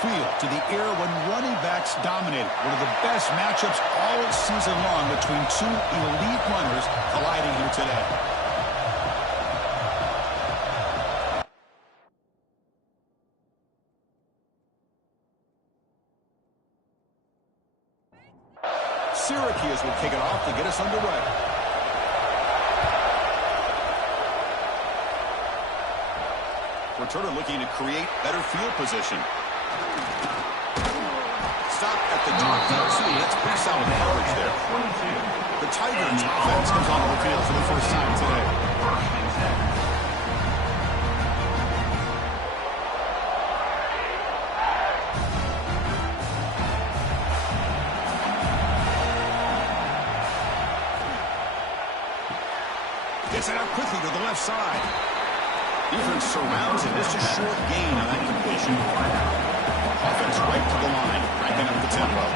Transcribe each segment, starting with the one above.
feel to the era when running backs dominated. One of the best matchups all season long between two elite runners colliding here today. Syracuse will kick it off to get us underway. Returner looking to create better field position. Stop at the top. That's pretty solid coverage there. The Tigers offense comes onto the field for the first time today. Gets it out quickly to the left side. Defense surrounds it. It's a short gain on that completion. Offense right to the line, cranking up the tempo.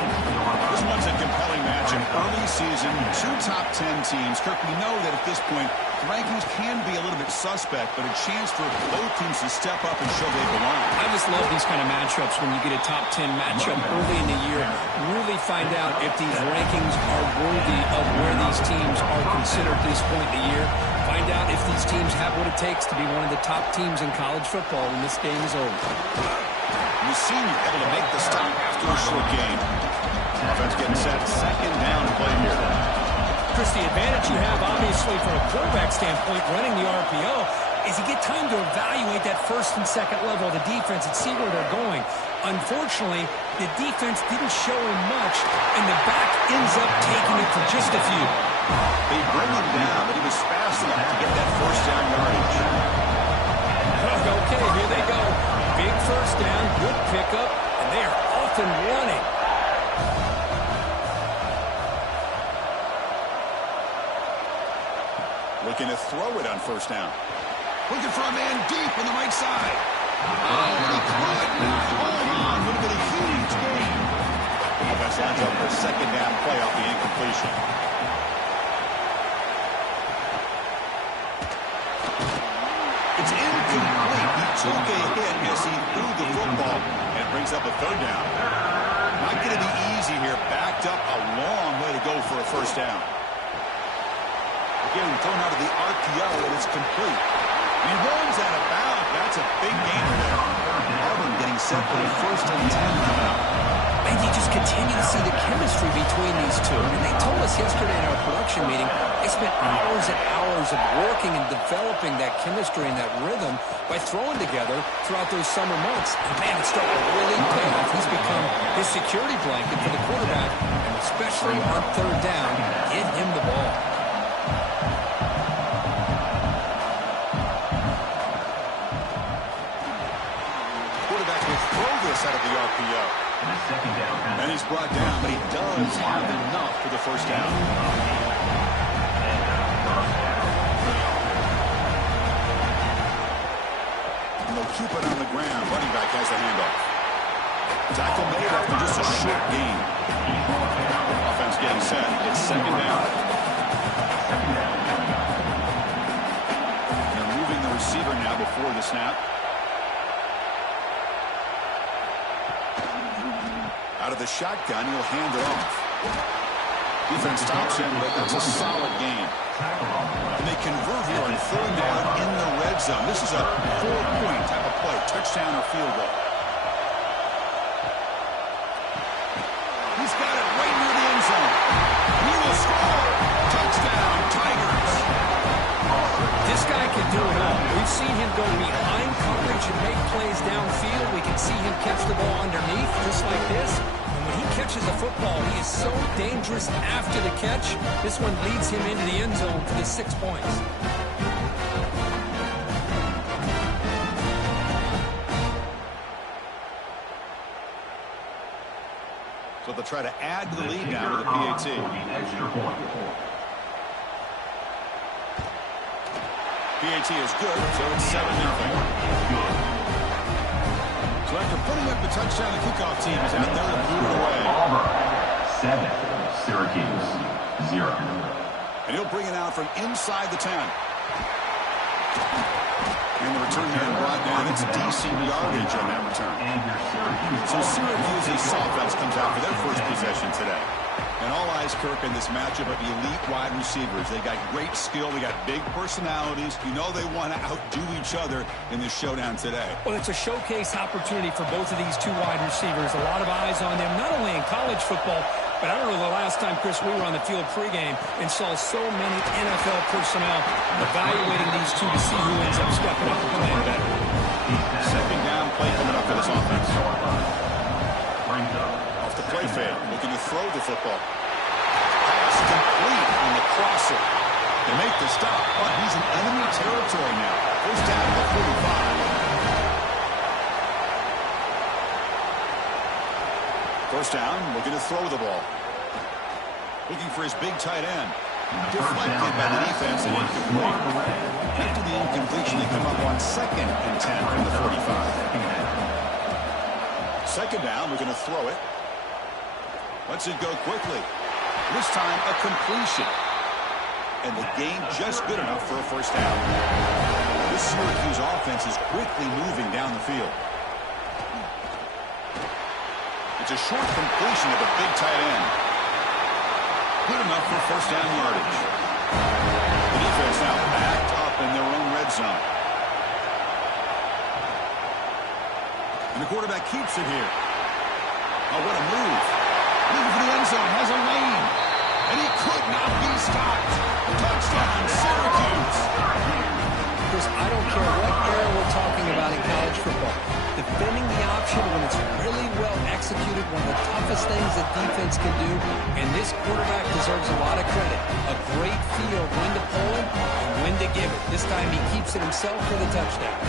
This one's a compelling match in early season. Two top 10 teams. Kirk, we know that at this point, the rankings can be a little bit suspect, but a chance for both teams to step up and show they belong. I just love these kind of matchups when you get a top 10 matchup early in the year. Really find out if these rankings are worthy of where these teams are considered at this point in the year. Find out if these teams have what it takes to be one of the top teams in college football when this game is over. You see you're able to make the stop after a short gain. Offense getting set. Second down to play here. Chris, the advantage you have, obviously, from a quarterback standpoint, running the RPO, is you get time to evaluate that first and second level of the defense and see where they're going. Unfortunately, the defense didn't show him much, and the back ends up taking it for just a few. They bring him down, but he was fast enough to get that first down yardage. Okay, here they go. Big first down, good pickup, and they are off and running. Looking to throw it on first down. Looking for a man deep on the right side. Oh, he caught now. Hold on. Would have been a huge gain. Offense lines up for a second down play off the incompletion. It's incomplete. He took a hit as he threw the football and brings up a third down. Not going to be easy here. Backed up a long way to go for a first down. Again, thrown out of the RPO, and it's complete. He runs out of bounds. That's a big gainer there. Auburn getting set for the first and 10 coming up. And you just continue to see the chemistry between these two. And they told us yesterday in our production meeting, they spent hours and hours of working and developing that chemistry and that rhythm by throwing together throughout those summer months. And man, it's starting to really pay off. He's become his security blanket for the quarterback, and especially on third down, get him the ball. Out of the RPO. And he's brought down, but he does have enough for the first down. And they'll keep it on the ground. Running back has the handoff. Tackle made after just a short gain. Offense getting set. It's second down. They're moving the receiver now before the snap. Out of the shotgun, he'll hand it off. Defense stops him, but that's a solid gain. And they convert here on third down in the red zone. This is a 4-point type of play, touchdown or field goal. He's got it right near the end zone. He will score. Touchdown, Tigers. This guy can do it all. We've seen him go behind coverage and make plays downfield. We can see him catch the ball underneath, just like this. And when he catches a football, he is so dangerous after the catch. This one leads him into the end zone for the 6 points. So they'll try to add to the lead now with the PAT. PAT is good, so it's 7-0. So after putting up the touchdown, the kickoff team is out there to boot it away. Auburn 7, Syracuse 0. And he'll bring it out from inside the 10. And the return man brought down. It's decent yardage on that return. So Syracuse's offense comes out for their first possession today. And all eyes, Kirk, in this matchup of elite wide receivers. They got great skill. They got big personalities. You know they want to outdo each other in this showdown today. Well, it's a showcase opportunity for both of these two wide receivers. A lot of eyes on them, not only in college football, but I don't know the last time, Chris, we were on the field pregame and saw so many NFL personnel evaluating these two to see who ends up stepping up and playing better. Second down play coming up for this offense. Off the play fake, looking to throw the football. Pass complete on the crosser. They make the stop, but he's in enemy territory now. First down at the 45. First down, looking to throw the ball. Looking for his big tight end. Deflected by the defense and incomplete. After the incompletion, they come up on 2nd and 10 from the 45. Second down, we're going to throw it. Lets it go quickly. This time, a completion. And the game just good enough for a first down. This Syracuse offense is quickly moving down the field. It's a short completion of a big tight end. Good enough for first down yardage. The defense now backed up in their own red zone. And the quarterback keeps it here. Oh, what a move. Looking for the end zone, has a lane. And he could not be stopped. Touchdown, Syracuse. Chris, I don't care what era we're talking about in college football. Defending the option when it's really well executed, one of the toughest things that defense can do, and this quarterback deserves a lot of credit. A great feel when to pull it and when to give it. This time he keeps it himself for the touchdown.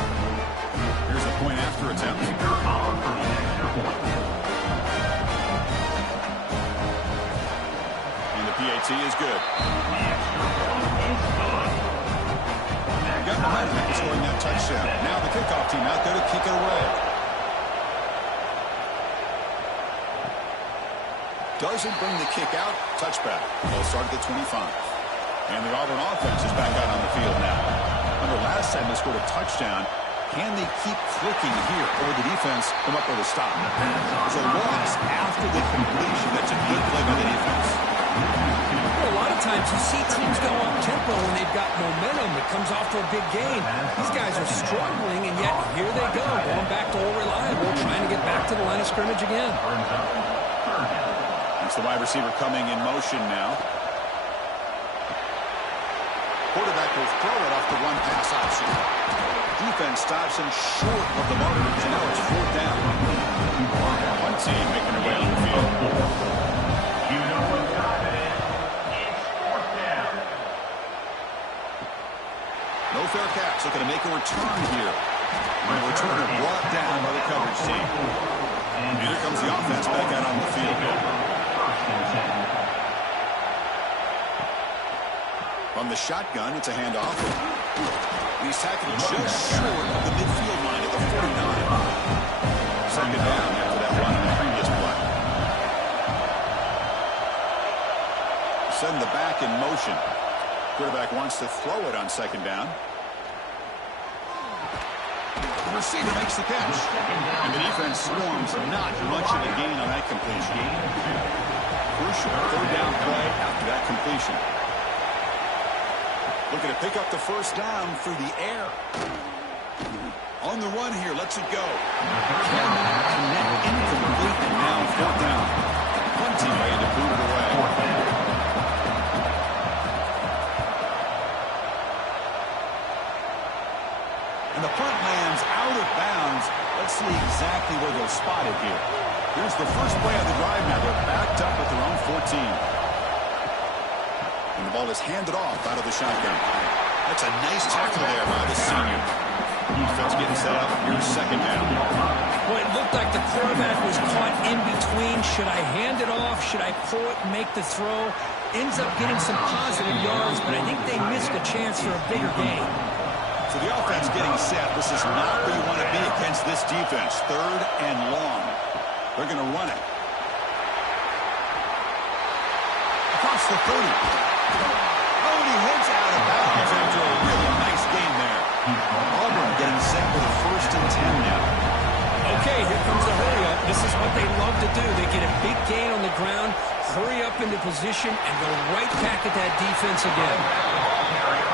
Here's a point after attempt. And the PAT is good. Got momentum after scoring that touchdown. Now the kickoff team out there to kick it away. Doesn't bring the kick out. Touchback. They'll start at the 25. And the Auburn offense is back out on the field now. Remember last time they scored a touchdown. Can they keep clicking here, or the defense come up with a stop? There's a loss after the completion. That's a good play by the defense. Well, a lot of times you see teams go up tempo when they've got momentum. It comes off to a big gain. These guys are struggling, and yet here they go, going back to all reliable, trying to get back to the line of scrimmage again. It's the wide receiver coming in motion now. Quarterback will throw it off the one-pass option. Defense stops him short of the marker, so now it's fourth down. One team making their way on the field. No fair catch. Looking to make a return here. And the returner brought down by the coverage team. And here comes the offense back out on the field. From the shotgun, it's a handoff. He's tackled just short of the midfield line at the 49. Second down after that run on the previous play. Send the back in motion. Quarterback wants to throw it on second down. The receiver makes the catch. And the defense swarms not much of a gain on that completion. Crucial third down play after that completion. Looking to pick up the first down through the air. On the run here, lets it go. Cannot connect, incomplete, and now fourth down. Punting way to boot it away. And the punt lands out of bounds. Let's see exactly where they'll spot it here. Here's the first play of the drive now. They're backed up at their own 14. And the ball is handed off out of the shotgun. That's a nice tackle there by the senior. Defense getting set up. Here's second down. Well, it looked like the quarterback was caught in between. Should I hand it off? Should I pull it and make the throw? Ends up getting some positive yards, but I think they missed a chance for a bigger gain. So the offense getting set. This is not where you want to be against this defense. Third and long. They're going to run it. Across the 30. Oh, and he heads out of bounds after a really nice game there. Auburn getting 10 now. Okay, here comes the hurry up. This is what they love to do. They get a big gain on the ground, hurry up into position, and go right back at that defense again.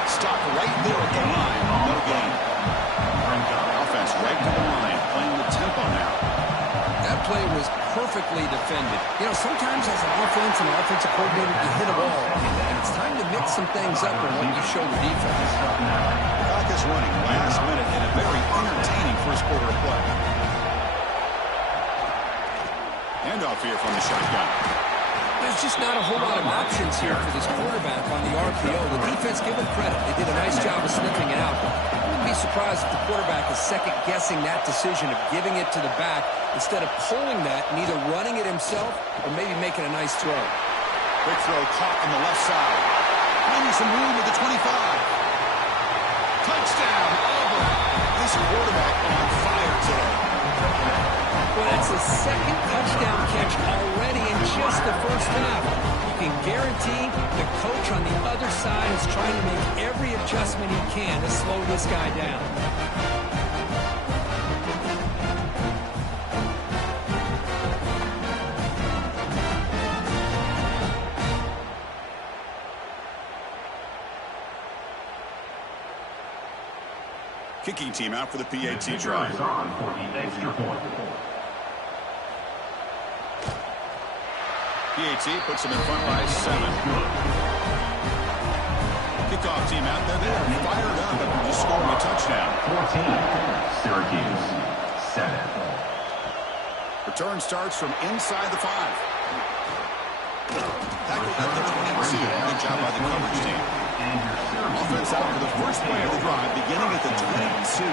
Stop right there at the line. No gain. Offense right to the line, playing the tempo now. That play was perfectly defended. You know, sometimes as an offense and an offensive coordinator, you hit a wall, and it's time to mix some things up in what you show the defense. The clock is running last minute in a very entertaining first quarter of play. Handoff here from the shotgun. There's just not a whole lot of options here for this quarterback on the RPO. The defense, give them credit. They did a nice job of sniffing it out. I wouldn't be surprised if the quarterback is second-guessing that decision of giving it to the back instead of pulling that and either running it himself or maybe making a nice throw. Quick throw caught on the left side. Finding some room at the 25. Touchdown, Auburn. This quarterback on fire today. Well, that's his second touchdown catch already in just the first half. You can guarantee the coach on the other side is trying to make every adjustment he can to slow this guy down. Kicking team out for the PAT try. On for the extra point. PAT puts them in front by 7. Kickoff team out there. They're fired up after just scoring a touchdown. 14, Syracuse, 7. Return starts from inside the 5. Tackled at the 22. Good job by the coverage team. Offense out for the first play of the drive, beginning at the 22.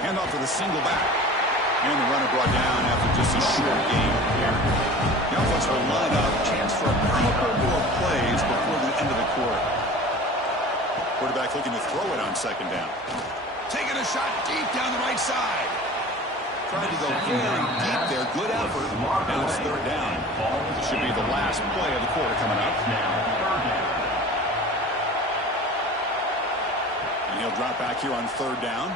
Handoff for the single back. And the runner brought down after just a short gain. The offense will line up, chance for a couple more plays before the end of the quarter. Quarterback looking to throw it on second down. Taking a shot deep down the right side. Tried to go very deep there. Good effort. Now it's third down. This should be the last play of the quarter coming up. And he'll drop back here on third down.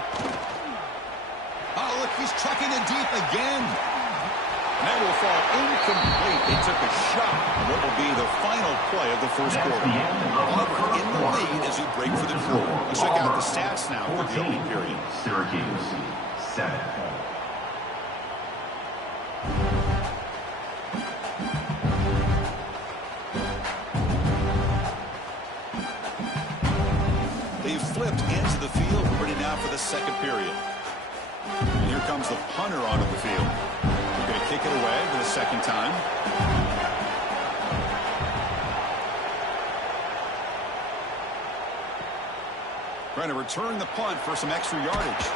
Oh, look, he's trucking it deep again. And that will fall incomplete. They took a shot on what will be the final play of the first quarter. Auburn in the lead as we break for the quarter. Let's check out the stats now for the opening period. Syracuse, 7. They've flipped into the field. We're ready now for the second period. And here comes the punter onto the field. We're going to kick it away for the second time. Trying to return the punt for some extra yardage.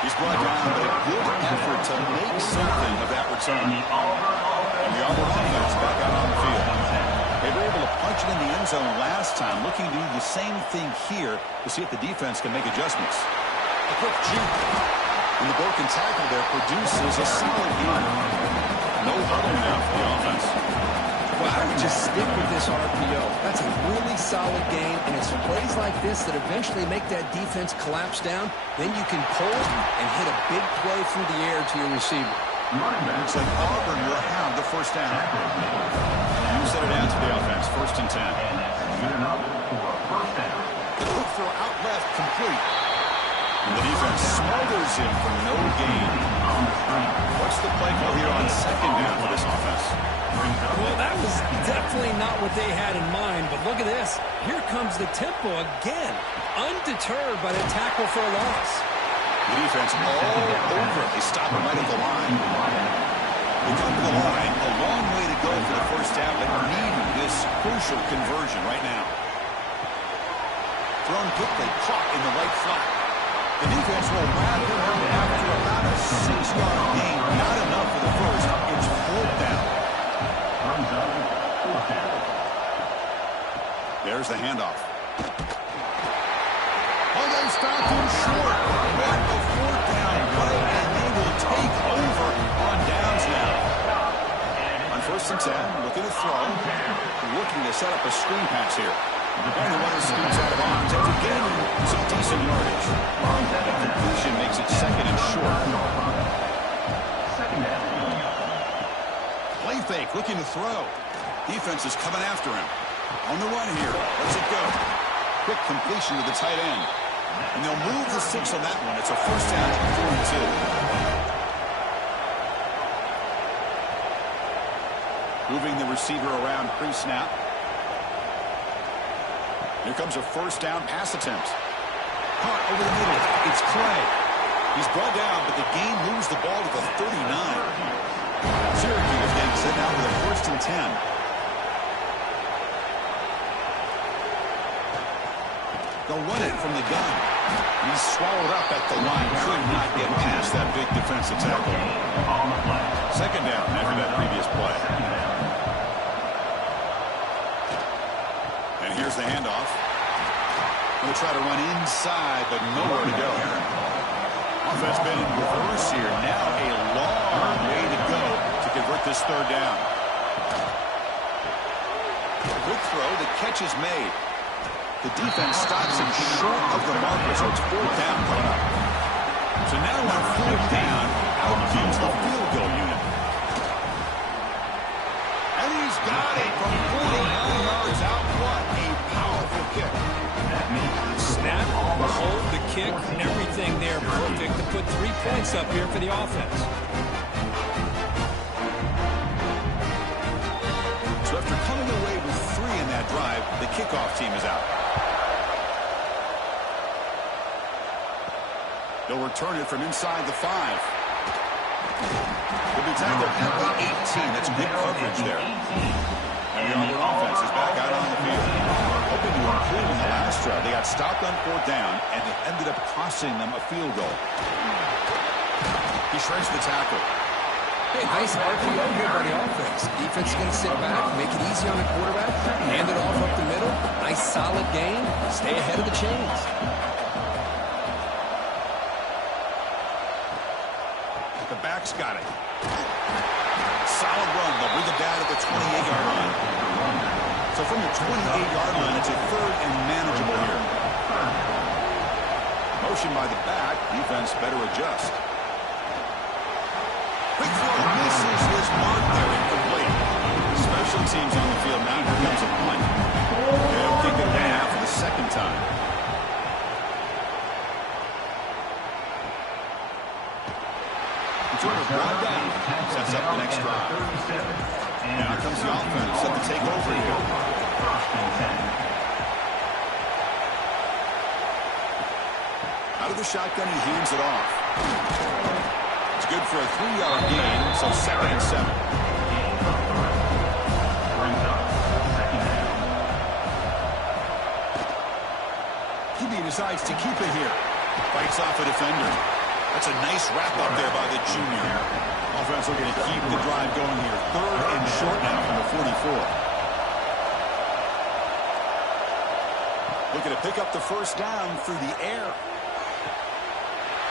He's brought down, but a good effort to make something of that return. And the Auburn offense back out on the field. They were able to punch it in the end zone last time, looking to do the same thing here to see if the defense can make adjustments. A quick juke. And the broken tackle there produces a solid game. No huddle now for the offense. Well, I would just stick with this RPO. That's a really solid game, and it's plays like this that eventually make that defense collapse down. Then you can pull and hit a big play through the air to your receiver. Looks like Auburn will have the first down. You set it down to the offense, 1st and 10. The hook throw out left, complete. And the defense smothers him for no gain. What's the play call here on second down for this offense? Well, that was definitely not what they had in mind, but look at this. Here comes the tempo again, undeterred by the tackle for a loss. The defense all over it. They stop him right at the line. They come to the line. A long way to go for the first down, but needing this crucial conversion right now. Thrown quickly, caught in the right flat. The defense will wrap him up after about a 6-yard gain. Not enough for the first. It's 4th down. There's the handoff. Oh, they stopped him short. What a 4th down play, and they will take over on downs now. On 1st and 10, looking to throw. Looking to set up a screen pass here. And the runner scoots out of bounds after gaining some decent yardage. The completion makes it second and short. Play fake, looking to throw. Defense is coming after him. On the run here. Let's it go. Quick completion to the tight end. And they'll move the 6 on that one. It's a first down at 42. Moving the receiver around pre-snap. Here comes a first down pass attempt. Caught over the middle. It's Clay. He's brought down, but the game moves the ball to the 39. Syracuse getting set down with a first and 10. They'll run it from the gun. He's swallowed up at the line. Could not get past that big defensive tackle. Second down after that previous play. And here's the handoff. Going to try to run inside, but nowhere to go. Offense been in reverse here. Now a long way to go to convert this third down. Good throw. The catch is made. The defense stops him short of the marker, so it's fourth down coming up. So now on fourth down, out comes the field goal unit. And he's got it from 49 yards out. What a powerful kick. Snap, hold, the kick, everything there perfect to put 3 points up here for the offense. So after coming away with 3 in that drive, the kickoff team is out. They'll return it from inside the 5. They'll be tackled at the 18. That's good coverage there. And the Auburn offense is back out on the field. Hoping to improve in the last drive. They got stopped on fourth down, and it ended up costing them a field goal. He shreds the tackle. Hey, nice RPO here by the offense. Defense is going to sit back, make it easy on the quarterback, hand it off up the middle. Nice solid gain. Stay ahead of the chains. The back's got it. Solid run. They'll bring it down at the 28-yard line. So from the 28-yard line, it's a third and manageable here. Motion by the back. Defense better adjust. Quick throw. Misses his mark there. Incomplete. Special teams on the field now. Here comes a punt. They'll kick it away now for the second time. Brought down, sets up the next drive. Now comes the offense set to take over here. Out of the shotgun, he hands it off. It's good for a 3-yard gain, so second and 7. QB decides to keep it here. Fights off a defender. That's a nice wrap-up there by the junior. Offense looking to keep the drive going here. Third and short now from the 44. Looking to pick up the first down through the air.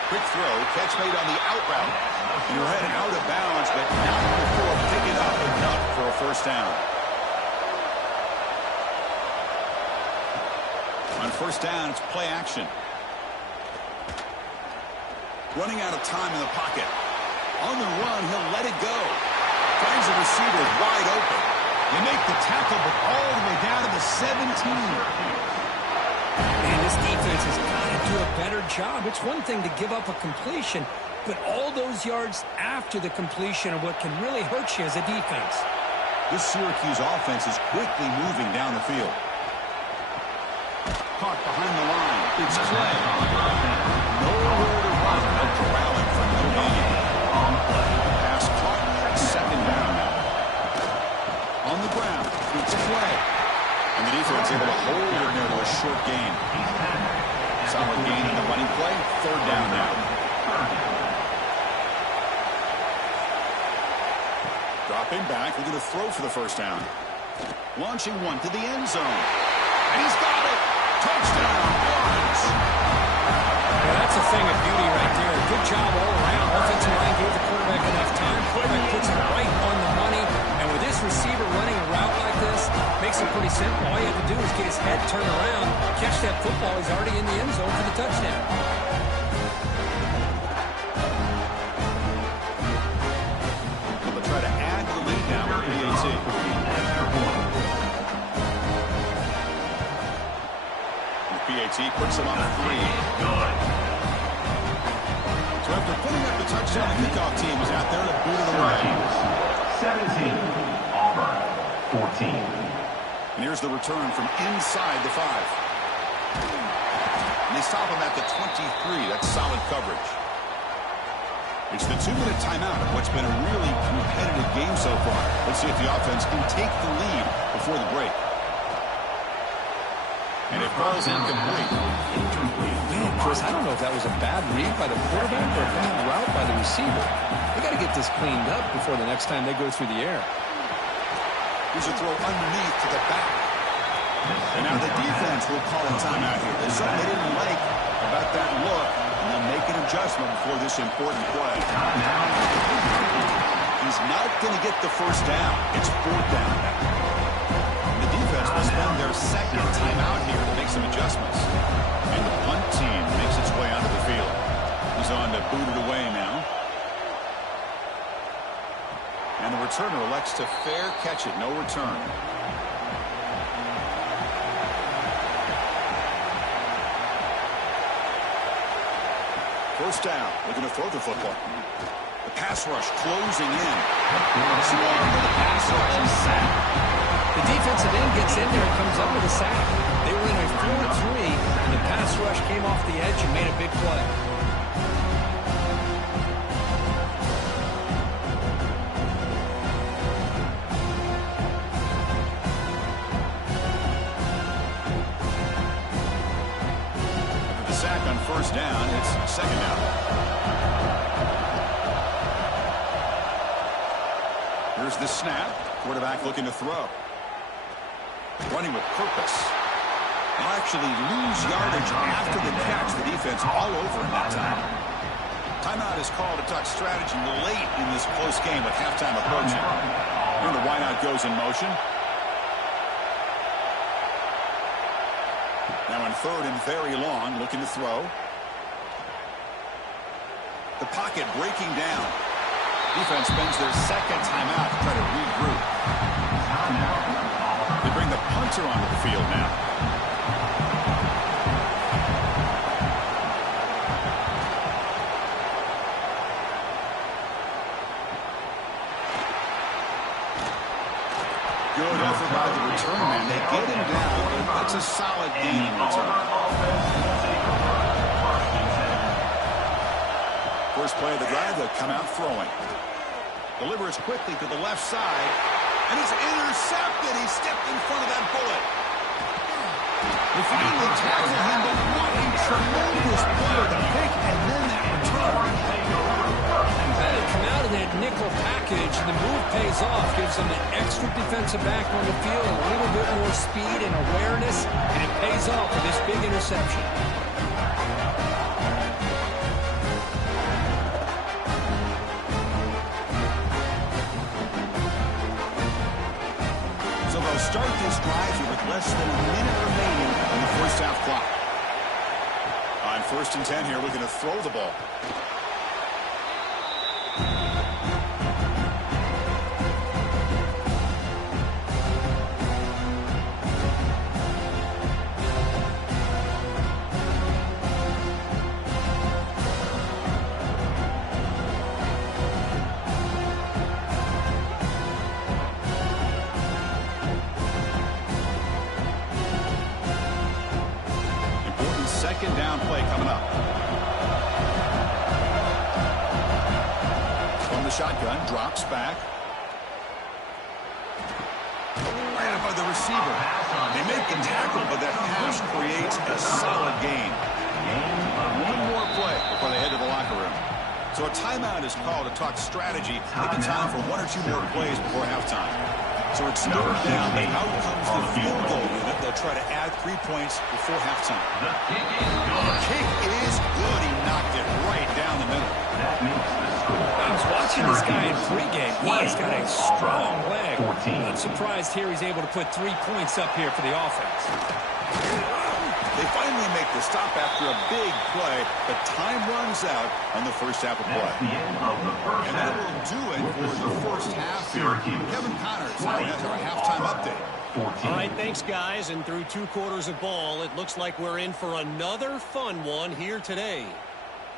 Quick throw. Catch made on the out route. You're heading out of bounds, but not before picking up enough for a first down. On first down, it's play action. Running out of time in the pocket. On the run, he'll let it go. Finds the receiver wide open. They make the tackle, but all the way down to the 17. Man, this defense has got to do a better job. It's one thing to give up a completion, but all those yards after the completion are what can really hurt you as a defense. This Syracuse offense is quickly moving down the field. Caught behind the line. It's Clay. Nowhere to run. No corralling for no gain. Pass caught. Second down now. On the ground. It's Clay. And the defense able to hold it near to a short gain. Solid gain on the running play. Third down now. Dropping back. Looking to throw for the first down. Launching one to the end zone. And he's got it. Touchdown, Orange. Well, that's a thing of beauty right there. Good job all around. Offensive line gave the quarterback enough time. Quarterback puts it right on the money. And with this receiver running a route like this, makes makes it pretty simple. All you have to do is get his head turned around, catch that football. He's already in the end zone for the touchdown. They'll try to add to the lead now with PAT. PAT puts him on a 3. So after putting up the touchdown, the kickoff team is out there to boot it away. 17, Auburn, 14. And here's the return from inside the 5. And they stop him at the 23. That's solid coverage. It's the 2-minute timeout of what's been a really competitive game so far. Let's see if the offense can take the lead before the break. And it falls incomplete. Man, Chris, I don't know if that was a bad read by the quarterback or a bad route by the receiver. They got to get this cleaned up before the next time they go through the air. Here's a throw underneath to the back. And now the defense will call a timeout here. There's something they didn't like about that look, and they'll make an adjustment before this important play. He's not going to get the first down. It's 4th down. The defense will spend their second timeout here to make some adjustments. And the punt team makes its way onto the field. He's on to boot it away now. And the returner elects to fair catch it. No return. First down. Looking to throw the football. The pass rush closing in. Swung for the pass rush and sacked. The defensive end gets in there and comes up with a sack. They were in a 4-3, and the pass rush came off the edge and made a big play. After the sack on first down, it's second down. Here's the snap. Quarterback looking to throw. Running with purpose. They'll actually lose yardage after the catch. The defense all over in that time. Timeout is called to talk strategy late in this close game with halftime approaching. And the wideout goes in motion. Now in 3rd and very long, looking to throw. The pocket breaking down. Defense spends their second timeout to try to regroup. They bring the punter onto the field now. Good effort by the return man. They get him down, but that's a solid gain in return. First play of the drive, they'll come out throwing. Delivers quickly to the left side, and he's intercepted. He stepped in front of that bullet. They finally tackle him, but what a tremendous play, the pick, and then that return. They come out of that nickel package, and the move pays off. Gives them an extra defensive back on the field, a little bit more speed and awareness, and it pays off for this big interception. Start this drive here with less than a minute remaining in the first half clock. On 1st and 10 here, looking to throw the ball. Second down play coming up. From the shotgun, drops back. Right up by the receiver. They make the tackle, but that pass creates a solid gain. One more play before they head to the locker room. So a timeout is called to talk strategy. Maybe time for 1 or 2 more plays before halftime. So it's 3rd down, but out comes the field goal unit. They'll try to add 3 points before halftime. The kick is good. He knocked it right down the middle. I was watching watching this guy in pregame, he's got a strong leg. 14. I'm surprised here he's able to put 3 points up here for the offense. They finally make the stop after a big play, but time runs out on the first half of play. That's the end of the first And that will do it for the first half here. Kevin Connors now has our halftime update. 14. All right, thanks, guys. And through 2 quarters of ball, it looks like we're in for another fun one here today.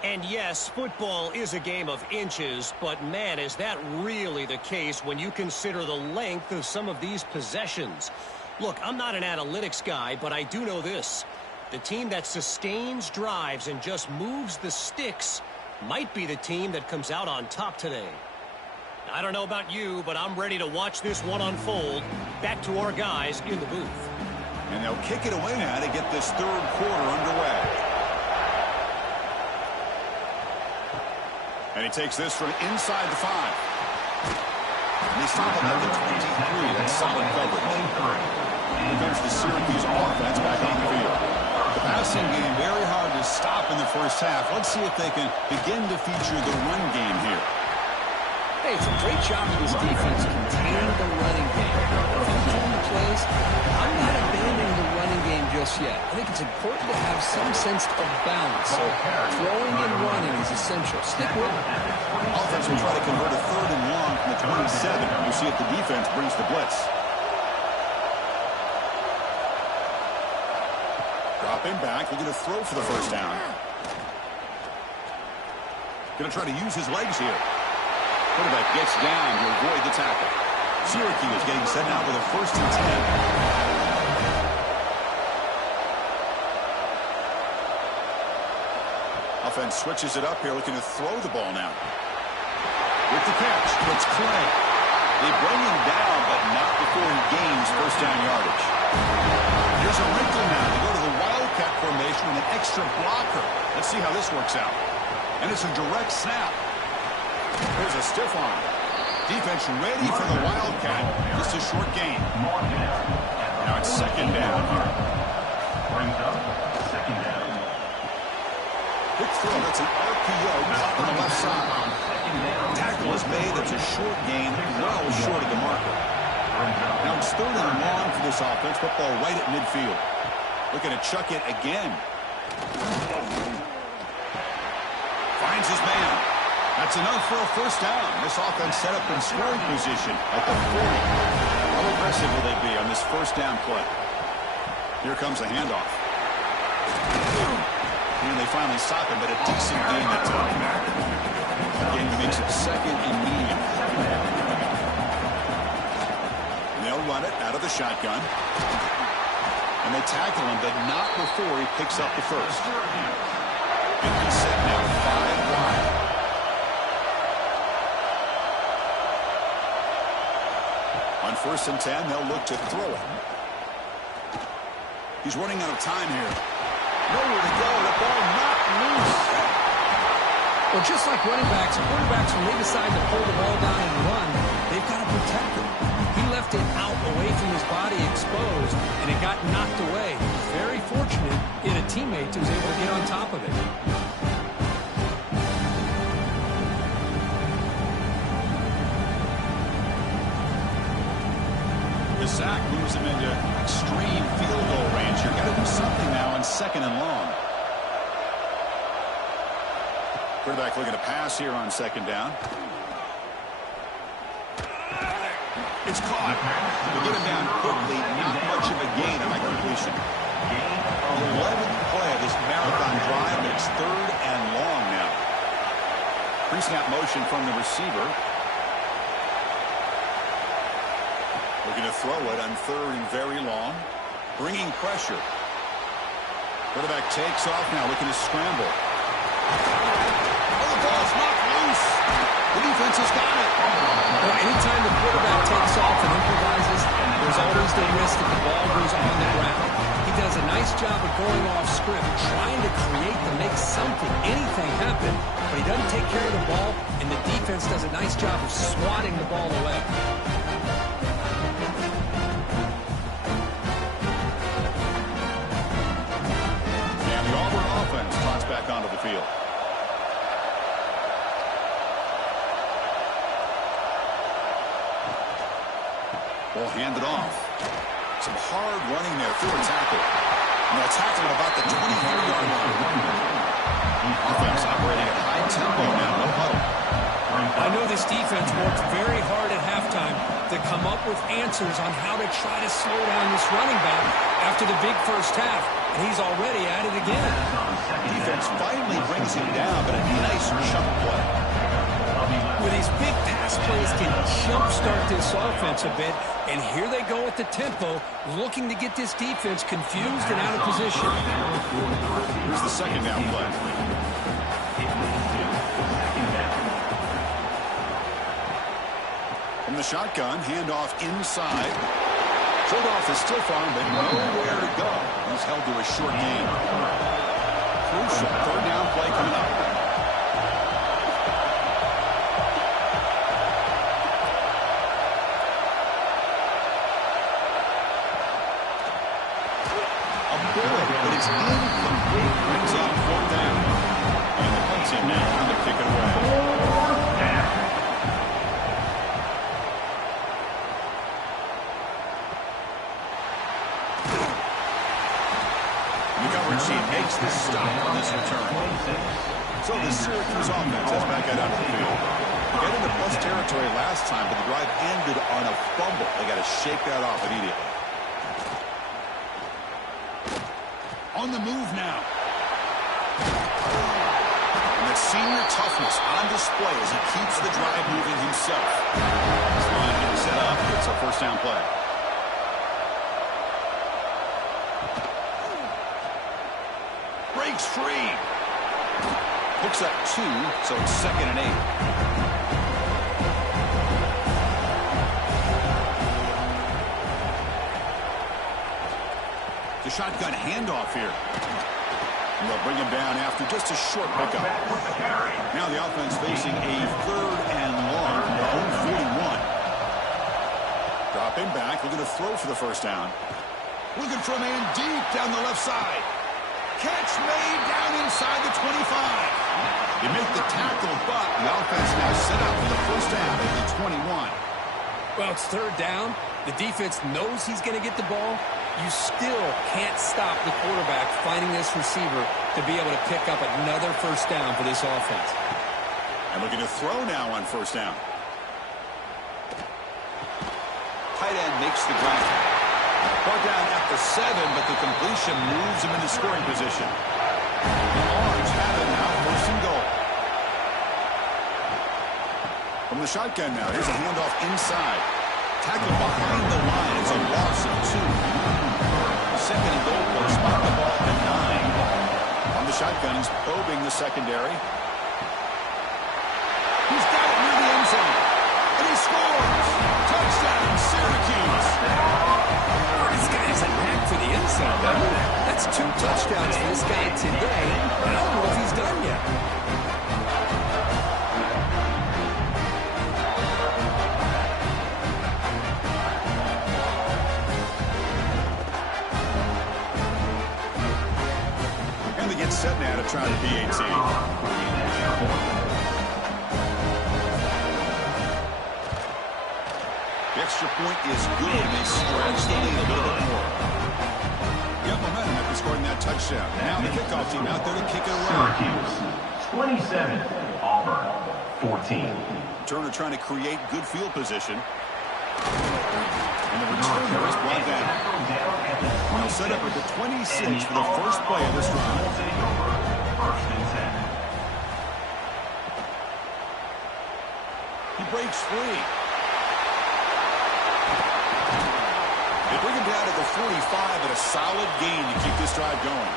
And yes, football is a game of inches, but man, is that really the case when you consider the length of some of these possessions. Look, I'm not an analytics guy, but I do know this. The team that sustains drives and just moves the sticks might be the team that comes out on top today. I don't know about you, but I'm ready to watch this one unfold. Back to our guys in the booth. And they'll kick it away now to get this third quarter underway. And he takes this from inside the 5. And they stop him at the 23. That's solid coverage. Here comes the Syracuse offense back on the field. The passing game very hard to stop in the first half. Let's see if they can begin to feature the run game here. Hey, it's a great job of this defense containing the running game. If I'm calling the plays, I'm not abandoning the running game just yet. I think it's important to have some sense of balance. Throwing and running is essential. Stick with it. Offense will try to convert a 3rd and long from the 27. We'll see if the defense brings the blitz. Dropping back, looking to throw for the first down. Going to try to use his legs here. Quarterback gets down to avoid the tackle. Syracuse getting set now with a 1st and 10. Offense switches it up here, looking to throw the ball now. With the catch, it's Clay. They bring him down, but not before he gains first down yardage. Here's a wrinkle now. They go to the Wildcat formation with an extra blocker. Let's see how this works out. And it's a direct snap. There's a stiff arm. Defense ready for the Wildcat. Just a short gain. Now it's 2nd down here. Brings up 2nd down. Quick throw. That's an RPO caught on the left side. Tackle is made. That's a short gain, well short of the marker. Now it's 3rd and long for this offense. Football right at midfield. Looking to chuck it again. Finds his man. That's enough for a first down. This offense set up in scoring position at the 40. How aggressive will they be on this first down play? Here comes a handoff. And they finally stop him, but a decent gain that time. Again, he makes it 2nd and medium. And they'll run it out of the shotgun. And they tackle him, but not before he picks up the first. And he's set now 5 wide. On 1st and 10, they'll look to throw it. He's running out of time here. Nowhere to go. The ball knocked loose. Well, just like running backs, quarterbacks, when they decide to pull the ball down and run, they've got to protect it. He left it out away from his body exposed, and it got knocked away. Very fortunate he had a teammate who was able to get on top of it. The sack moves him into extreme field goal range. You've got to do something now on 2nd and long. Quarterback looking to pass here on 2nd down. It's caught. They get him down quickly. Not much of a gain on that completion. 11th play of this marathon drive. It's 3rd and long now. Pre-snap motion from the receiver. Looking to throw it on 3rd and very long. Bringing pressure. Quarterback takes off now, looking to scramble. Oh, the ball's knocked loose. The defense has got it. Well, anytime the quarterback takes off and improvises, there's always the risk that the ball goes on the ground. He does a nice job of going off script, trying to create to make something, anything happen, but he doesn't take care of the ball, and the defense does a nice job of swatting the ball away. And the Auburn offense tossed back onto the field. Ball handed off. Some hard running there through a tackle. And they'll tackle at about the 23-yard line. Offense operating at high tempo now. No huddle. I know this defense worked very hard at halftime to come up with answers on how to try to slow down this running back after the big first half. And he's already at it again. Defense finally brings him down, but a nice chunk play. With these big pass plays can jumpstart this offense a bit. And here they go at the tempo, looking to get this defense confused and out of position. Here's the second down play. From the shotgun, handoff inside. Trade-off is still far, but nowhere to go. He's held to a short gain. Crucial third down play coming up. A bullet, but it's incomplete. Brings up fourth down. And the punt team now on to kick it away. Makes the stop on this return. So the Syracuse offense has back out onto the field. Got into plus territory last time, but the drive ended on a fumble. They got to shake that off immediately. On the move now. And that senior toughness on display as he keeps the drive moving himself. This line getting set up. It's a first down play. Breaks free. Hooks up 2, so it's 2nd and 8. The shotgun handoff here. And they'll bring him down after just a short pickup. Now the offense facing a 3rd and long from their own 41. Dropping back, looking to throw for the first down. Looking for a man deep down the left side. Catch made down inside the 25. You make the tackle, but the offense now set up for the first down at the 21. Well, it's third down. The defense knows he's going to get the ball. You still can't stop the quarterback finding this receiver to be able to pick up another first down for this offense. And looking to throw now on first down. Tight end makes the grab. Brought down at the 7, but the completion moves him into scoring position. The Orange have it now, first and goal. From the shotgun now, here's a handoff inside. Tackled behind the line. It's a loss of 2. Second and goal, they'll spot the ball at 9. On the shotgun, he's probing the secondary. He's got it near the end zone. And he scores! Touchdown, Syracuse! This guy has a knack for the end zone, doesn't he? That's 2 touchdowns for this guy today. I don't know if he's done yet. And they get set now to try the PAT. The extra point is good, and they stretch the lead a little bit more. Get momentum after scoring that touchdown. Now the kickoff team out there to kick it away. Syracuse, 27. Auburn, 14. Turner trying to create good field position. And the returner is brought down. They'll set up at the 26 for the first play of this drive. First and 10. He breaks free. They bring him down to the 45 at a solid gain to keep this drive going.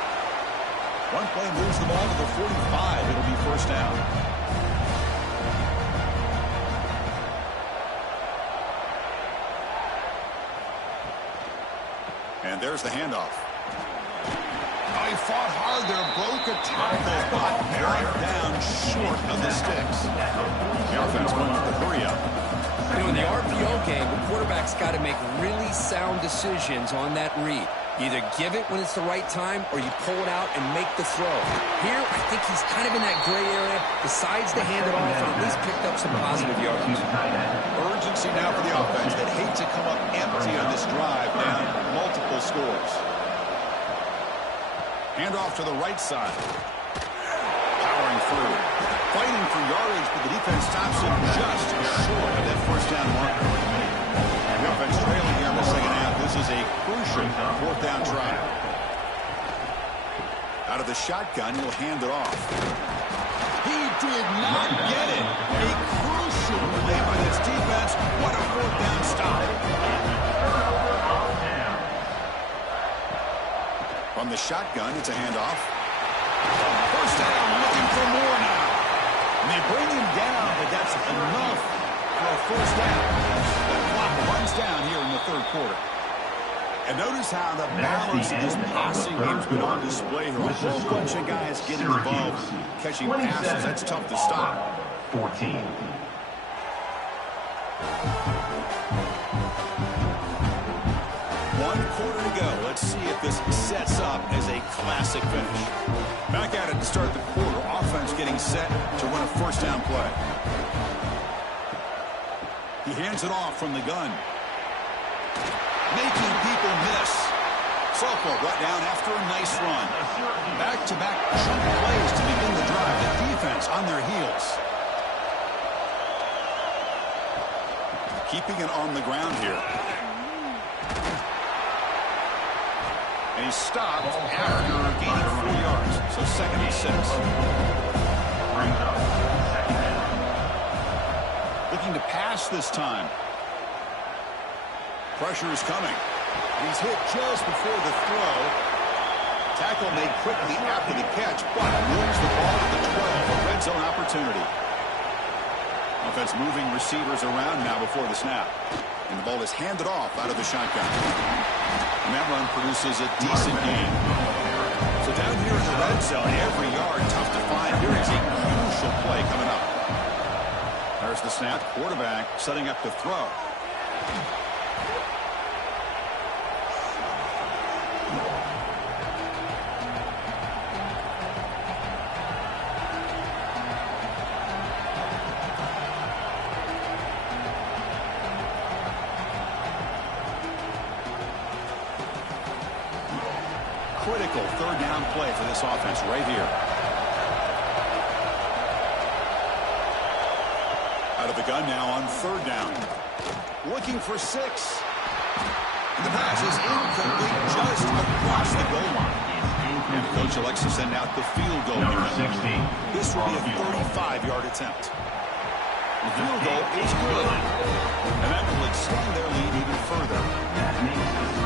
One play moves the ball to the 45. It'll be first down. And there's the handoff. Oh, he fought hard there, broke a tackle, but brought down short of the sticks. The offense going with the hurry up. You know, in the RPO game, the quarterback's got to make really sound decisions on that read. You either give it when it's the right time or you pull it out and make the throw. Here, I think he's kind of in that gray area, decides to hand it off and at least picked up up some positive yards. Urgency now for the offense that hate to come up empty on this drive, down multiple scores. Handoff to the right side. Powering through. Fighting for yardage, but the defense stops him just short of that first down marker. The offense trailing here in the second half. This is a crucial fourth down try. Out of the shotgun, he'll hand it off. He did not get it. A crucial play by this defense. What a fourth down stop. From the shotgun, it's a handoff. First down, looking for more now. And they bring him down, but that's enough for a first down. The clock runs down here in the third quarter. And notice how the balance of this passing game's been on display here. A whole bunch of guys getting involved, catching passes. That's tough to stop. 14. One quarter to go. Let's see if this sets up as a classic finish. Back at it to start the quarter. Offense getting set to run a first down play. He hands it off from the gun. Making people miss. Sophomore brought down after a nice run. Back-to-back chunk plays to begin the drive. The defense on their heels. Keeping it on the ground here. And he's stopped after gaining 4 yards. So 2nd and 6. Looking to pass this time. Pressure is coming. He's hit just before the throw. Tackle made quickly after the catch, but moves the ball to the 12. A red zone opportunity. Offense moving receivers around now before the snap. And the ball is handed off out of the shotgun. And that run produces a decent gain. So down here in the red zone, every yard tough to find. Here is a crucial play coming up. There's the snap. Quarterback setting up to throw. Critical third down play for this offense right here. Out of the gun now on third down. Looking for 6. And the pass is incomplete just across the goal line. And the coach elects to send out the field goal here. This will be a 35-yard attempt. The field goal is good. And that will extend their lead even further.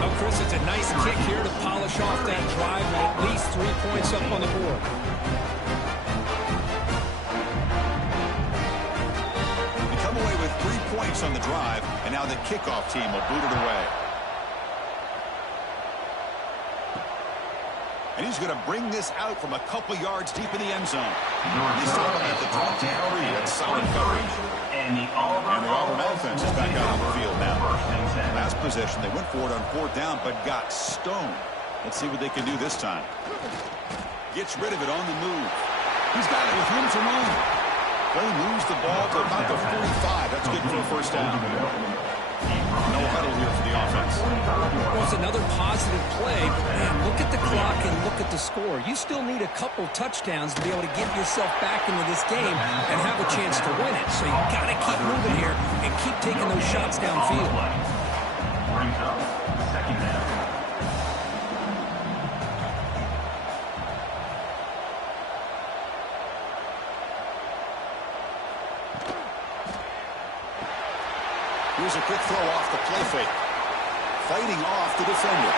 Well, Chris, it's a nice kick here to polish off that drive with at least 3 points up on the board. They come away with 3 points on the drive, and now the kickoff team will boot it away. And he's going to bring this out from a couple yards deep in the end zone. He's talking at the 23. That's solid coverage. And the Auburn offense is back out on the field now. Last possession, they went for it on fourth down, but got stoned. Let's see what they can do this time. Gets rid of it on the move. He's got it with room to run. Play moves the ball to about the 45. That's good for a first down. No huddle here for the offense. Well, it's another positive play, but man, look at the clock and look at the score. You still need a couple touchdowns to be able to get yourself back into this game and have a chance to win it. So you got to keep moving here and keep taking those shots downfield. Brings up 2nd down. Here's a quick throw off the play fake. Fighting off the defender.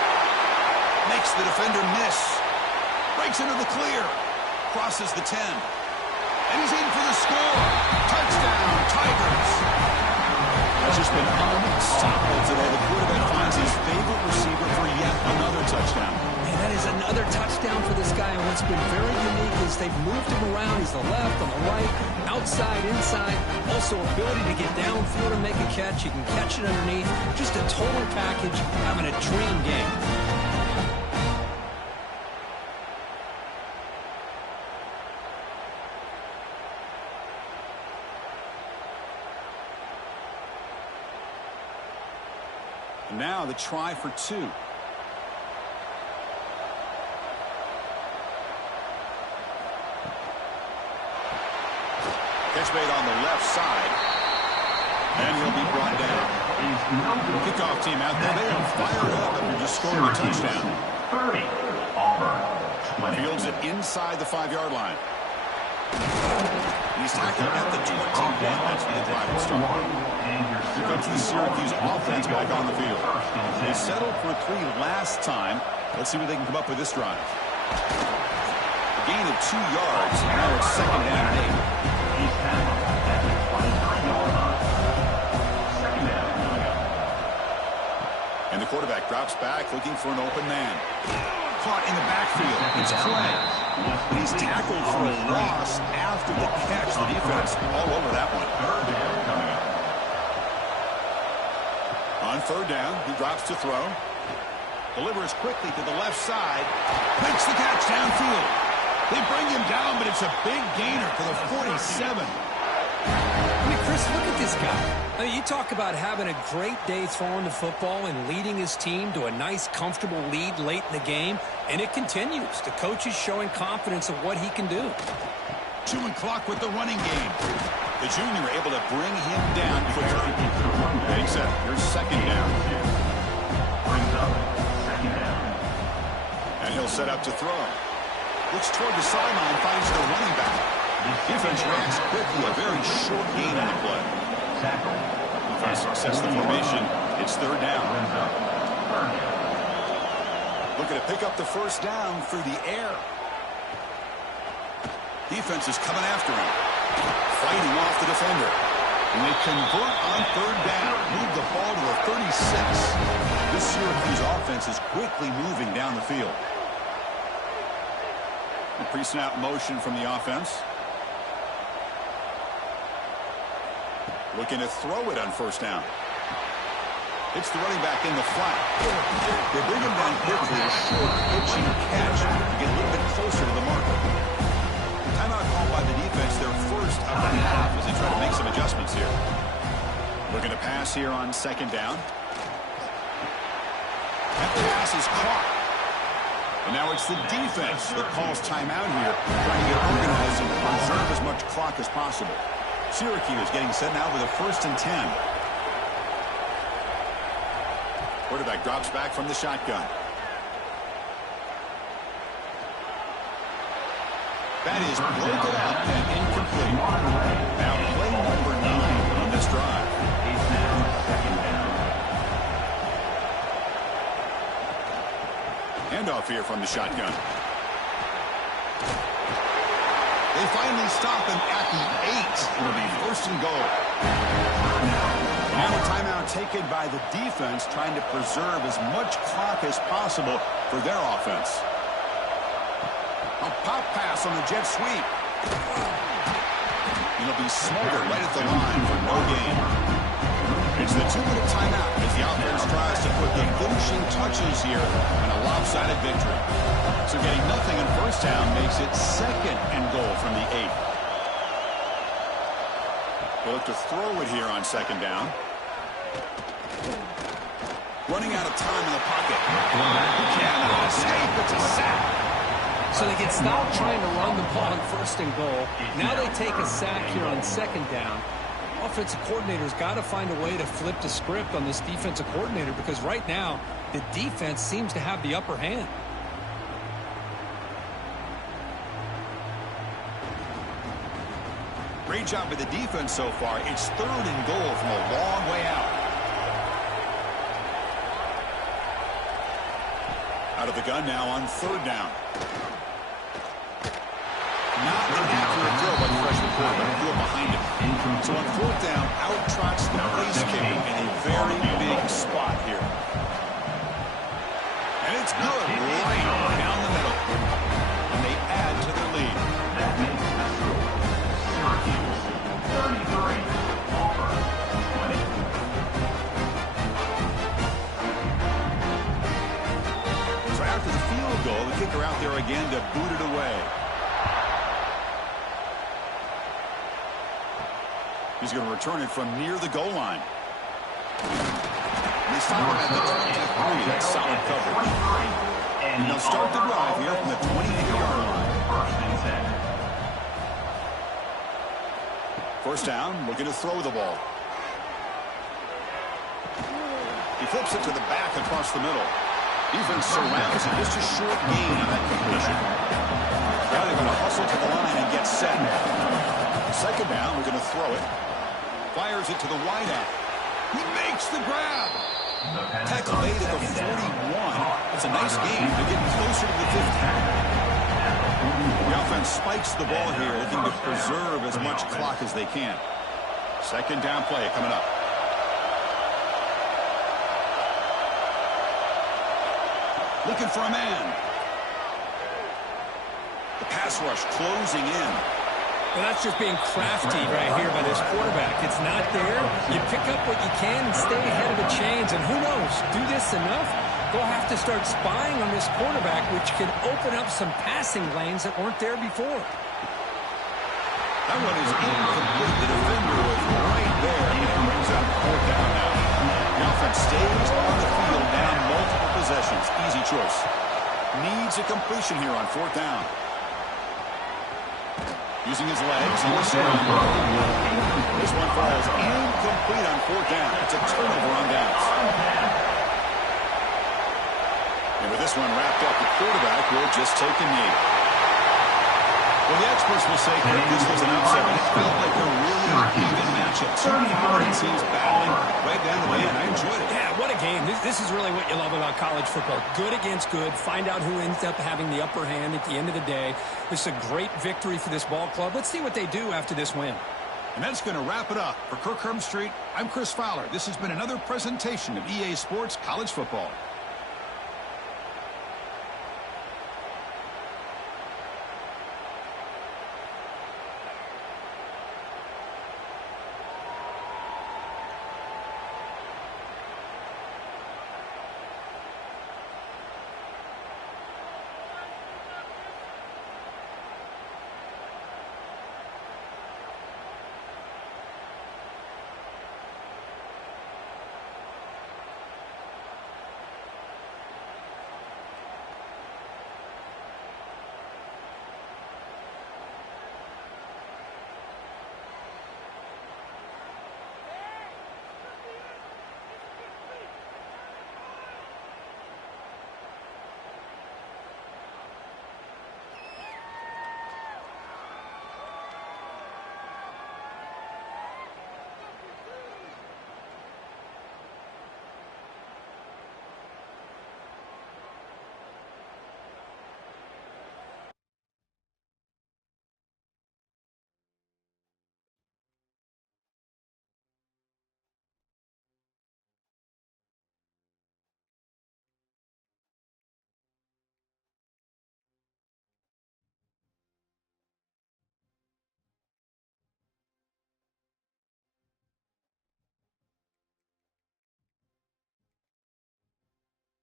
Makes the defender miss. Breaks into the clear. Crosses the 10. And he's in for the score. Touchdown, Tigers. It's just been unstoppable today. The quarterback finds his favorite receiver for yet another touchdown. And that is another touchdown for this guy. And what's been very unique is they've moved him around. He's the left, on the right, outside, inside. Also ability to get downfield and make a catch. You can catch it underneath. Just a total package, having a dream game. Now the try for 2. Catch made on the left side. And he'll be brought down. Kickoff team out there. They are fired up after just scoring a touchdown. 30. Auburn. 20. Fields it inside the 5-yard line. He's tackled at the 21. That's where the drive will start. Here comes the Syracuse offense back on the field. They settled for 3 last time. Let's see what they can come up with this drive. A gain of 2 yards. Now it's 2nd down and 8. He's tackled at the 23-yard line. 2nd down coming up. And the quarterback drops back looking for an open man. Caught in the backfield. It's Clay. He's tackled for a loss after the catch. The defense all over that one. 3rd down coming up. On 3rd down, he drops to throw. Delivers quickly to the left side. Makes the catch downfield. They bring him down, but it's a big gainer for the 47. I mean, Chris, look at this guy. I mean, you talk about having a great day throwing the football and leading his team to a nice, comfortable lead late in the game, and it continues. The coach is showing confidence of what he can do. Chewing clock with the running game. The junior able to bring him down quickly. Getting set. Here's 2nd down. Brings up 2nd down. And he'll set up to throw. Looks toward the sideline, finds the running back. Defense reacts quickly. A very short gain on the play. Defense sets the formation. It's 3rd down. Looking to pick up the 1st down through the air. Defense is coming after him. Fighting off the defender. And they convert on 3rd down. Move the ball to the 36. This Syracuse offense is quickly moving down the field. A pre-snap motion from the offense. Looking to throw it on 1st down. It's the running back in the flat. They bring him down quickly. A short pitching catch to get a little bit closer to the marker. Timeout called by the defense, their 1st of the half as they try to make some adjustments here. Looking to pass here on 2nd down. That pass is caught. And now it's the defense that calls timeout here, trying to get organized and preserve as much clock as possible. Syracuse getting set now with a 1st and 10. Quarterback drops back from the shotgun. That is broken up and incomplete. Now play number 9 on this drive. He's now 2nd down. Handoff here from the shotgun. They finally stop him at the 8. It'll be 1st and goal. Now a timeout taken by the defense, trying to preserve as much clock as possible for their offense. A pop pass on the jet sweep. It'll be smothered right at the line for no gain. It's the 2-minute timeout as the offense tries to put the finishing touches here in a lopsided victory. So getting nothing in 1st down makes it 2nd and goal from the 8. They'll look to throw it here on 2nd down. Running out of time in the pocket. Cannot escape. It's a sack. So they get stopped trying to run the ball on 1st and goal. Now they take a sack here on 2nd down. Offensive coordinator's got to find a way to flip the script on this defensive coordinator because right now the defense seems to have the upper hand. Great job by the defense so far. It's 3rd and goal from a long way out. Out of the gun now on 3rd down. Not an accurate throw by the freshman quarterback. Threw it behind him. So on 4th down, out trots the place kicker in a very big spot here. And it's good. Right down the middle. And they add to their lead. That makes the score. Syracuse 33. Auburn 20. So after the field goal, the kicker out there again to boot it away. He's going to return it from near the goal line. They stop him at the 23. That's solid coverage. And they'll start the drive here from the 28-yard line. First down, looking to throw the ball. He flips it to the back across the middle. Defense surrounds him. Just a short gain on that completion. Now they're going to hustle to the line and get set. Second down, we're going to throw it. Fires it to the wideout. He makes the grab. Tackle made at the 41. It's a nice gain. They're getting closer to the 50. The offense spikes the ball here, looking to preserve as much clock as they can. Second down play coming up. Looking for a man. The pass rush closing in. Well, that's just being crafty right here by this quarterback. It's not there. You pick up what you can and stay ahead of the chains. And who knows, do this enough, they'll have to start spying on this quarterback, which can open up some passing lanes that weren't there before. That one is incomplete. The defender was right there, and it brings up fourth down now. The offense stays on the field, down multiple possessions. Easy choice. Needs a completion here on fourth down. Using his legs on the screen. This one falls incomplete on fourth down. It's a turnover on downs. And with this one wrapped up, the quarterback will just take a knee. Well, the experts will say that this was an upset, and it felt like a really even matchup. Both teams battling right down the end. I enjoyed it. Yeah, what a game. This is really what you love about college football. Good against good. Find out who ends up having the upper hand at the end of the day. This is a great victory for this ball club. Let's see what they do after this win. And that's going to wrap it up. For Kirk Herbstreit, I'm Chris Fowler. This has been another presentation of EA Sports College Football.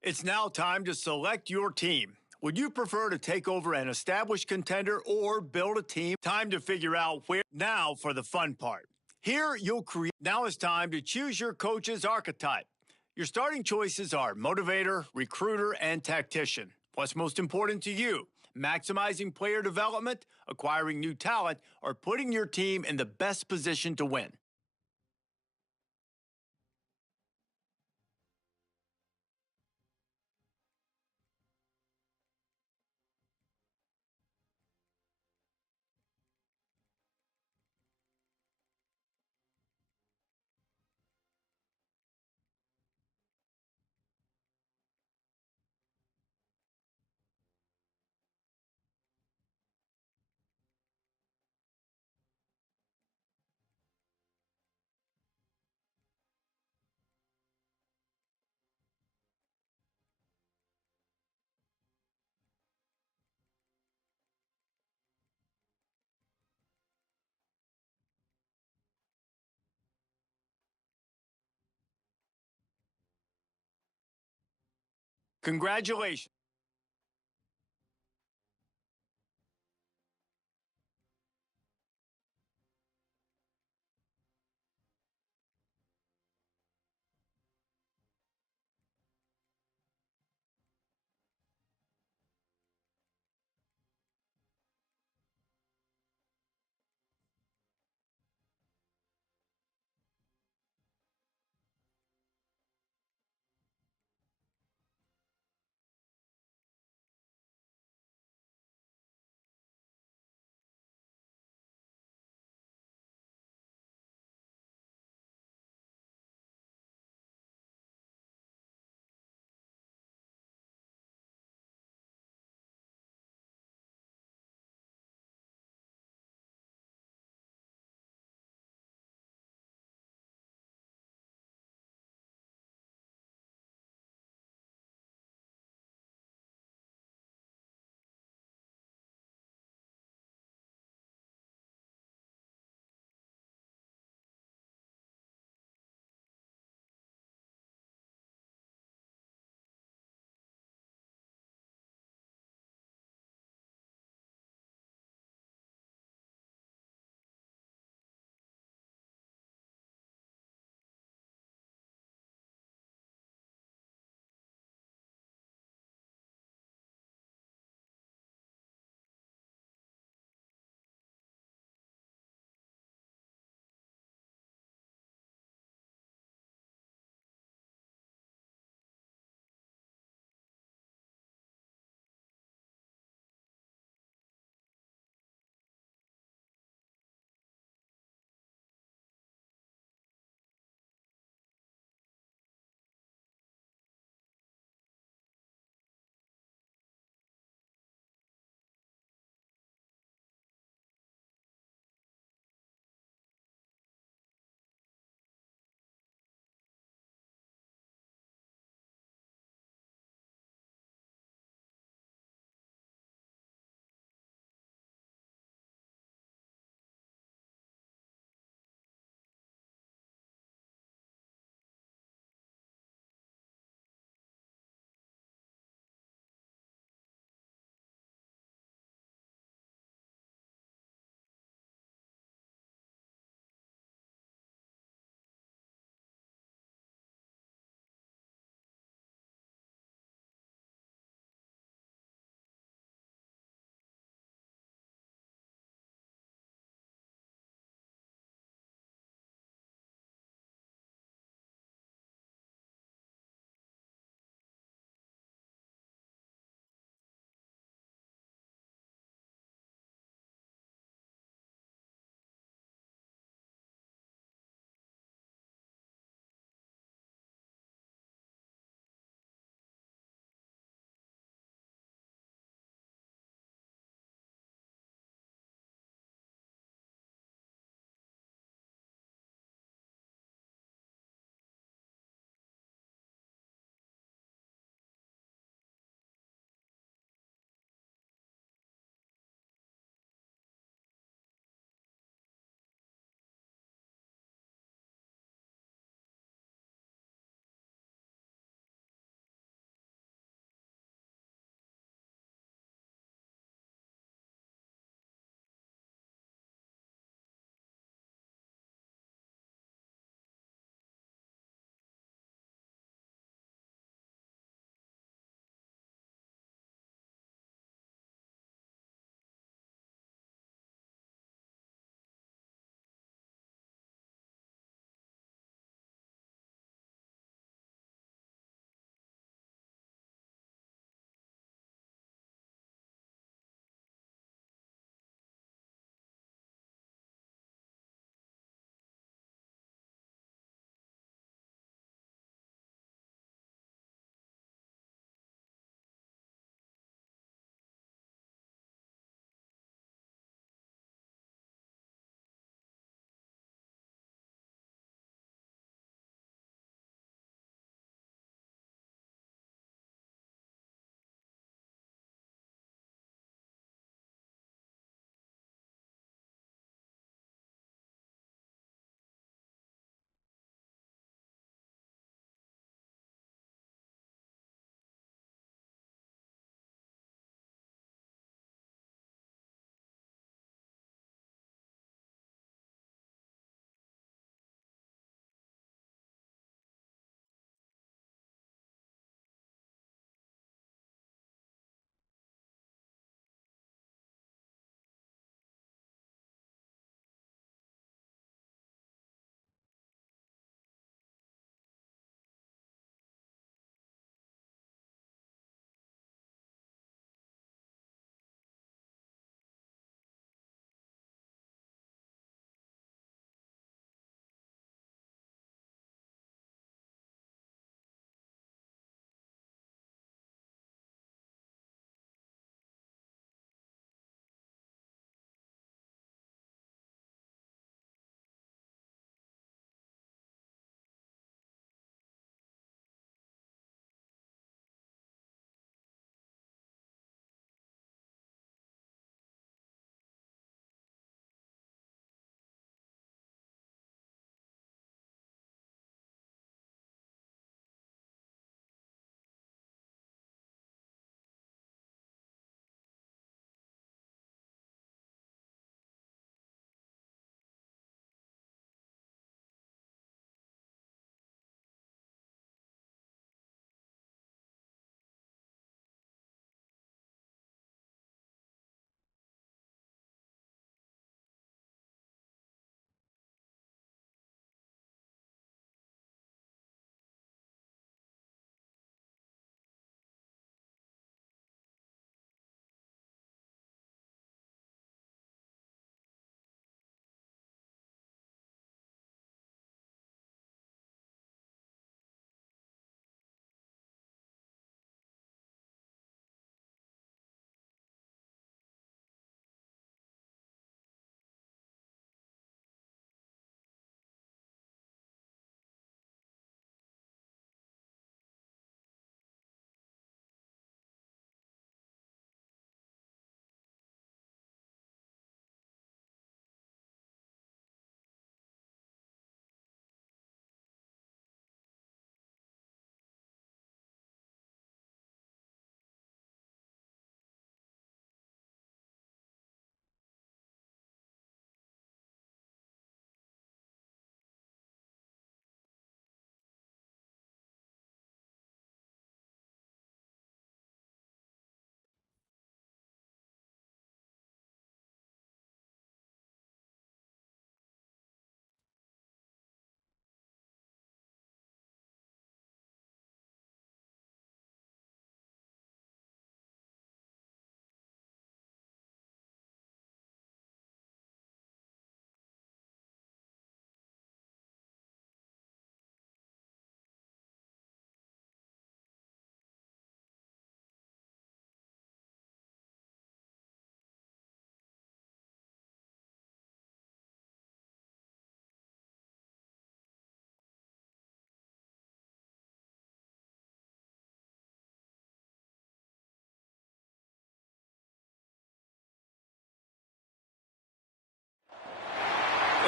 It's now time to select your team. Would you prefer to take over an established contender or build a team? Time to figure out where. Now for the fun part. Here you'll create. Now it's time to choose your coach's archetype. Your starting choices are motivator, recruiter, and tactician. What's most important to you? Maximizing player development, acquiring new talent, or putting your team in the best position to win? Congratulations.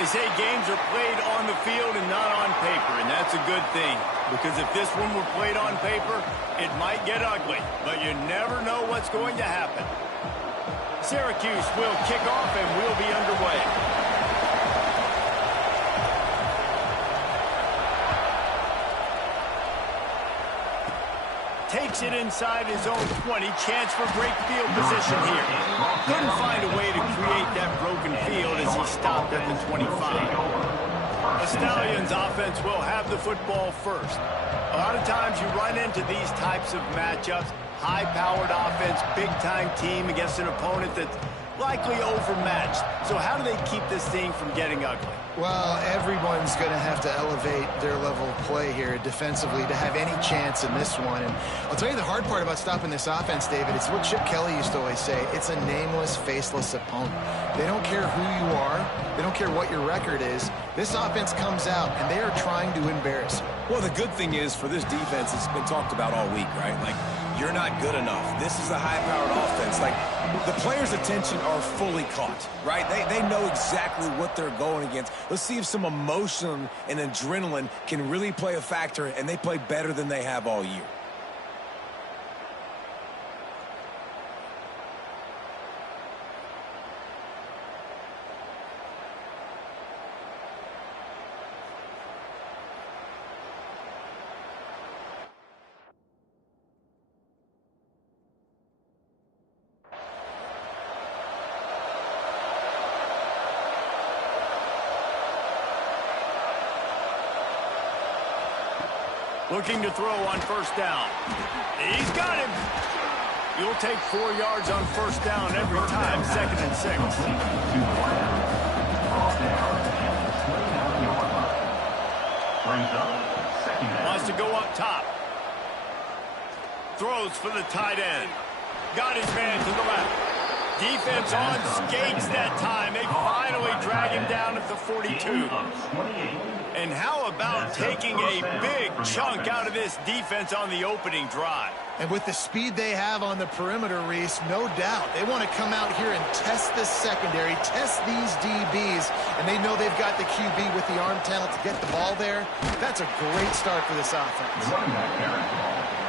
They say games are played on the field and not on paper, and that's a good thing. Because if this one were played on paper, it might get ugly. But you never know what's going to happen. Syracuse will kick off and we'll be underway. Takes it inside his own 20. Chance for great field position here. Couldn't find a way to create that broken field as he stopped at the 25. The Stallions offense will have the football first. A lot of times you run into these types of matchups. High-powered offense, big-time team against an opponent that's likely overmatched. So how do they keep this thing from getting ugly? Well, everyone's going to have to elevate their level of play here defensively to have any chance in this one. And I'll tell you the hard part about stopping this offense, David, it's what Chip Kelly used to always say. It's a nameless, faceless opponent. They don't care who you are. They don't care what your record is. This offense comes out, and they are trying to embarrass you. Well, the good thing is for this defense, it's been talked about all week, right? Like, you're not good enough. This is a high-powered offense. Like, the players' attention are fully caught, right? They know exactly what they're going against. Let's see if some emotion and adrenaline can really play a factor, and they play better than they have all year. Looking to throw on first down. He's got him. You'll take 4 yards on first down every time, 2nd and 6. Wants to go up top. Throws for the tight end. Got his man to the left. Defense on skates that time. They finally drag him down at the 42. And how about taking a big chunk out of this defense on the opening drive? And with the speed they have on the perimeter, Reese, no doubt, they want to come out here and test this secondary, test these DBs, and they know they've got the QB with the arm talent to get the ball there. That's a great start for this offense.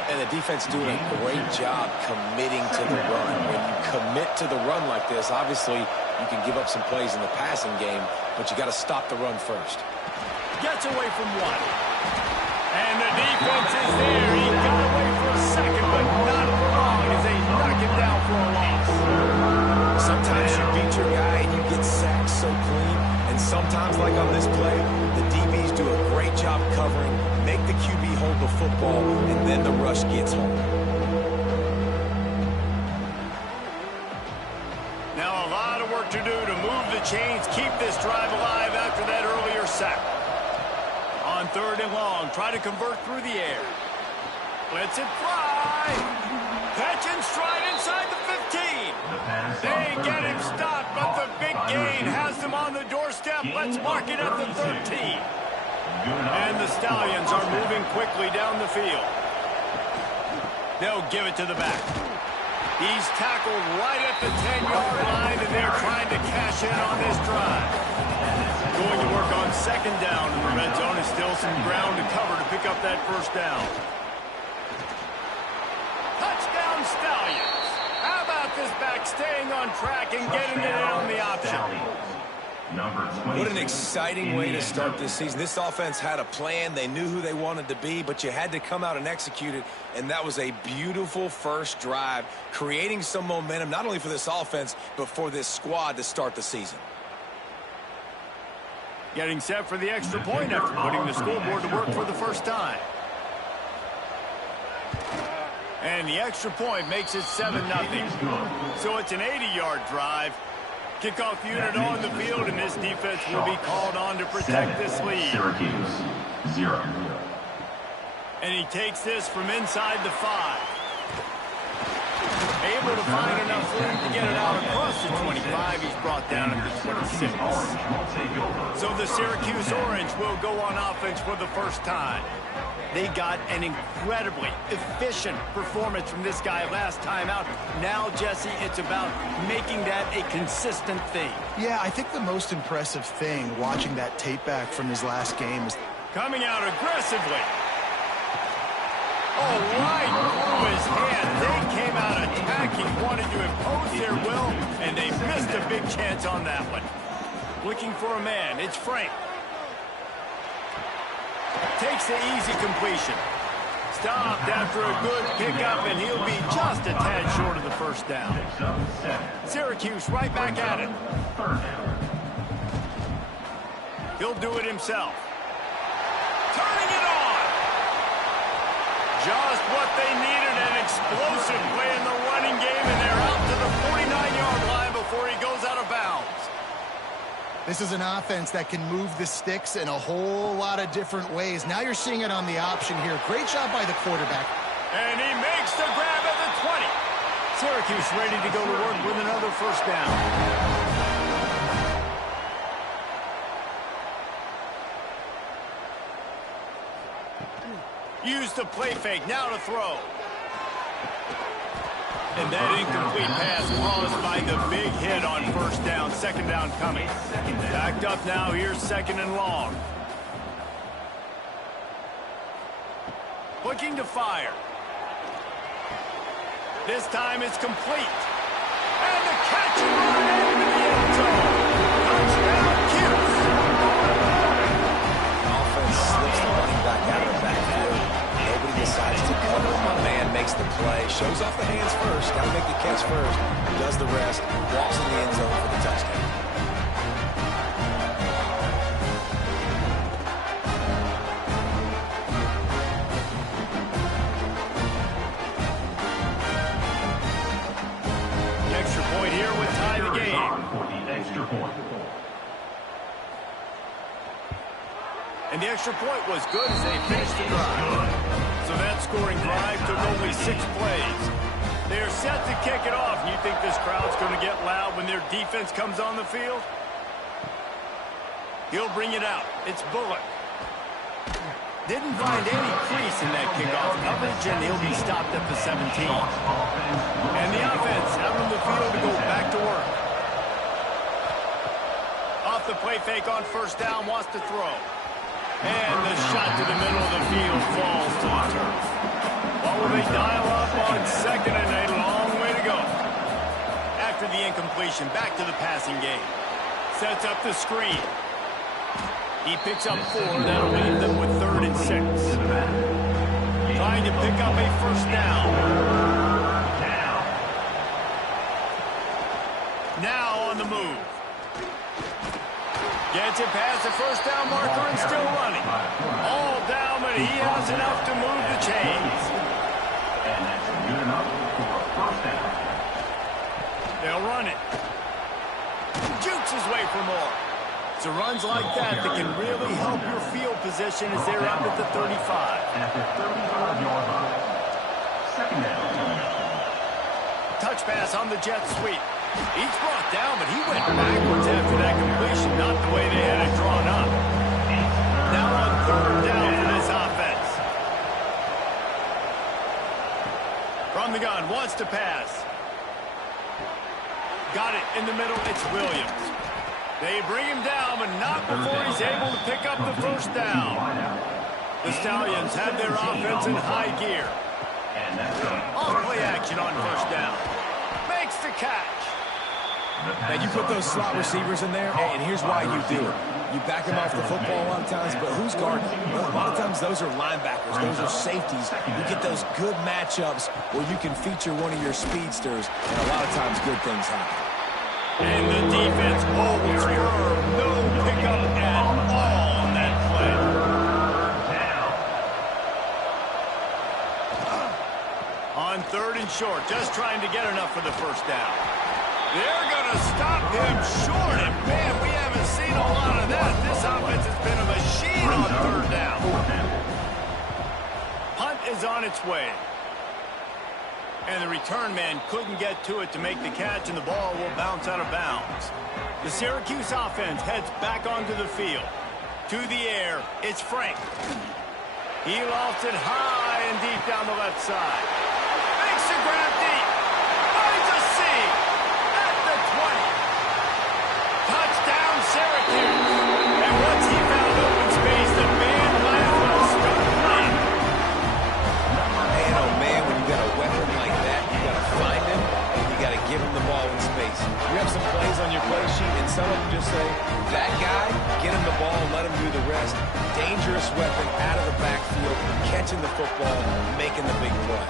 And the defense doing a great job committing to the run. When you commit to the run like this, obviously you can give up some plays in the passing game, but you got to stop the run first. Gets away from one. And the defense is there. He got away for a second, but not for long as they knock him down for a loss. Sometimes you beat your guy and you get sacked so clean. And sometimes, like on this play, the DBs do a great job covering, make the QB hold the football, and then the rush gets home. Now a lot of work to do to move the chains, keep this drive alive after that earlier sack. On 3rd and long, try to convert through the air. Lets it fly. Catch and stride inside the 15. They get him stopped, but the big gain has them on the doorstep. Let's mark it at the 13. And the Stallions are moving quickly down the field. They'll give it to the back. He's tackled right at the 10-yard line, and they're trying to cash in on this drive. Going to work on 2nd down in the red zone. Is still some ground to cover to pick up that first down. Touchdown Stallions. How about this back staying on track and getting it in on the option? What an exciting way to start this season. This offense had a plan. They knew who they wanted to be, but you had to come out and execute it, and that was a beautiful first drive, creating some momentum, not only for this offense, but for this squad to start the season. Getting set for the extra point after putting the scoreboard to work for the first time. And the extra point makes it 7-0. So it's an 80-yard drive. Kickoff unit on the field, and this defense will be called on to protect this lead. Syracuse, 0. And he takes this from inside the 5. Able to find enough room to get it out across the 25. He's brought down at the 26. So the Syracuse Orange will go on offense for the first time. They got an incredibly efficient performance from this guy last time out. Now, Jesse, it's about making that a consistent thing. Yeah, I think the most impressive thing watching that tape back from his last game is coming out aggressively. Oh, right through his hand. They came out attacking, wanted to impose their will, and they missed a big chance on that one. Looking for a man. It's Frank. Takes the easy completion. Stopped after a good pickup, and he'll be just a tad short of the first down. Syracuse right back at it. He'll do it himself. Turning it on. Just what they needed, an explosive play in the running game, and they're out to the 49-yard line before he goes out of bounds. This is an offense that can move the sticks in a whole lot of different ways. Now you're seeing it on the option here. Great job by the quarterback. And he makes the grab at the 20. Syracuse ready to go to work with another first down. Use the play fake, now to throw. And that incomplete pass caused by the big hit on first down. Second down coming. Backed up now, here's second and long. Looking to fire. This time it's complete. And the catch and run into the end zone. Touchdown, Cuse. Offense slips the running back out of the backfield. Nobody decides to cover. My man makes the play. Shows off the hands first. Got to make the catch first. Does the rest. Walks in the end zone for the touchdown. The extra point here would tie the game. Extra point. And the extra point was good as they finished the drive. So that scoring drive took only 6 plays. They're set to kick it off. You think this crowd's going to get loud when their defense comes on the field? He'll bring it out. It's Bullock. Didn't find any crease in that kickoff coverage, and he'll be stopped at the 17. And the offense out on the field to go back to work. Off the play fake on first down, wants to throw. And the shot to the middle of the field falls to the turf. What will they dial up on second and a long way to go? After the incompletion, back to the passing game. Sets up the screen. He picks up 4. That'll leave them with 3rd and 6. Trying to pick up a first down. Now on the move. Gets it past the first down marker and still running. All down, but he has enough to move the chains. And that's good enough for a first down. They'll run it. Jukes his way for more. So runs like that can really help your field position as they're up at the 35. At the 35-yard line. Second down. Touch pass on the jet sweep. He's brought down, but he went backwards after that completion, not the way they had it drawn up. Now on 3rd down for this offense. From the gun, wants to pass. Got it in the middle, it's Williams. They bring him down, but not before he's able to pick up the first down. The Stallions have their offense in high gear. Off play action on first down. Makes the catch. Now, you put those slot receivers in there, and here's why you do it. You back them off the football a lot of times, but who's guarding? Well, a lot of times those are linebackers. Those are safeties. You get those good matchups where you can feature one of your speedsters, and a lot of times good things happen. And the defense holds firm. No pickup at all on that play. On 3rd and short, just trying to get enough for the first down. They're going to stop him short, and man, we haven't seen a lot of that. This offense has been a machine on 3rd down. Punt is on its way. And the return man couldn't get to it to make the catch, and the ball will bounce out of bounds. The Syracuse offense heads back onto the field. To the air, it's Frank. He lofts it high and deep down the left side. Makes the grab deep. Finds a seam at the 20. Touchdown, Syracuse. And once he found open space, the man might as well start playing. Man, oh man, when you got a weapon like that, you got to find him, and you got to give him the ball in space. You have some plays on your play sheet, and some of them just say, that guy, get him the ball, let him do the rest. Dangerous weapon out of the backfield, catching the football, making the big play.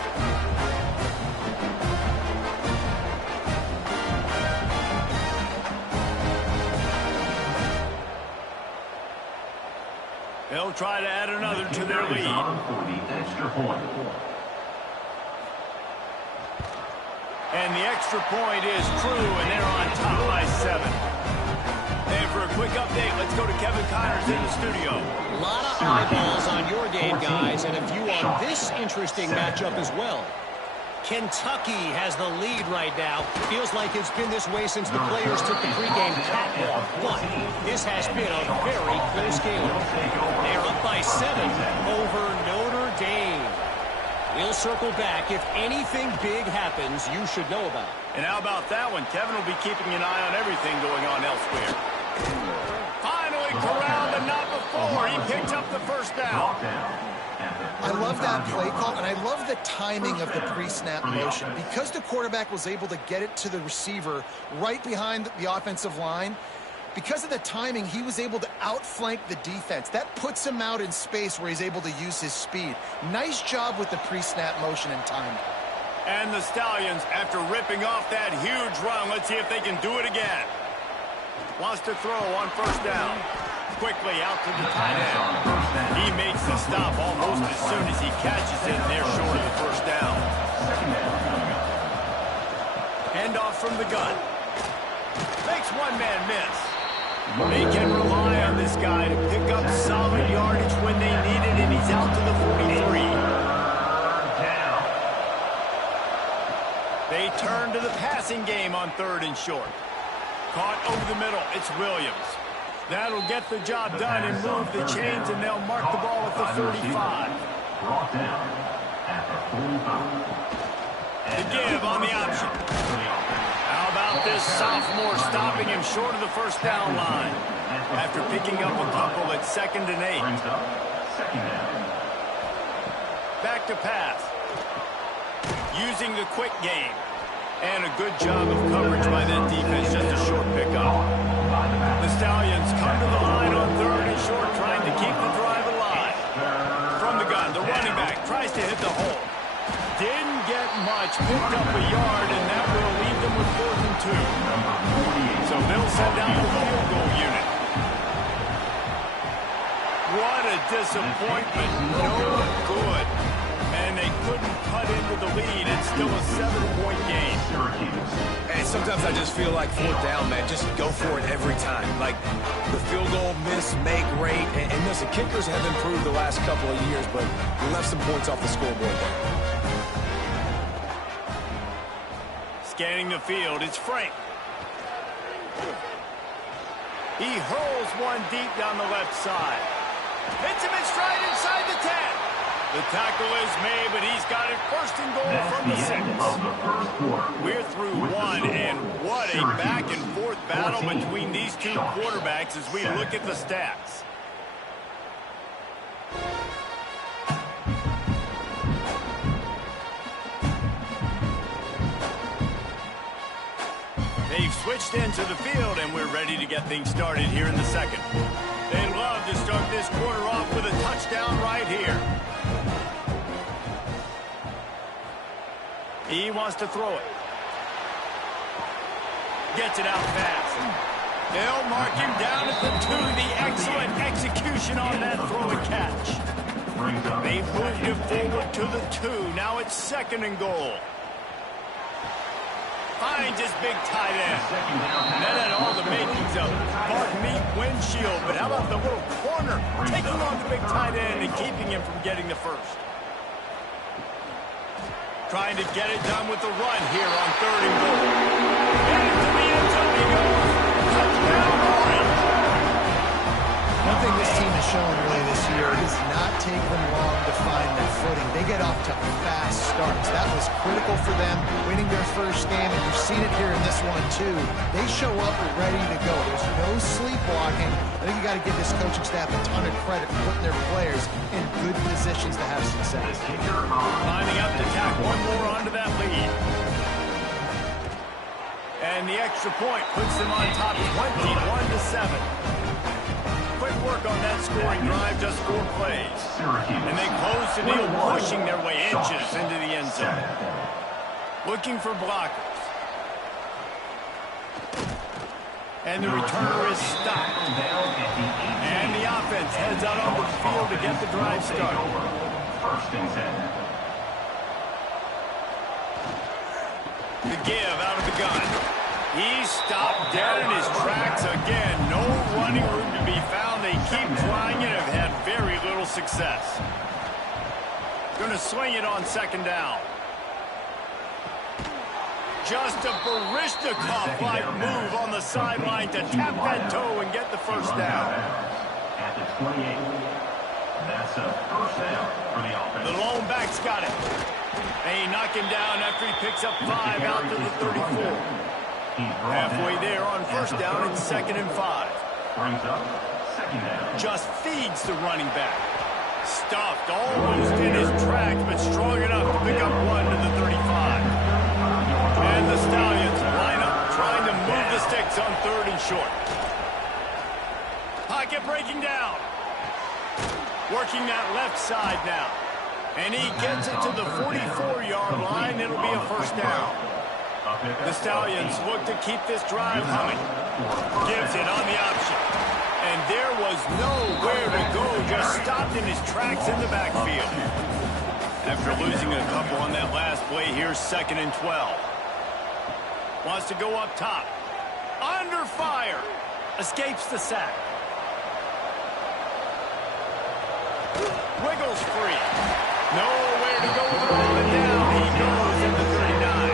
They'll try to add another to their lead. And the extra point is true, and they're on top by 7. And for a quick update, let's go to Kevin Connors in the studio. A lot of eyeballs on your game, guys, and a view on this interesting matchup as well. Kentucky has the lead right now. Feels like it's been this way since the players took the pregame catwalk, but this has been a very close game. They're up by 7 over Notre Dame. We'll circle back. If anything big happens, you should know about it. And how about that one? Kevin will be keeping an eye on everything going on elsewhere. Finally corralled, and not before. He picked up the first down. I love that play call, and I love the timing of the pre-snap motion. Because the quarterback was able to get it to the receiver right behind the offensive line, because of the timing, he was able to outflank the defense. That puts him out in space where he's able to use his speed. Nice job with the pre-snap motion and timing. And the Stallions, after ripping off that huge run, let's see if they can do it again. Wants to throw on first down. Quickly out to the tight end. He makes the stop almost as soon as he catches it, and they're short of the first down. Handoff from the gun. Makes one man miss. They can rely on this guy to pick up solid yardage when they need it, and he's out to the 43. They turn to the passing game on 3rd and short. Caught over the middle. It's Williams. That'll get the job done and move the chains, and they'll mark the ball at the 45. The give on the option. How about this sophomore stopping him short of the first down line after picking up a couple at 2nd and 8. Back to pass. Using the quick game. And a good job of coverage by that defense, just a short pickup. The Stallions come to the line on 3rd and short, trying to keep the drive alive. From the gun, the running back tries to hit the hole. Didn't get much, picked up a yard, and that will leave them with 4th and 2. So they'll send out the field goal unit. What a disappointment. No good. And they couldn't cut into the lead. It's still a 7-point game. And sometimes I just feel like 4th down, man. Just go for it every time. Like the field goal miss, make rate. And listen, kickers have improved the last couple of years, but we left some points off the scoreboard there. Scanning the field, it's Frank. He hurls one deep down the left side. Hits him in stride inside the 10. The tackle is made, but he's got it 1st and goal from the 6. We're through 1, and what a back-and-forth battle between these two quarterbacks as we look at the stats. They've switched into the field, and we're ready to get things started here in the 2nd. They'd love to start this quarter off with a touchdown right here. He wants to throw it. Gets it out fast. They'll mark him down at the 2. The excellent execution on that throw and catch. They moved him forward to the 2. Now it's 2nd and goal. Finds his big tight end. That had all the makings of, pardon me, windshield. But how about the little corner taking on the big tight end and keeping him from getting the first? Trying to get it done with the run here on 3rd and goal. Into the end zone he goes. Touchdown, Orange. One thing this team has shown really this year is not take them long to find their footing. They get off to fast starts. That was critical for them, winning their first game, and you've seen it here in this one too. They show up ready to go. There's no sleepwalking. I think you got to give this coaching staff a ton of credit for putting their players in good positions to have success. Lining up to tack one more onto that lead. And the extra point puts them on top 21-7. Quick work on that scoring drive, just 4 plays. And they close the deal, pushing their way inches into the end zone. Looking for blockers. And the returner is stopped. And the offense heads out onto the field to get the drive started. First and 10. The give out of the gun. He stopped dead in his tracks again. No running room to be found. They keep trying it and have had very little success. Going to swing it on 2nd down. Just a Baryshnikov-like move on the sideline to tap that toe and get the first down. At the 28. That's a first down for the offense. The lone back's got it. They knock him down after he picks up 5 out to the 34. Halfway there on 1st down, it's 2nd and 5. Brings up 2nd down. Just feeds the running back. Stuffed almost in his tracks, but strong enough to pick up 1 to the 35. And the Stallions line up, trying to move the sticks on 3rd and short. Pocket breaking down. Working that left side now. And he gets it to the 44-yard line. It'll be a first down. The Stallions look to keep this drive humming. Gives it on the option. And there was nowhere to go. Just stopped in his tracks in the backfield. After losing a couple on that last play, here's 2nd and 12. Wants to go up top. Under fire. Escapes the sack. Wiggles free. Nowhere to go with the ball down. He goes in the 39.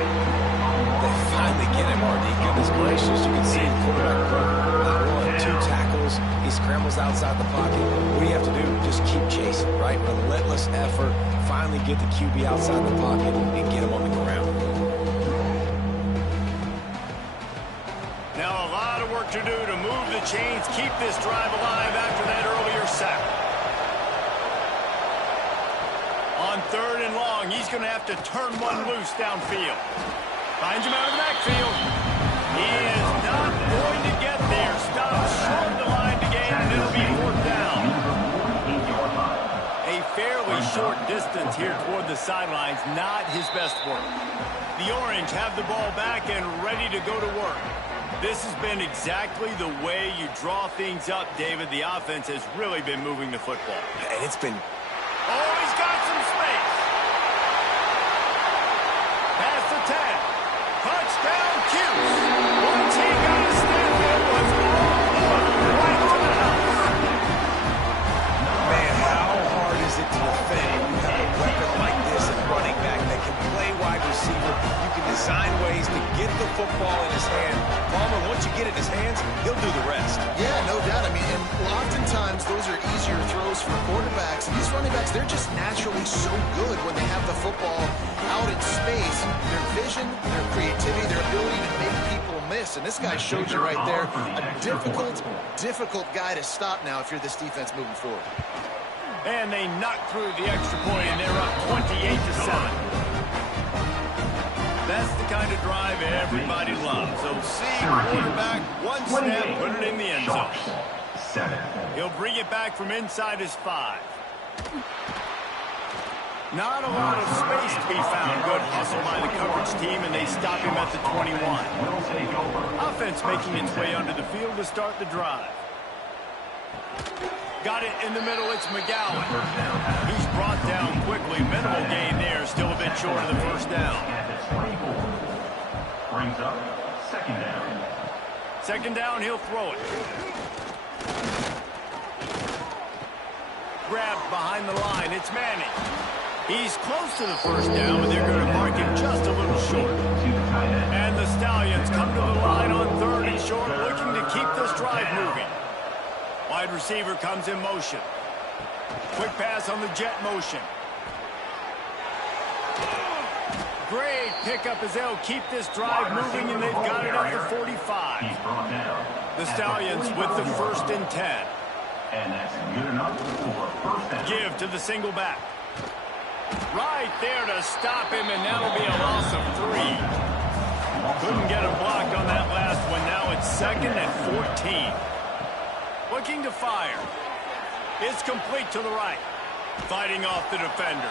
They finally get him, RD. Goodness gracious. You can see the quarterback broke not 1, 2 tackles. He scrambles outside the pocket. What do you have to do? Just keep chasing, right? Relentless effort. Finally get the QB outside the pocket and get him on the ground. Now a lot of work to do to move the chains, keep this drive alive after that earlier sack. On 3rd and long, he's going to have to turn one loose downfield. Finds him out of the backfield. He is not going to get there. Stops short the line to gain, and it'll be 4th down. A fairly short distance here toward the sidelines, not his best work. The Orange have the ball back and ready to go to work. This has been exactly the way you draw things up, David. The offense has really been moving the football. And it's been... Oh, he's got some space. Pass the 10. Touchdown, Cuse. Once he got a step, it was all right to the house. Man, how hard is it to defend when you have a weapon like this at running back that can play wide receiver? You can design ways to get the football in his hand. Palmer, once you get it in his hands, he'll do the rest. Yeah, no doubt. I mean, and oftentimes those are easier throws for quarterbacks. And these running backs, they're just naturally so good when they have the football out in space. Their vision, their creativity, their ability to make people miss. And this guy showed you right there a difficult guy to stop now if you're this defense moving forward. And they knock through the extra point, and they're up 28-7. That's the kind of drive everybody loves. So see quarterback, one step, put it in the end zone. He'll bring it back from inside his 5. Not a lot of space to be found. Good hustle by the coverage team, and they stop him at the 21. Offense making its way onto the field to start the drive. Got it in the middle, it's McGowan. He's brought down quickly. Minimal gain there, still a bit short of the first down. Brings up 2nd down. 2nd down, he'll throw it. Grabbed behind the line, it's Manning. He's close to the first down, but they're going to mark him just a little short. And the Stallions come to the line on 3rd and short, looking to keep this drive moving. Wide receiver comes in motion. Quick pass on the jet motion. Great pickup as they'll keep this drive moving, and they've got it up to 45. The Stallions with the 1st and 10. And that's good enough for first down. Give to the single back. Right there to stop him, and that'll be a loss of 3. Couldn't get a block on that last one. Now it's 2nd and 14. Looking to fire. It's complete to the right. Fighting off the defender.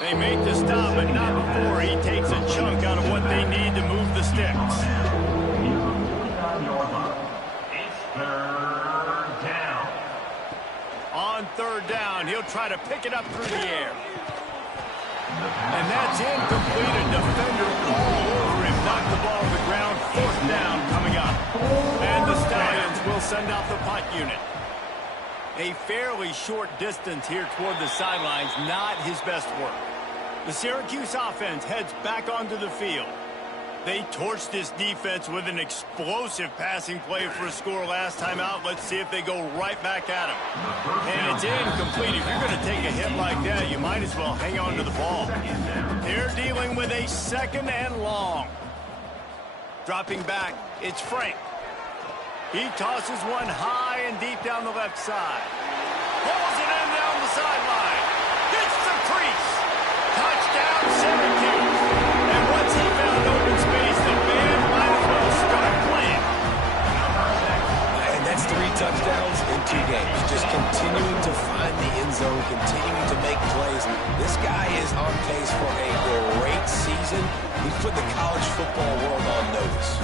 They make the stop, but not before he takes a chunk out of what they need to move the sticks. It's 3rd down. On 3rd down, he'll try to pick it up through the air. And that's incomplete. A defender all over him. Knocked the ball to the ground. 4th down coming up. And the Stallions will send out the punt unit. A fairly short distance here toward the sidelines. Not his best work. The Syracuse offense heads back onto the field. They torched this defense with an explosive passing play for a score last time out. Let's see if they go right back at him. And it's incomplete. If you're going to take a hit like that, you might as well hang on to the ball. They're dealing with a 2nd and long. Dropping back, it's Frank. He tosses one high and deep down the left side. Pulls it in down the sideline. Hits the crease. Touchdown, Syracuse. And once he found open space, the band might as well start playing. And that's 3 touchdowns in 2 games. Just continuing to find the end zone, continuing to make plays. This guy is on pace for a great season. He's put the college football world on notice.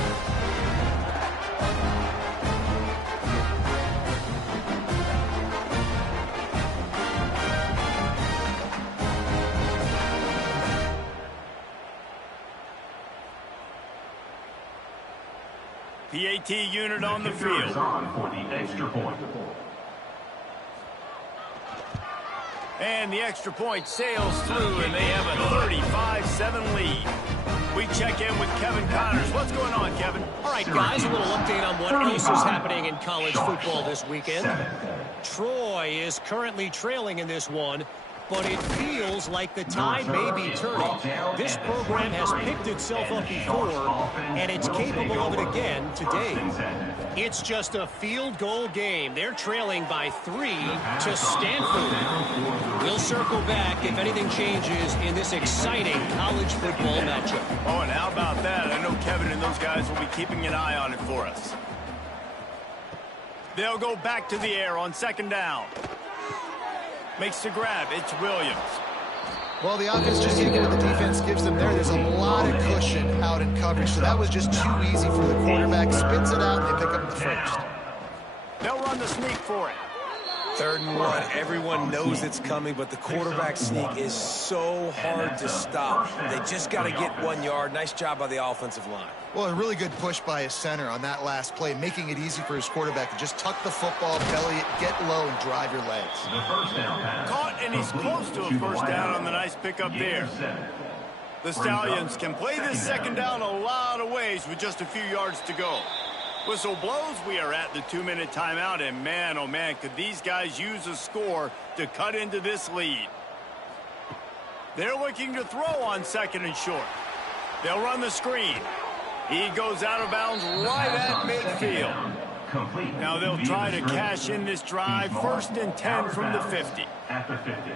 PAT unit on the field. On for the extra point. And the extra point sails through, and they have a 35-7 lead. We check in with Kevin Connors. What's going on, Kevin? All right, guys, a little update on what else is happening in college football this weekend. Troy is currently trailing in this one, but it feels like the tide may be turning. This program has picked itself up before, and it's capable of it again today. It's just a field goal game. They're trailing by 3 to Stanford. We'll circle back if anything changes in this exciting college football matchup. Oh, and how about that? I know Kevin and those guys will be keeping an eye on it for us. They'll go back to the air on 2nd down. Makes the grab. It's Williams. Well, the offense just taking what the defense gives them there. There's a lot of cushion out in coverage, so that was just too easy for the quarterback. Spits it out, and they pick up the 1st. They'll run the sneak for it. 3rd and 1. Everyone knows it's coming, but the quarterback sneak is so hard to stop. They just got to get 1 yard. Nice job by the offensive line. Well, a really good push by his center on that last play, making it easy for his quarterback to just tuck the football, belly it, get low, and drive your legs. The first down pass. Caught, and he's close to a 1st down on the nice pickup there. The Stallions can play this 2nd down a lot of ways with just a few yards to go. Whistle blows, we are at the 2-minute timeout, and man, oh man, could these guys use a score to cut into this lead. They're looking to throw on 2nd and short. They'll run the screen. He goes out of bounds right at midfield. Now they'll try to cash in this drive. 1st and 10 from the 50. At the 50.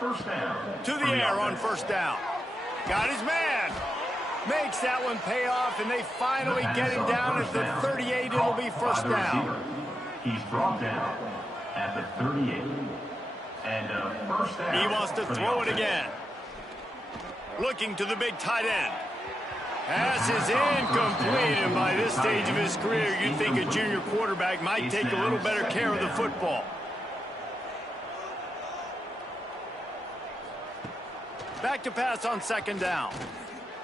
First down. To the air on 1st down. Got his man. Makes that one pay off, and they finally get him down at the 38. It'll be 1st down. He's brought down at the 38. And 1st down. He wants to throw it again. Looking to the big tight end. Pass is incomplete, and by this stage of his career, you'd think a junior quarterback might take a little better care of the football. Back to pass on 2nd down.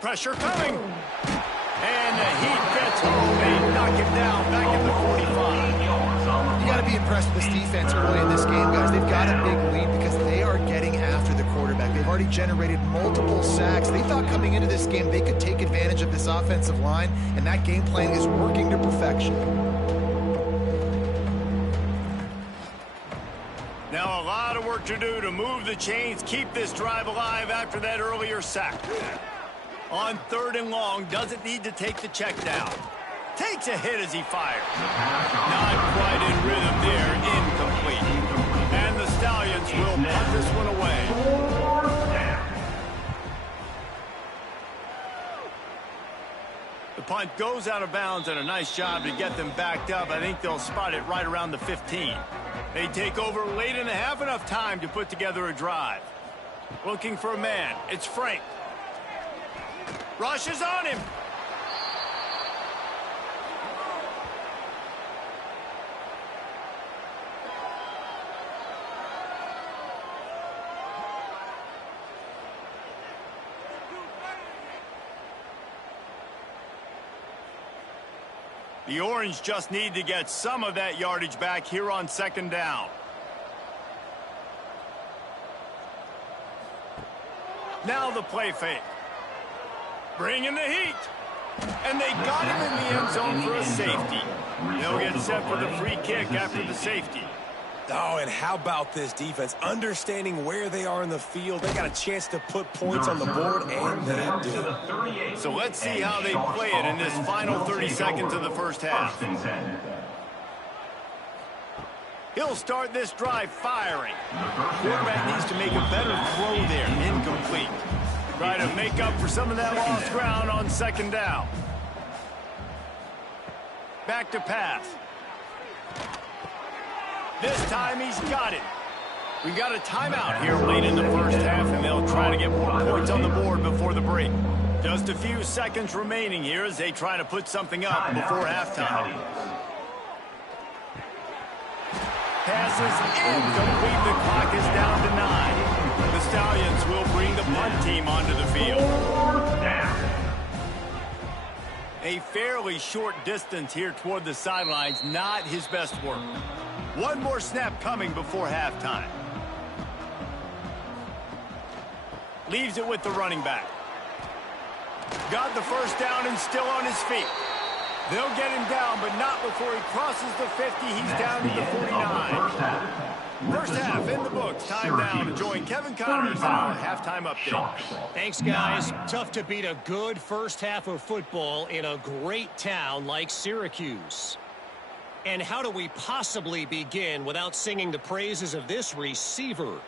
Pressure coming. And the heat gets home. They knock him down back at the 45. You got to be impressed with this defense early in this game, guys. They've got a big lead because they are getting after the quarterback. They've already generated multiple sacks. They thought coming into this game they could take advantage of this offensive line, and that game plan is working to perfection. Now a lot of work to do to move the chains, keep this drive alive after that earlier sack. On 3rd and long, doesn't need to take the check down. Takes a hit as he fires. Not quite in rhythm there, incomplete. And the Stallions will punt this one away. The punt goes out of bounds, and a nice job to get them backed up. I think they'll spot it right around the 15. They take over late in the half, enough time to put together a drive. Looking for a man. It's Frank. Rushes on him. The Orange just need to get some of that yardage back here on 2nd down. Now the play fake. Bringing the heat. And they got him in the end zone for a safety. They'll get set for the free kick after the safety. Oh, and how about this defense? Understanding where they are in the field. They got a chance to put points on the board, and they do. So let's see how they play it in this final 30 seconds of the first half. He'll start this drive firing. Quarterback needs to make a better throw there. Incomplete. Try to make up for some of that lost ground on 2nd down. Back to pass. This time he's got it. We've got a timeout here late in the first half, and they'll try to get more points on the board before the break. Just a few seconds remaining here as they try to put something up before halftime. Passes incomplete. The clock is down to 9. The Stallions will bring the punt team onto the field. A fairly short distance here toward the sidelines. Not his best work. One more snap coming before halftime. Leaves it with the running back. Got the first down and still on his feet. They'll get him down, but not before he crosses the 50. He's down to the 49. First half in the books. Time now to join Kevin Connors on our halftime update. Thanks, guys. Tough to beat a good first half of football in a great town like Syracuse. And how do we possibly begin without singing the praises of this receiver?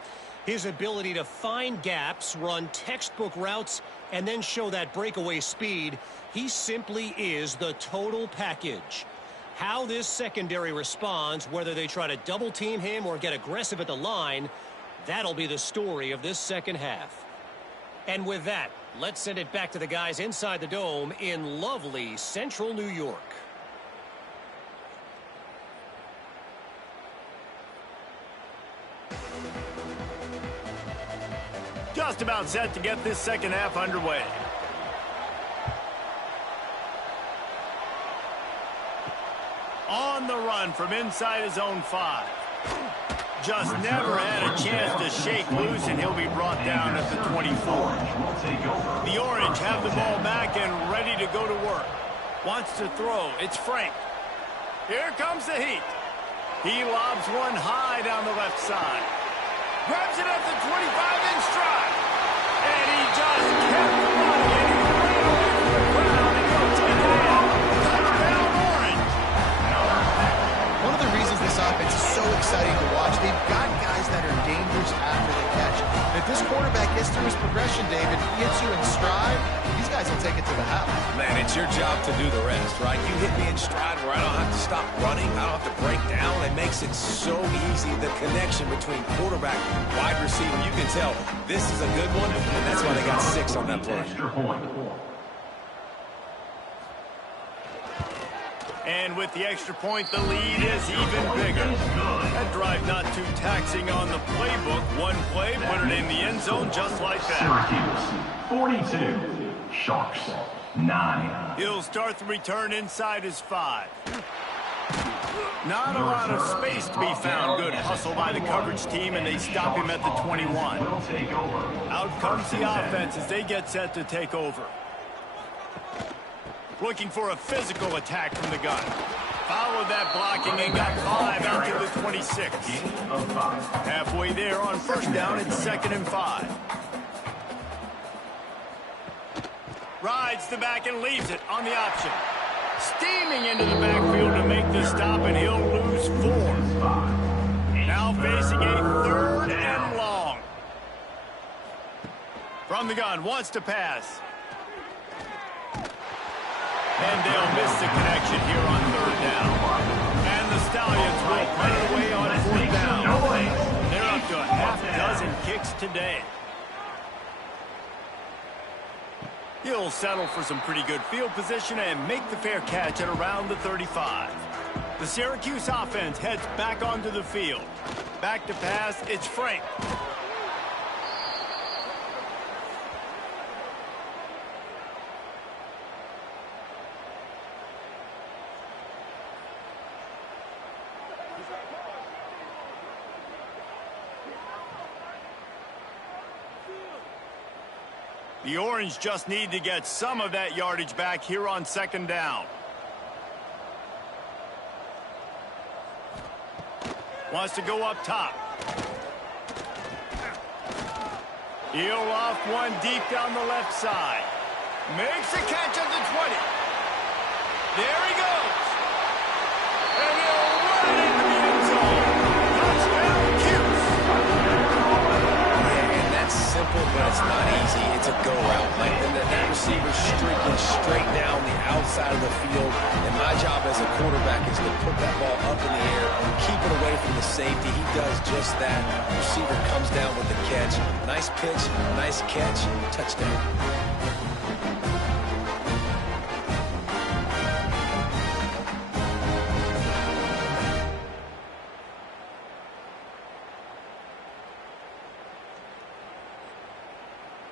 His ability to find gaps, run textbook routes, and then show that breakaway speed. He simply is the total package. How this secondary responds, whether they try to double team him or get aggressive at the line, that'll be the story of this second half. And with that, let's send it back to the guys inside the Dome in lovely central New York. Just about set to get this second half underway. On the run from inside his own 5. Just never had a chance to shake loose, and he'll be brought down at the 24. The Orange have the ball back and ready to go to work. Wants to throw. It's Frank. Here comes the heat. He lobs one high down the left side. Grabs it at the 25 in stride. And he just kept running. And he ran away from the crowd, and he'll take it in. Touchdown, Orange. One of the reasons this offense is so exciting to watch, they've got guys that are dangerous after they catch. And if this quarterback gets through his progression, David, he hits you in stride, these guys will take it to the house. Man, it's your job to do the rest, right? You hit me in stride where I don't have to stop running. I don't have to break down. It makes it so easy. The connection between quarterback and wide receiver, you can tell this is a good one, and that's why they got 6 on that play. And with the extra point, the lead is even bigger. That drive not too taxing on the playbook. One play, put it in the end zone just like that. Syracuse, 42. Sharks, 9. He'll start the return inside his 5. Not a lot of space to be found. Good hustle by the coverage team, and they stop him at the 21. Out comes the offense as they get set to take over. Looking for a physical attack from the gun. Followed that blocking and got 5 out to the 26. Halfway there on first down, it's 2nd and 5. Rides the back and leaves it on the option. Steaming into the backfield to make the stop, and he'll lose 4. Now facing a 3rd and long. From the gun, wants to pass. And they'll miss the connection here on 3rd down. And the Stallions will punt it away on 4th down. They're up to a half dozen kicks today. He'll settle for some pretty good field position and make the fair catch at around the 35. The Syracuse offense heads back onto the field. Back to pass, it's Frank. The Orange just need to get some of that yardage back here on 2nd down. Wants to go up top. Heel off one deep down the left side. Makes the catch at the 20. There he goes. And he'll run it into the end zone. Touchdown, Cuse. Yeah, and that's simple, but it's not easy. It's a go route. Like that receiver streaking straight down the outside of the field. And my job as a quarterback is to put that ball up in the air, keep it away from the safety. He does just that. The receiver comes down with the catch. Nice pitch, nice catch, touchdown.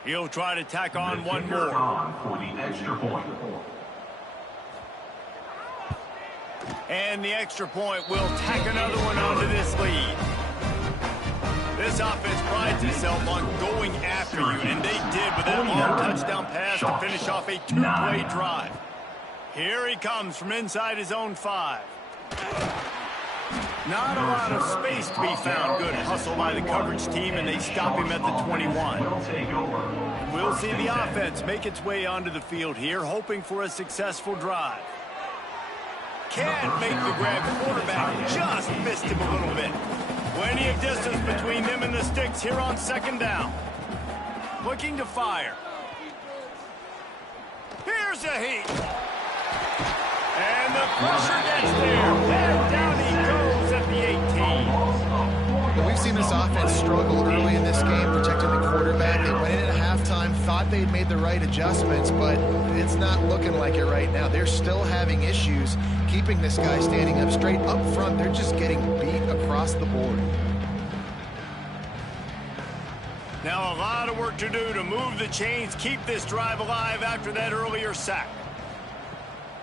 He'll try to tack on one more. For the extra point. And the extra point will tack another one onto this lead. This offense prides itself on going after you, and they did with that long touchdown pass to finish off a 2-play drive. Here he comes from inside his own 5. Not a lot of space to be found. Good hustle by the coverage team, and they stop him at the 21. We'll see the offense make its way onto the field here, hoping for a successful drive. Can't make the grab. Quarterback just missed him a little bit. Plenty of distance between them and the sticks here on 2nd down. Looking to fire. Here's a heat. And the pressure gets there. And down he goes at the 18. We've seen this offense struggle early in this game, protecting the quarterback. They went in at halftime, thought they'd made the right adjustments, but it's not looking like it right now. They're still having issues keeping this guy standing up straight up front. They're just getting beat across the board. Now a lot of work to do to move the chains, keep this drive alive after that earlier sack.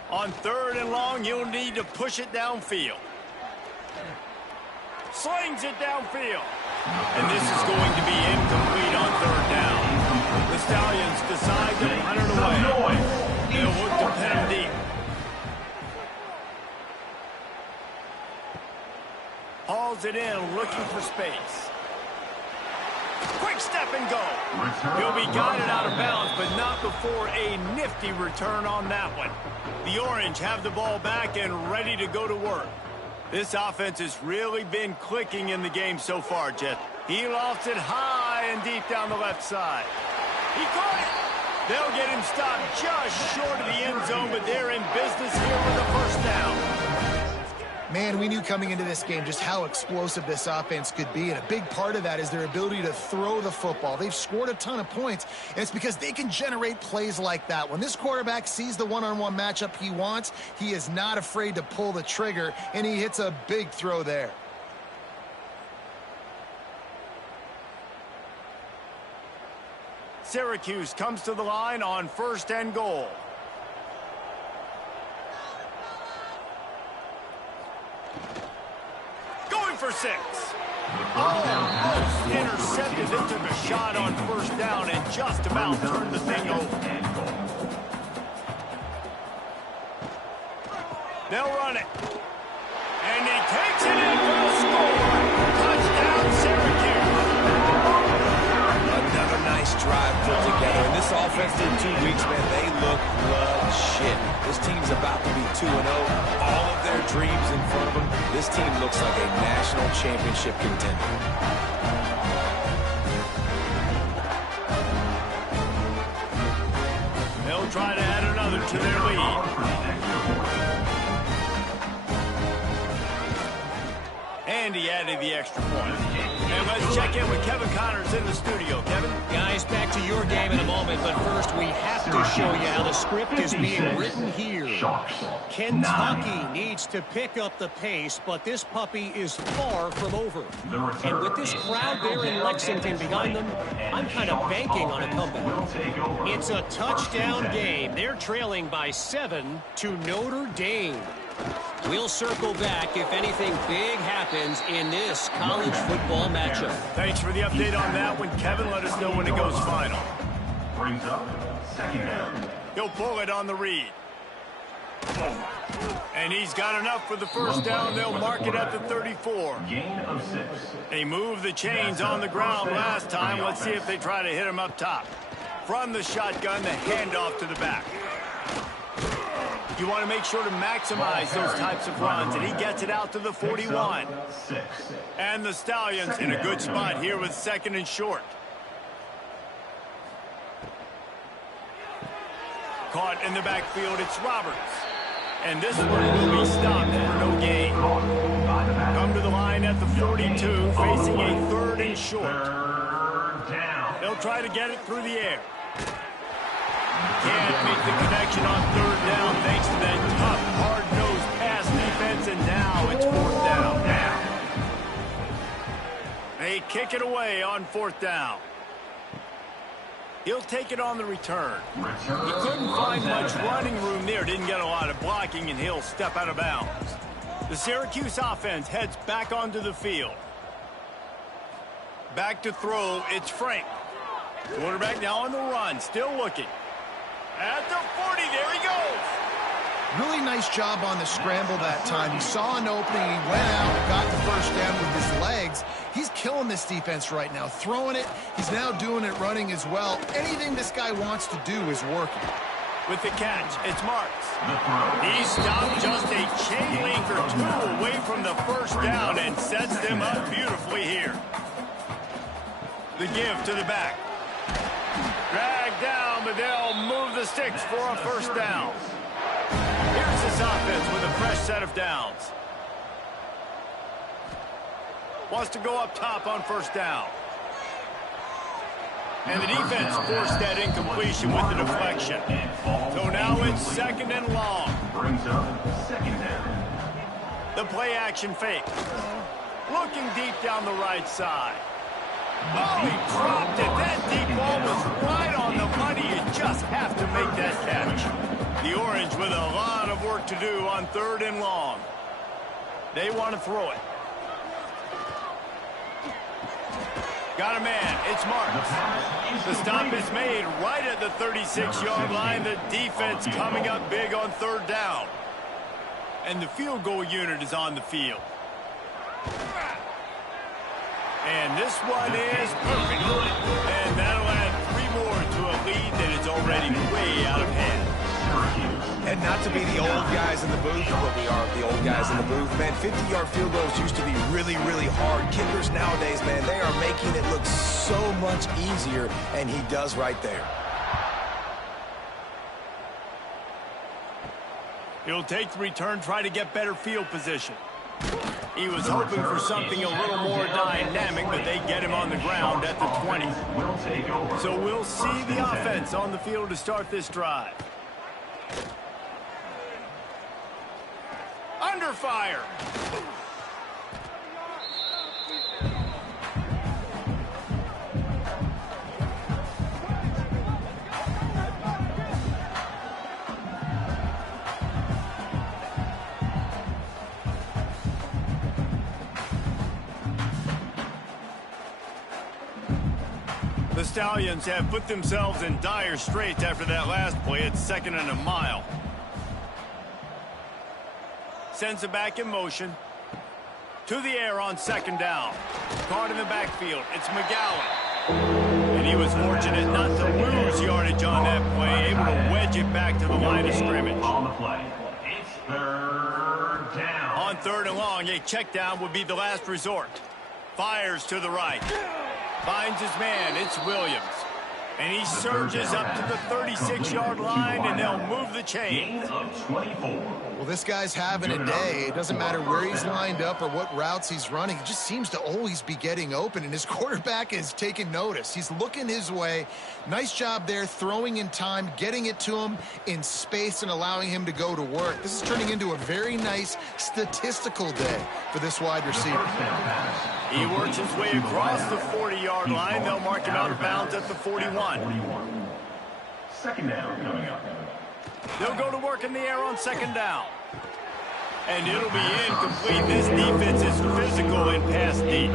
On 3rd and long, you'll need to push it downfield. Slings it downfield. And this is going to be incomplete on 3rd down. The Stallions decide to punt it away. They'll look to pin him deep. Hauls it in, looking for space. Quick step and go. He'll be guided out of bounds, but not before a nifty return on that one. The Orange have the ball back and ready to go to work. This offense has really been clicking in the game so far, Jeff. He lofts it high and deep down the left side. He caught it. They'll get him stopped just short of the end zone, but they're in business here with a 1st down. Man, we knew coming into this game just how explosive this offense could be, and a big part of that is their ability to throw the football. They've scored a ton of points, and it's because they can generate plays like that. When this quarterback sees the one-on-one matchup he wants, he is not afraid to pull the trigger, and he hits a big throw there. Syracuse comes to the line on 1st and goal. 6. Almost intercepted. They took a shot on first down and just about turned the thing over. They'll run it. And he takes it in for the score. Touchdown, Syracuse. Another nice drive put together. And this offense in 2 weeks, man, they look legit. This team's about to be 2-0. All of their dreams in front of them. This team looks like a national championship contender. They'll try to add another to their lead. And he added the extra point. And let's check in with Kevin Connors in the studio. Kevin? Guys, back to your game in a moment, but first we have to show you how the script is being written here. Kentucky needs to pick up the pace, but this puppy is far from over. And with this crowd there in Lexington behind them, I'm kind of banking on a comeback. It's a touchdown game. They're trailing by 7 to Notre Dame. We'll circle back if anything big happens in this college football matchup. Thanks for the update on that one, Kevin. Let us know when it goes final. Brings up second down. He'll pull it on the read. And he's got enough for the first down. They'll mark it at the 34. Gain of 6. They moved the chains on the ground last time. Let's see if they try to hit him up top. From the shotgun, the handoff to the back. You want to make sure to maximize those types of runs, and he gets it out to the 41. And the Stallions in a good spot here with 2nd and short. Caught in the backfield, it's Roberts. And this one will be stopped for no gain. Come to the line at the 42, facing a 3rd and short. They'll try to get it through the air. Can't make the connection on 3rd down thanks to that tough, hard-nosed pass defense, and now it's 4th down. They kick it away on 4th down. He'll take it on the return. He couldn't find much running room there, didn't get a lot of blocking, and he'll step out of bounds. The Syracuse offense heads back onto the field. Back to throw, it's Frank. Quarterback now on the run, still looking. At the 40, there he goes. Really nice job on the scramble that time. He saw an opening, he went out and got the first down with his legs. He's killing this defense right now, throwing it. He's now doing it running as well. Anything this guy wants to do is working. With the catch, it's Marks. He stopped just a chain link or 2 away from the first down and sets them up beautifully here. The give to the back. Dragged down, but they'll move the sticks for a first down. Here's this offense with a fresh set of downs. Wants to go up top on first down. And the defense forced that incompletion with the deflection. So now it's 2nd and long. Brings up 2nd down. The play action fake. Looking deep down the right side. Oh, he dropped it. That deep ball was right on the money. You just have to make that catch. The Orange with a lot of work to do on 3rd and long. They want to throw it. Got a man. It's Marks. The stop is made right at the 36-yard line. The defense coming up big on 3rd down. And the field goal unit is on the field. And this one is perfect. And that'll add 3 more to a lead that is already way out of hand. And not to be the old guys in the booth, but we are the old guys in the booth, man. 50-yard field goals used to be really, really hard. Kickers nowadays, man, they are making it look so much easier, and he does right there. He'll take the return, try to get better field position. He was hoping for something a little more dynamic, but they get him on the ground at the 20. So we'll see the offense on the field to start this drive. Under fire. The Stallions have put themselves in dire straits after that last play. It's 2nd and a mile. Sends it back in motion. To the air on 2nd down. Caught in the backfield. It's McGowan. And he was fortunate not to lose yardage on that play. Able to wedge it back to the line of scrimmage. On the play, it's 3rd down. On 3rd and long, a check down would be the last resort. Fires to the right. Finds his man. It's Williams. And he surges up to the 36-yard line, and they'll move the chain. Gain of 24. Well, this guy's having a day. It doesn't matter where he's lined up or what routes he's running. He just seems to always be getting open, and his quarterback is taking notice. He's looking his way. Nice job there, throwing in time, getting it to him in space, and allowing him to go to work. This is turning into a very nice statistical day for this wide receiver. He works his way across the 40-yard line. They'll mark him out of bounds at the 41. 2nd down coming up. They'll go to work in the air on 2nd down. And it'll be incomplete. This defense is physical in pass deep.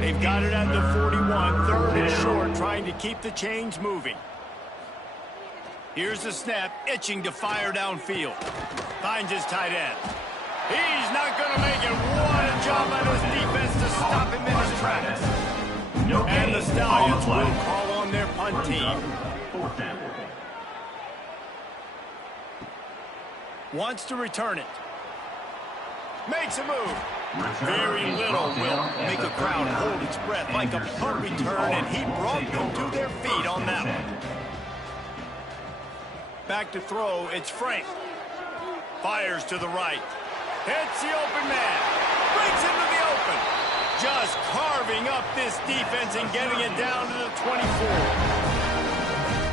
They've got it at the 41, 3rd and short, trying to keep the chains moving. Here's the snap, itching to fire downfield. Finds his tight end. He's not going to make it. What a job by this defense to stop him in his tracks. And the Stallions will call on their punt team. Wants to return it. Makes a move. Very little will make a crowd hold its breath like a punt return, and he brought them to their feet on that one. Back to throw, it's Frank. Fires to the right. Hits the open man. Brings him to the open. Just carving up this defense and getting it down to the 24.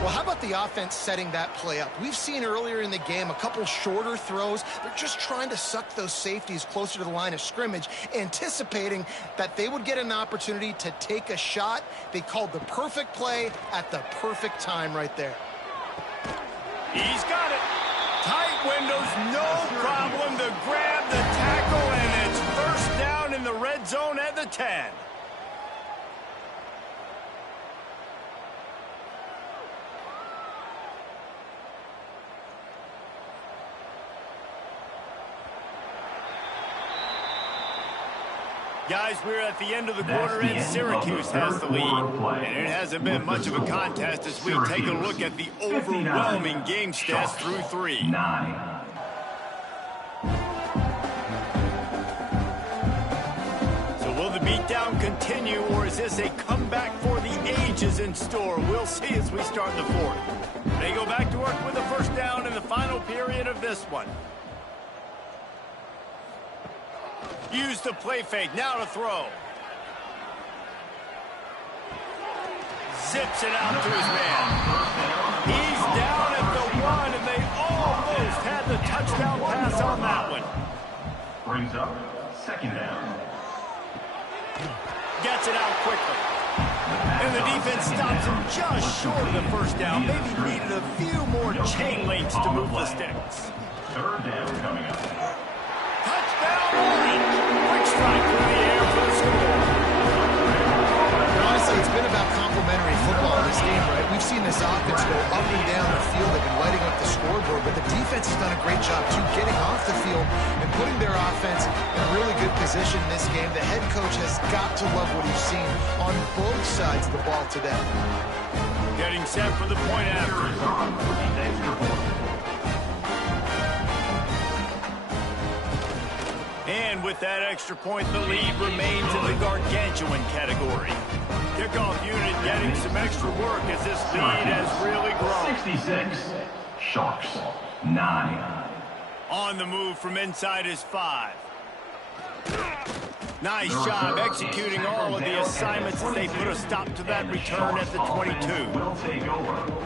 Well, how about the offense setting that play up? We've seen earlier in the game a couple shorter throws. They're just trying to suck those safeties closer to the line of scrimmage, anticipating that they would get an opportunity to take a shot. They called the perfect play at the perfect time right there. He's got it. Tight windows, no problem to grab the tackle, and it's 1st down in the red zone at the 10. Guys, we're at the end of the quarter, and Syracuse has the lead. And it hasn't been much of a contest as we take a look at the overwhelming game stats through 3. 9. So will the beatdown continue, or is this a comeback for the ages in store? We'll see as we start the 4th. They go back to work with a 1st down in the final period of this one. Use the play fake, now to throw. Zips it out to his man. He's down at the 1, and they almost had the touchdown pass on that one. Brings up 2nd down. Gets it out quickly. And the defense stops him just short of the 1st down. Maybe needed a few more chain links to move the sticks. 3rd down coming up. Touchdown, Orange. Quick strike through the air for the score. Honestly, it's been about complementary football in this game, right? We've seen this offense go up and down the field. They've been lighting up the scoreboard, but the defense has done a great job, too, getting off the field and putting their offense in a really good position in this game. The head coach has got to love what he's seen on both sides of the ball today. Getting set for the point after. And with that extra point, the lead remains in the gargantuan category. Kickoff unit getting some extra work as this lead has really grown. 66. Sharks 9. On the move from inside his 5. Nice job executing all of the assignments as they put a stop to that return at the 22.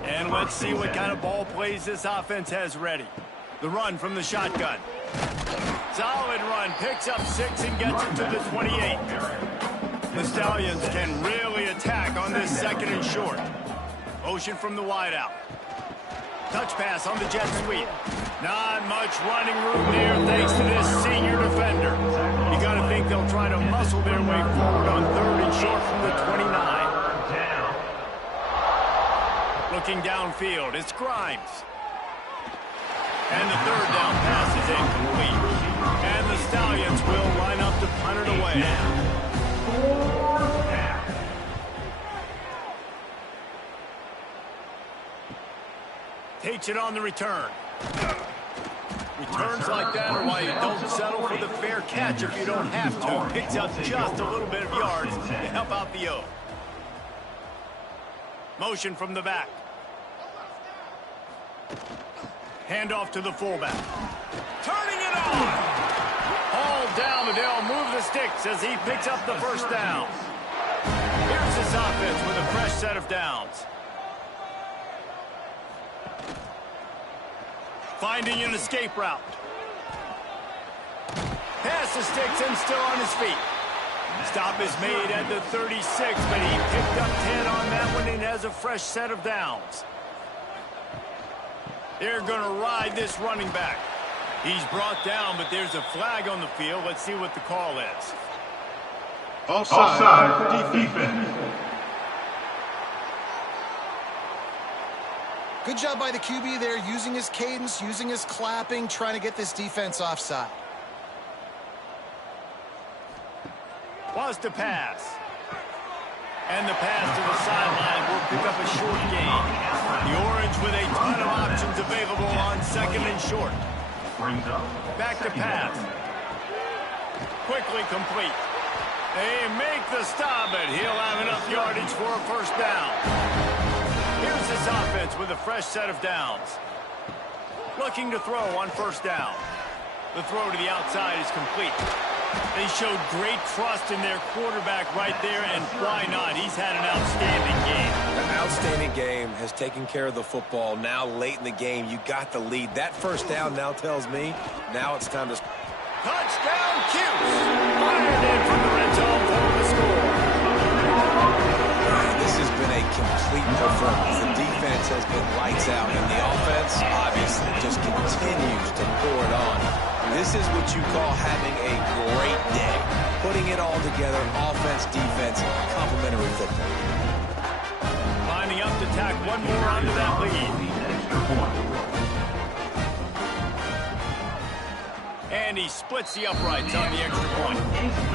And let's see what kind of ball plays this offense has ready. The run from the shotgun. Solid run, picks up 6 and gets it to the 28. The Stallions can really attack on this 2nd and short. Motion from the wideout. Touch pass on the jet sweep. Not much running room there thanks to this senior defender. You got to think they'll try to muscle their way forward on 3rd and short from the 29. Looking downfield, it's Grimes. And the third down pass is incomplete. And the Stallions will line up to punt it away. Takes it on the return. Returns like that are why you don't settle for the fair catch if you don't have to. Picks up just a little bit of yards to help out the O. Motion from the back. Handoff to the fullback. Turning it on. Hauled down, but they'll move the sticks as he picks up the first down. Here's this offense with a fresh set of downs. Finding an escape route. Pass the sticks and still on his feet. Stop is made at the 36, but he picked up 10 on that one and has a fresh set of downs. They're going to ride this running back. He's brought down, but there's a flag on the field. Let's see what the call is. Offside, defense. Good job by the QB there, using his cadence, using his clapping, trying to get this defense offside. Wants to pass. And the pass to the sideline will pick up a short gain. The Orange with a ton of options available on second and short. Back to pass. Quickly complete. They make the stop, but he'll have enough yardage for a first down. Here's this offense with a fresh set of downs. Looking to throw on first down. The throw to the outside is complete. They showed great trust in their quarterback right there, and why not? He's had an outstanding game. An outstanding game, has taken care of the football. Now late in the game, you got the lead. That first down now tells me now it's time to... Touchdown, Cuse! Fired in from the red zone for the score. This has been a complete performance. The defense has been lights out, and the offense obviously just continues to pour it on. This is what you call having a great day. Putting it all together, offense, defense, complementary football. Lining up to tack one more onto that lead. And he splits the uprights on the extra point.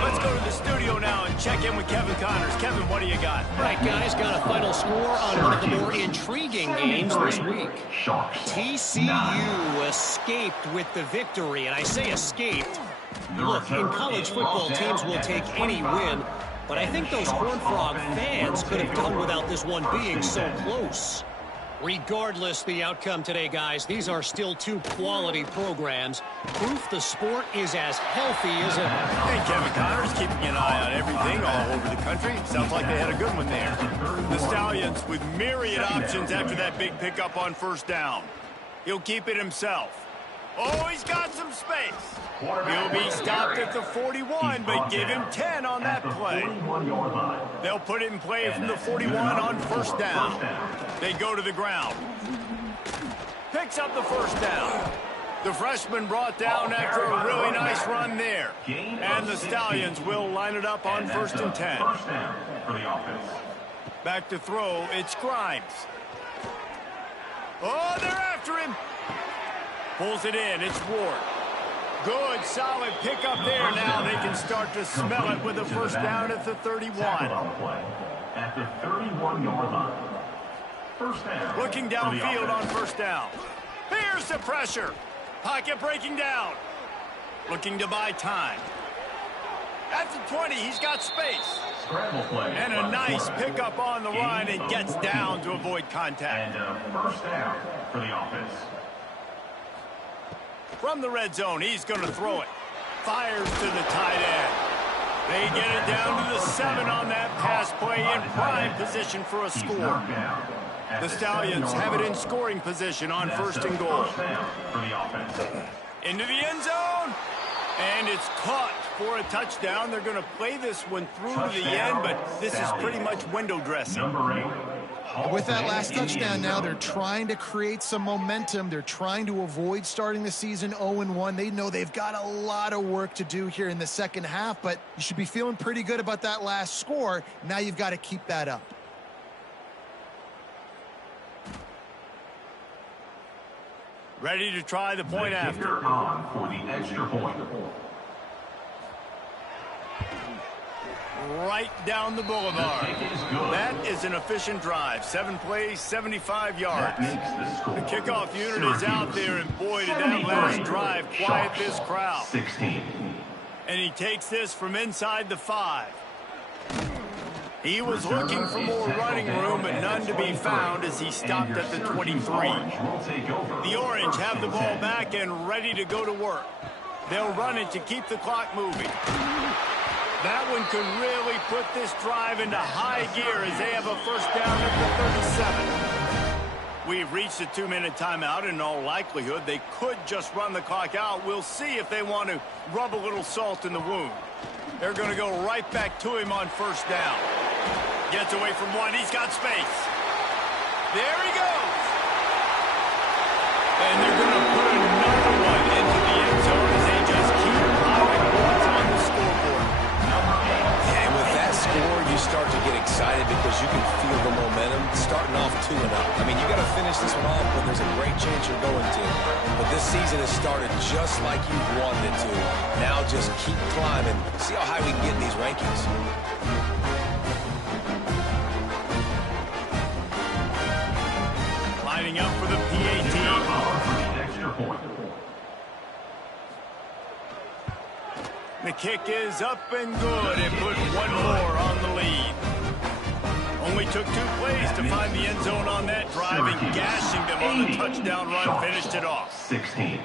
Let's go to the studio now and check in with Kevin Connors. Kevin, what do you got? All right, guys, got a final score on one of the more intriguing games this week. TCU escaped with the victory, and I say escaped. Look, in college football, teams will take any win, but I think those Horned Frog fans could have done without this one being so close. Regardless the outcome today, guys, these are still two quality programs. Proof the sport is as healthy as ever. Hey, Kevin Connors keeping an eye on everything all over the country. Sounds like they had a good one there. The Stallions with myriad options after that big pickup on first down. He'll keep it himself. Oh, he's got some space. He'll be stopped at the 41, but give him 10 on that play. They'll put it in play from the 41 on first down. They go to the ground. Picks up the first down. The freshman brought down after a really nice run there. And the Stallions will line it up on first and 10. Back to throw, it's Grimes. Oh, they're after him. Pulls it in, it's Ward. Good, solid pickup there. Now they can start to smell it with a first down at the 31. At the 31-yard line. First down. Looking downfield on first down. Here's the pressure. Pocket breaking down. Looking to buy time. At the 20, he's got space. Scramble play. And a nice pickup on the run and gets down to avoid contact. And first down for the offense. From the red zone, he's going to throw it. Fires to the tight end. They get it down to the 7 on that pass play in prime position for a score. The Stallions have it in scoring position on first and goal. Into the end zone. And it's caught for a touchdown. They're going to play this one through to the end, but this is pretty much window dressing. With that last touchdown now, they're trying to create some momentum. They're trying to avoid starting the season 0-1. They know they've got a lot of work to do here in the second half, but you should be feeling pretty good about that last score. Now you've got to keep that up. Ready to try the point after. Kicker on for the extra point. Right down the boulevard. The kick is good. That is an efficient drive. 7 plays, 75 yards. That makes the score. The kickoff unit is out there, and boy, did that last drive quiet this crowd. 16. And he takes this from inside the 5. He was looking for more running room, but none to be found as he stopped at the 23. The Orange have the ball back and ready to go to work. They'll run it to keep the clock moving. That one could really put this drive into high gear as they have a first down at the 37. We've reached a 2-minute timeout. In all likelihood, they could just run the clock out. We'll see if they want to rub a little salt in the wound. They're going to go right back to him on first down. Gets away from one. He's got space. There he goes. And they're going to put another one into the end zone as they just keep piling points on the scoreboard. Yeah, and with that score, you start to get excited because you can feel the momentum starting off 2-0. I mean, you got to finish this one off when there's a great chance you're going to. But this season has started just like you wanted it to. Now just keep climbing. See how high we can get in these rankings. Lining up for the PAT. The kick is up and good. It put one more on the lead. Only took 2 plays to find the end zone on that drive, and gashing them on the touchdown run finished it off. 16.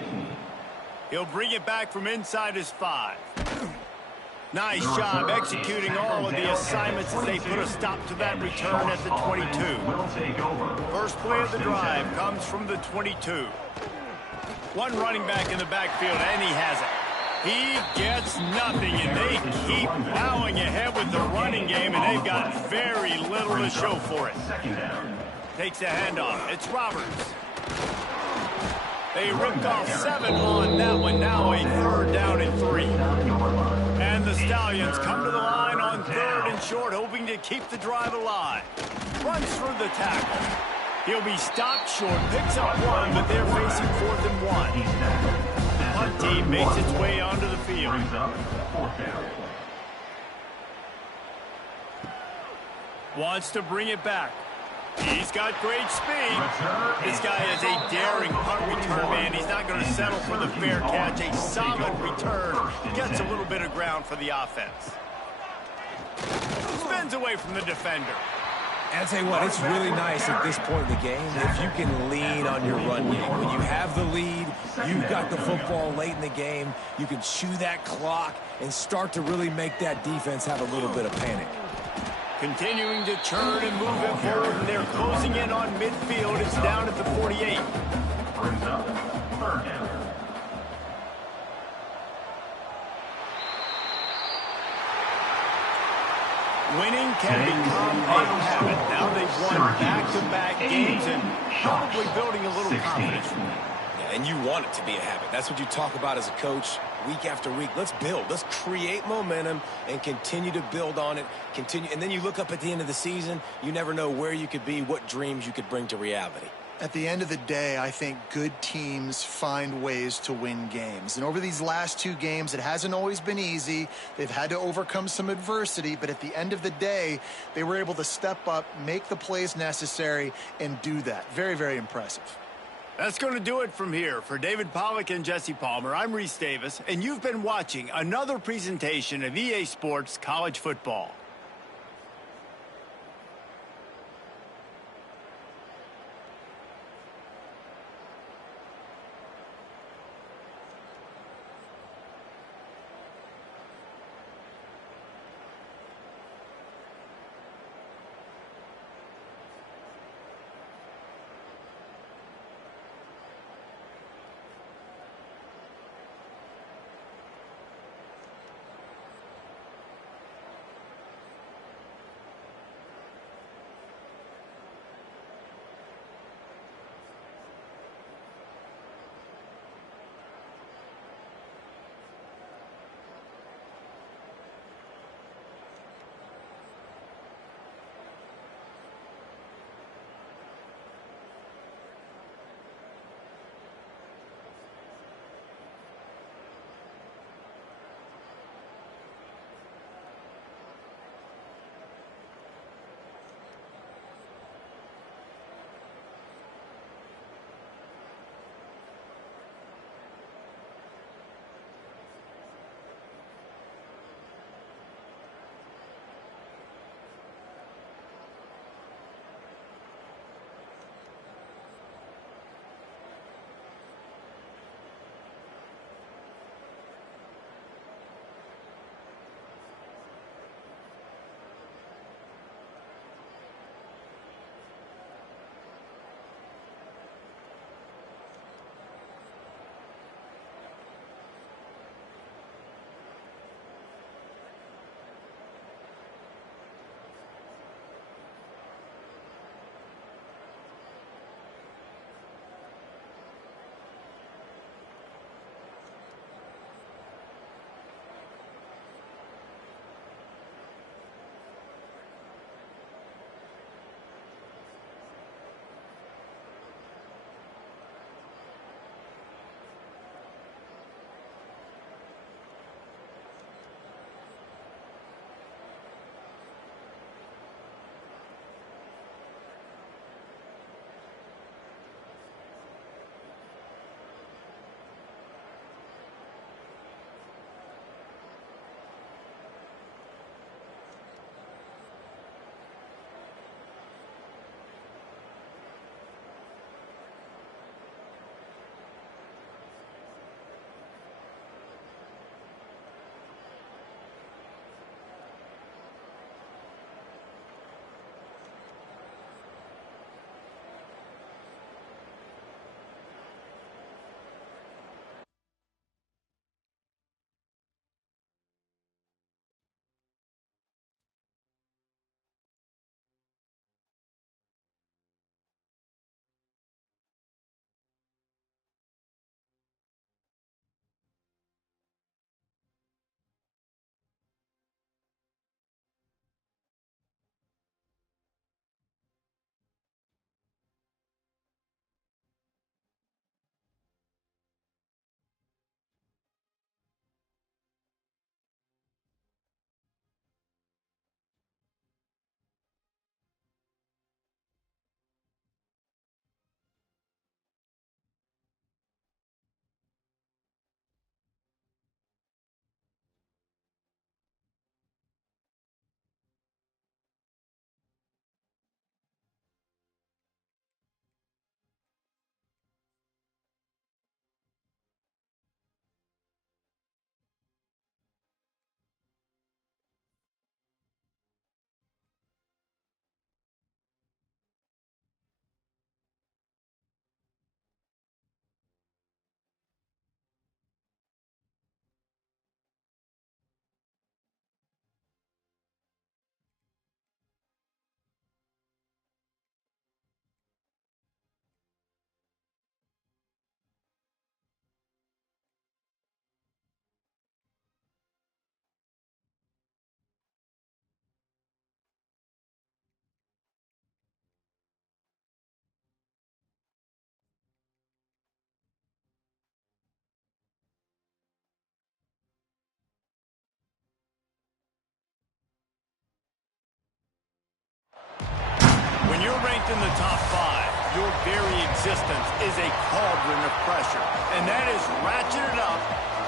He'll bring it back from inside his 5. Nice job executing all of the assignments as they put a stop to that return at the 22. First play of the drive comes from the 22. One running back in the backfield, and he has it. He gets nothing, and they keep plowing ahead with the running game, and they've got very little to show for it. Takes a handoff. It's Roberts. They ripped off 7 on that one. Now a 3rd down and 3. And the Stallions come to the line on 3rd and short, hoping to keep the drive alive. Runs through the tackle. He'll be stopped short, picks up 1, but they're facing 4th and 1. The punt team makes its way onto the field. Wants to bring it back. He's got great speed. This guy is a daring punt return man. He's not going to settle for the fair catch. A solid return. Gets a little bit of ground for the offense. Spins away from the defender. And I'll tell you what, it's really nice at this point in the game if you can lean on your run game. When you have the lead, you've got the football late in the game, you can chew that clock and start to really make that defense have a little bit of panic. Continuing to churn and move it forward, and they're closing in on midfield. It's down at the 48. Brings up 3rd down. Winning can become a habit. Now they've won back-to-back games and probably building a little confidence from that. Yeah, and you want it to be a habit. That's what you talk about as a coach week after week. Let's build. Let's create momentum and continue to build on it. Continue, and then you look up at the end of the season, you never know where you could be, what dreams you could bring to reality. At the end of the day, I think good teams find ways to win games. And over these last 2 games, it hasn't always been easy. They've had to overcome some adversity, but at the end of the day, they were able to step up, make the plays necessary, and do that. Very, very impressive. That's going to do it from here. For David Pollack and Jesse Palmer, I'm Reese Davis, and you've been watching another presentation of EA Sports College Football. Trapped in the top 5, your very existence is a cauldron of pressure. And that is ratcheted up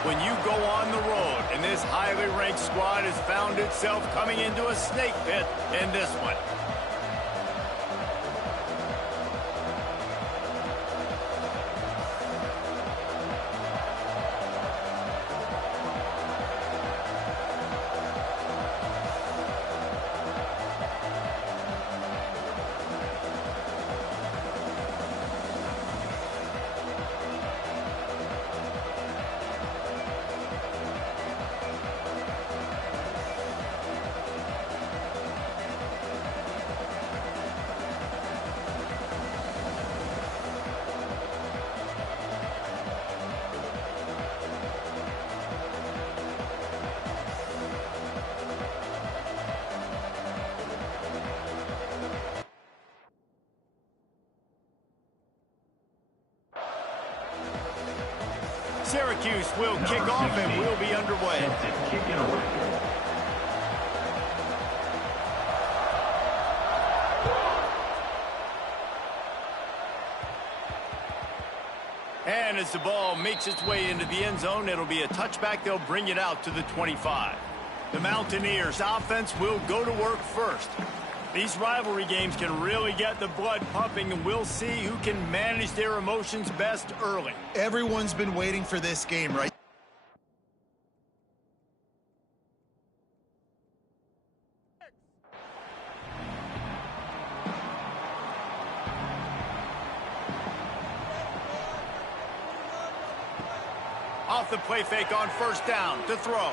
when you go on the road. And this highly ranked squad has found itself coming into a snake pit in this one. Syracuse will kick off and will be underway. And as the ball makes its way into the end zone, it'll be a touchback. They'll bring it out to the 25. The Mountaineers offense will go to work first. These rivalry games can really get the blood pumping, and we'll see who can manage their emotions best early. Everyone's been waiting for this game, right? Off the play fake on first down to throw.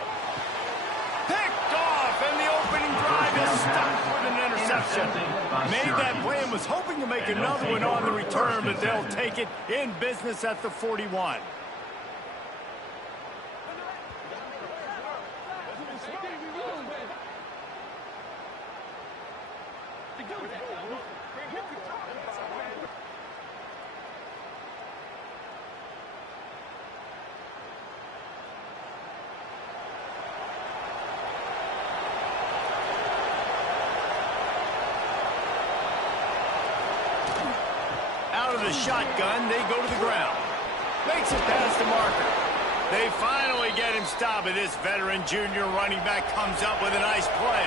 Picked off, and the opening drive is stopped with an interception. Made that play and was hoping to make another one on the return, but they'll take it in business at the 41. Out of the shotgun, they go to the ground. Makes it past the marker. They finally get him stopped, and this veteran junior running back comes up with a nice play.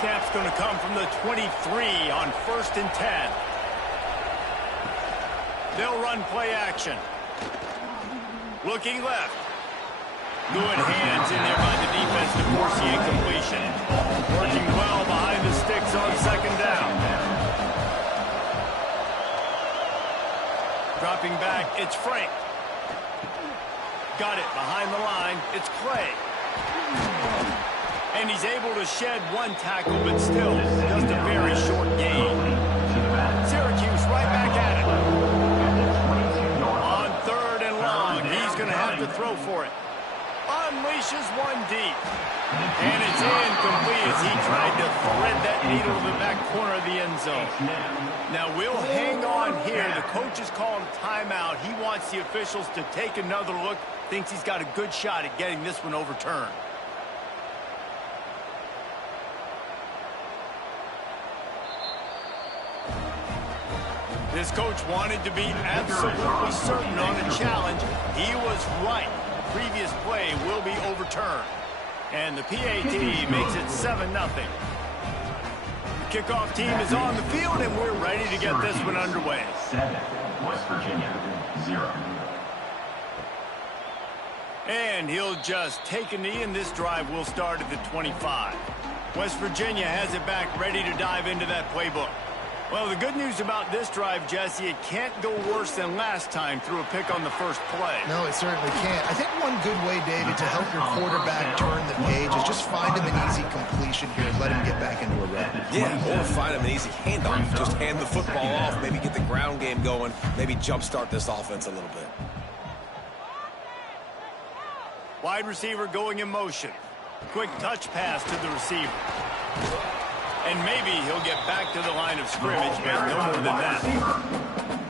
Snap's going to come from the 23 on 1st and 10. They'll run play action. Looking left. Good hands in there by the defense to force the incompletion. Working well behind the sticks on second down. Dropping back, it's Frank. Got it behind the line, it's Clay. And he's able to shed one tackle, but still just a very short gain. Syracuse right back at it. On 3rd and long, he's going to have to throw for it. Unleashes one deep. And it's incomplete as he tried to thread that needle to the back corner of the end zone. Now we'll hang on here. The coach has called a timeout. He wants the officials to take another look. Thinks he's got a good shot at getting this one overturned. This coach wanted to be absolutely certain on a challenge. He was right. The previous play will be overturned. And the PAT makes it 7-0. The kickoff team is on the field, and we're ready to get this one underway. 7, West Virginia, 0. And he'll just take a knee, and this drive will start at the 25. West Virginia has it back, ready to dive into that playbook. Well, the good news about this drive, Jesse, it can't go worse than last time through a pick on the first play. No, it certainly can't. I think one good way, David, to help your quarterback turn the page is just find him an easy completion here and let him get back into a run. Yeah, or find him an easy handoff. Just hand the football off, maybe get the ground game going, maybe jumpstart this offense a little bit. Wide receiver going in motion. Quick touch pass to the receiver. And maybe he'll get back to the line of scrimmage, but no more than that.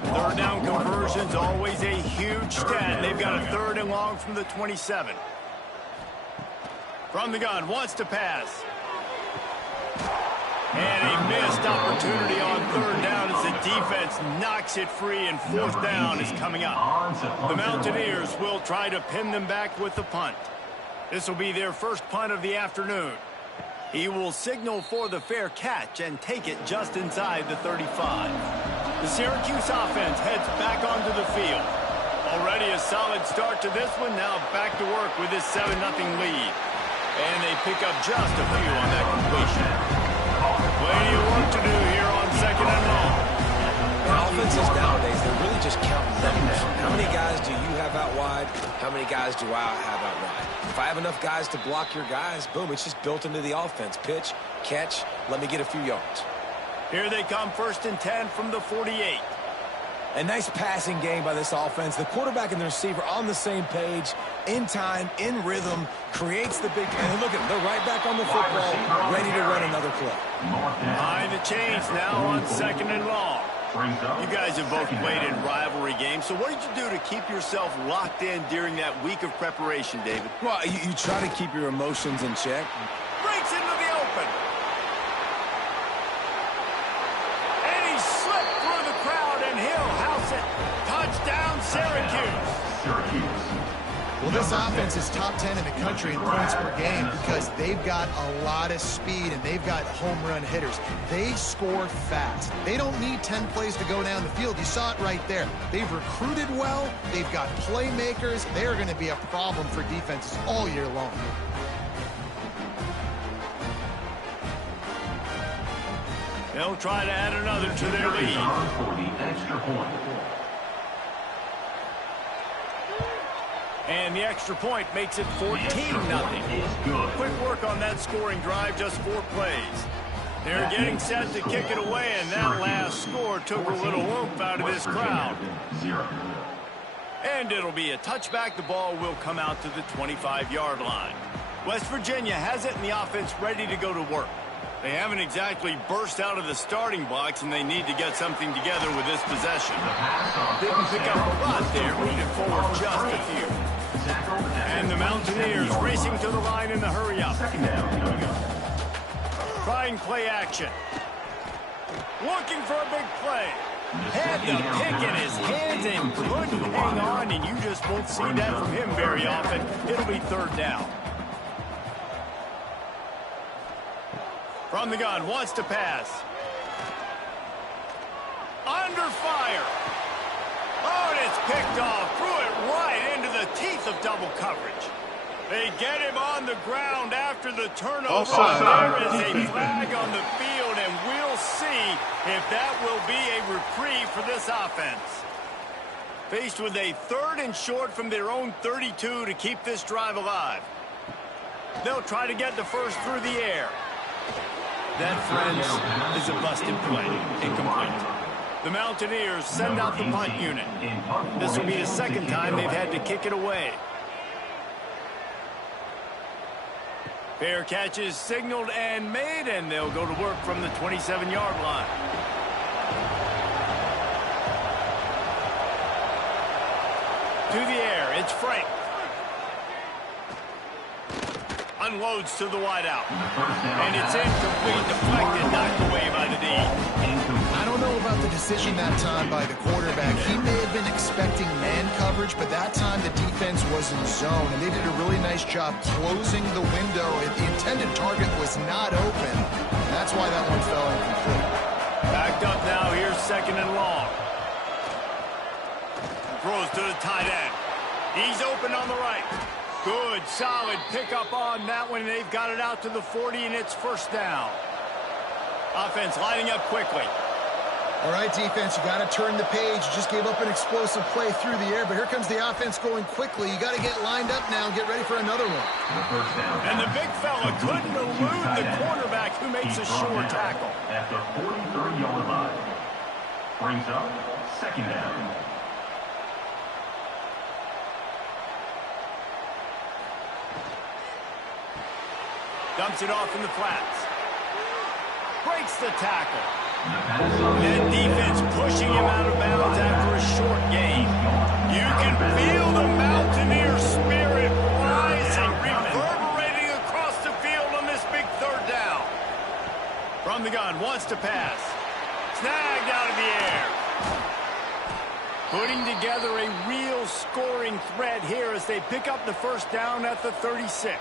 3rd down conversion's always a huge stat. They've got a 3rd and long from the 27. From the gun, wants to pass. And a missed opportunity on 3rd down as the defense knocks it free, and fourth down is coming up. The Mountaineers will try to pin them back with the punt. This will be their first punt of the afternoon. He will signal for the fair catch and take it just inside the 35. The Syracuse offense heads back onto the field. Already a solid start to this one. Now back to work with this 7-0 lead. And they pick up just a few on that completion. Plenty of work to do here on 2nd and long. Offenses nowadays, they're really just counting numbers. How many guys do you have out wide? How many guys do I have out wide? If I have enough guys to block your guys, boom, it's just built into the offense. Pitch, catch, let me get a few yards. Here they come, 1st and 10 from the 48. A nice passing game by this offense. The quarterback and the receiver on the same page, in time, in rhythm, creates the big play. And look at them, they're right back on the football, ready to run another play. Behind the chains now on 2nd and long. You guys have both played in rivalry games, so what did you do to keep yourself locked in during that week of preparation, David? Well, you try to keep your emotions in check. Breaks into the open. And he slipped through the crowd, and he'll house it. Touchdown, Syracuse. Well, this offense is top 10 in the country in points per game because they've got a lot of speed and they've got home run hitters. They score fast. They don't need 10 plays to go down the field. You saw it right there. They've recruited well. They've got playmakers. They're going to be a problem for defenses all year long. They'll try to add another to their lead. For the extra point. And the extra point makes it 14-0. Quick work on that scoring drive, just 4 plays. They're getting set to kick it away, and that last score took a little oomph out of this crowd. And it'll be a touchback. The ball will come out to the 25-yard line. West Virginia has it, and the offense ready to go to work. They haven't exactly burst out of the starting blocks, and they need to get something together with this possession. Didn't pick up a lot there, moving forward just a few. And the Mountaineers racing to the line in the hurry-up. Trying play action. Looking for a big play. Had the pick in his hands and couldn't hang on, and you just won't see that from him very often. It'll be 3rd down. From the gun, wants to pass. Under fire. Oh, and it's picked off. Threw it right into the teeth of double coverage. They get him on the ground after the turnover. There is a flag on the field, and we'll see if that will be a reprieve for this offense. Faced with a 3rd and short from their own 32 to keep this drive alive. They'll try to get the first through the air. That, friends, is a busted play. Incomplete. The Mountaineers send out the punt unit. This will be the 2nd time they've had to kick it away. Fair catch is signaled and made, and they'll go to work from the 27-yard line. To the air, it's Frank. Unloads to the wideout. And it's incomplete, deflected, knocked away by the D. I don't know about the decision that time by the quarterback. He may have been expecting man coverage, but that time the defense was in zone, and they did a really nice job closing the window. The intended target was not open. That's why that one fell incomplete. Backed up now, here's 2nd and long. Throws to the tight end. He's open on the right. Good, solid pickup on that one. They've got it out to the 40, and it's 1st down. Offense lining up quickly. All right, defense, you got to turn the page. You just gave up an explosive play through the air, but here comes the offense going quickly. You got to get lined up now and get ready for another one. And the big fella couldn't elude the quarterback who makes a sure tackle. At the 43-yard line. Brings up 2nd down. Dumps it off in the flats. Breaks the tackle. That defense pushing him out of bounds after a short gain. You can feel the Mountaineer spirit rising, reverberating across the field on this big 3rd down. From the gun, wants to pass. Snagged out of the air. Putting together a real scoring threat here as they pick up the first down at the 36.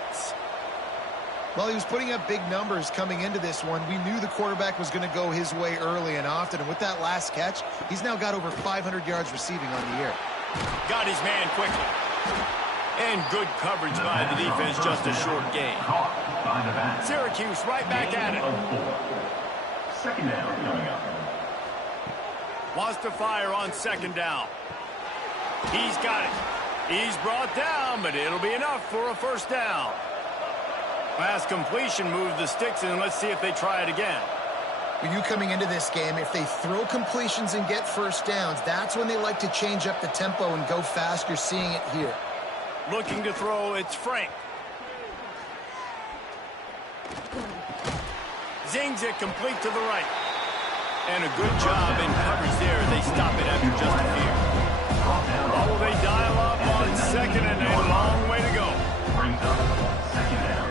Well, he was putting up big numbers coming into this one. We knew the quarterback was going to go his way early and often. And with that last catch, he's now got over 500 yards receiving on the year. Got his man quickly. And good coverage by the defense, just a short gain. Syracuse right back at it. Second down coming up. Wants to fire on second down. He's got it. He's brought down, but it'll be enough for a first down. Pass completion, move the sticks, and let's see if they try it again. With you coming into this game, if they throw completions and get first downs, that's when they like to change up the tempo and go fast. You're seeing it here. Looking to throw, it's Frank. Zings it complete to the right. And a good job in coverage there. They stop it after just a few. Oh, they dial up on second and a long way to go. Brings up second down.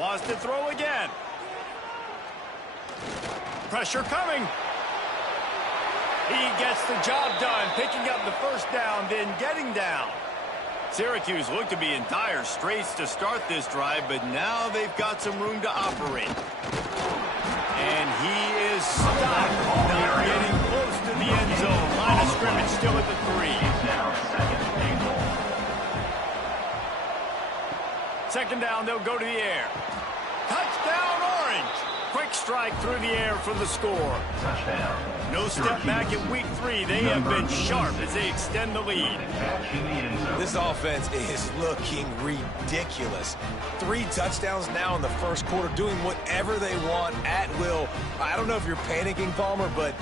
Wants to throw again. Pressure coming. He gets the job done, picking up the first down, then getting down. Syracuse looked to be in dire straits to start this drive, but now they've got some room to operate. And he is stopped, not getting close to the end zone. Line of scrimmage still at the 3. Now second and goal. Second down, they'll go to the air. Touchdown, Orange! Quick strike through the air for the score. Touchdown. No step back in week 3. They have been sharp as they extend the lead. Catching the end zone. This offense is looking ridiculous. 3 touchdowns now in the first quarter, doing whatever they want at will. I don't know if you're panicking, Palmer, but,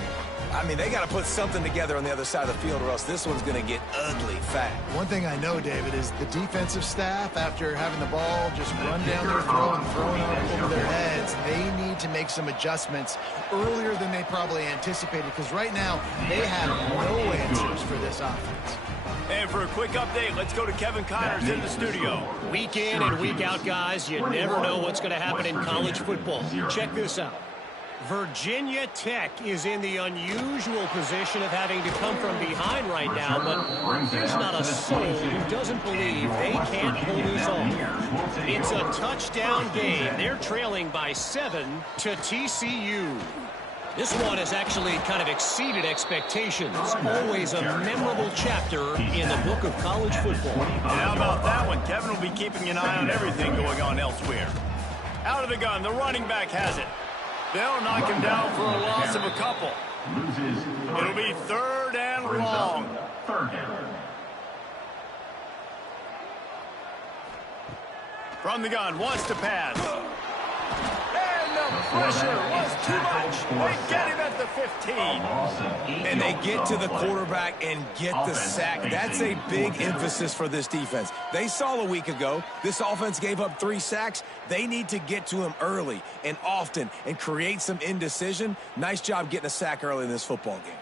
I mean, they got to put something together on the other side of the field or else this one's going to get ugly fast. One thing I know, David, is the defensive staff, after having the ball just run down their throat and throwing up over their heads, they need to make some adjustments earlier than they probably anticipated, because right now they have no answers for this offense. And for a quick update, let's go to Kevin Connors in the studio. Week in and week out, guys, you never know what's going to happen in college football. Check this out. Virginia Tech is in the unusual position of having to come from behind right now, but there's not a soul who doesn't believe they can't pull this off. It's a touchdown game. They're trailing by 7 to TCU. This one has actually kind of exceeded expectations. Always a memorable chapter in the book of college football. And how about that one? Kevin will be keeping an eye on everything going on elsewhere. Out of the gun, the running back has it. They'll knock him down for a loss of a couple. It'll be third and long. Third down. From the gun, wants to pass. And the pressure was too much. They get him at the 15. And they get to the quarterback and get the sack. That's a big emphasis for this defense. They saw a week ago, this offense gave up 3 sacks. They need to get to him early and often and create some indecision. Nice job getting a sack early in this football game.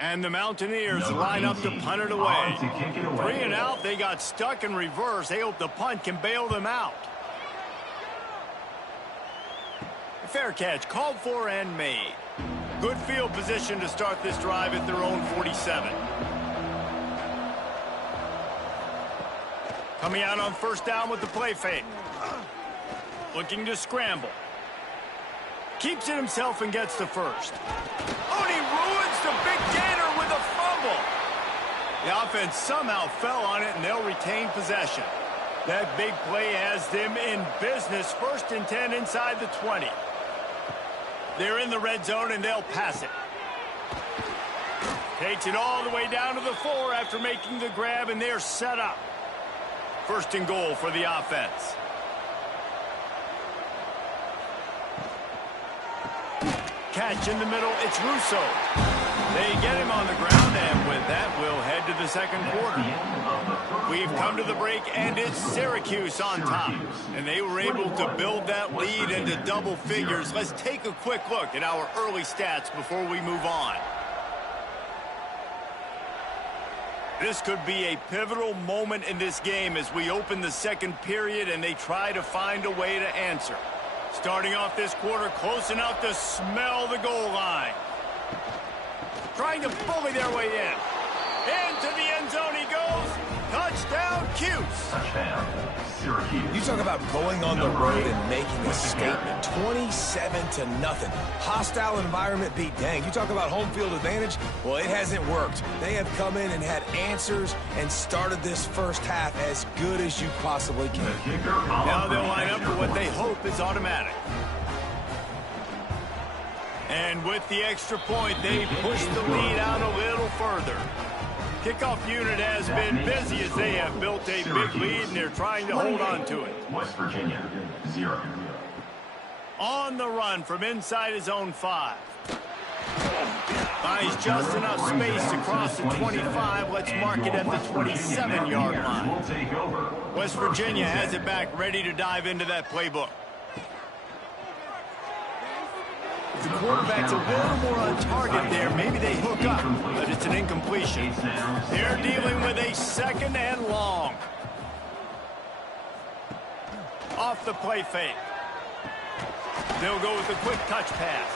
And the Mountaineers line up to punt it away. 3 and out, they got stuck in reverse. They hope the punt can bail them out. Fair catch, called for and made. Good field position to start this drive at their own 47. Coming out on first down with the play fake. Looking to scramble. Keeps it himself and gets the first. Oh, and he ruins the big gainer with a fumble. The offense somehow fell on it, and they'll retain possession. That big play has them in business. First and 10 inside the 20. They're in the red zone, and they'll pass it. Takes it all the way down to the 4 after making the grab, and they're set up. First and goal for the offense. Catch in the middle, it's Russo. They get him on the ground, and with that, we'll head to the second quarter. We've come to the break, and it's Syracuse on top. And they were able to build that lead into double figures. Let's take a quick look at our early stats before we move on. This could be a pivotal moment in this game as we open the second period and they try to find a way to answer. Starting off this quarter close enough to smell the goal line. Trying to bully their way in. Into the end zone he goes. Touchdown, Cuse. Touchdown, Syracuse. You talk about going on the road and making a statement. 27-0. Hostile environment beat dang. You talk about home field advantage. Well, it hasn't worked. They have come in and had answers and started this first half as good as you possibly can. Now they'll line up for what they hope is automatic. And with the extra point, they push the lead out a little further. Kickoff unit has been busy as they have built a big lead, and they're trying to hold on to it. West Virginia, 0. On the run from inside his own 5. Finds just enough space to cross the 25. Let's mark it at the 27-yard line. West Virginia has it back, ready to dive into that playbook. If the quarterback's a little more on target there, maybe they hook up, but it's an incompletion. They're dealing with a 2nd and long. Off the play fake. They'll go with a quick touch pass.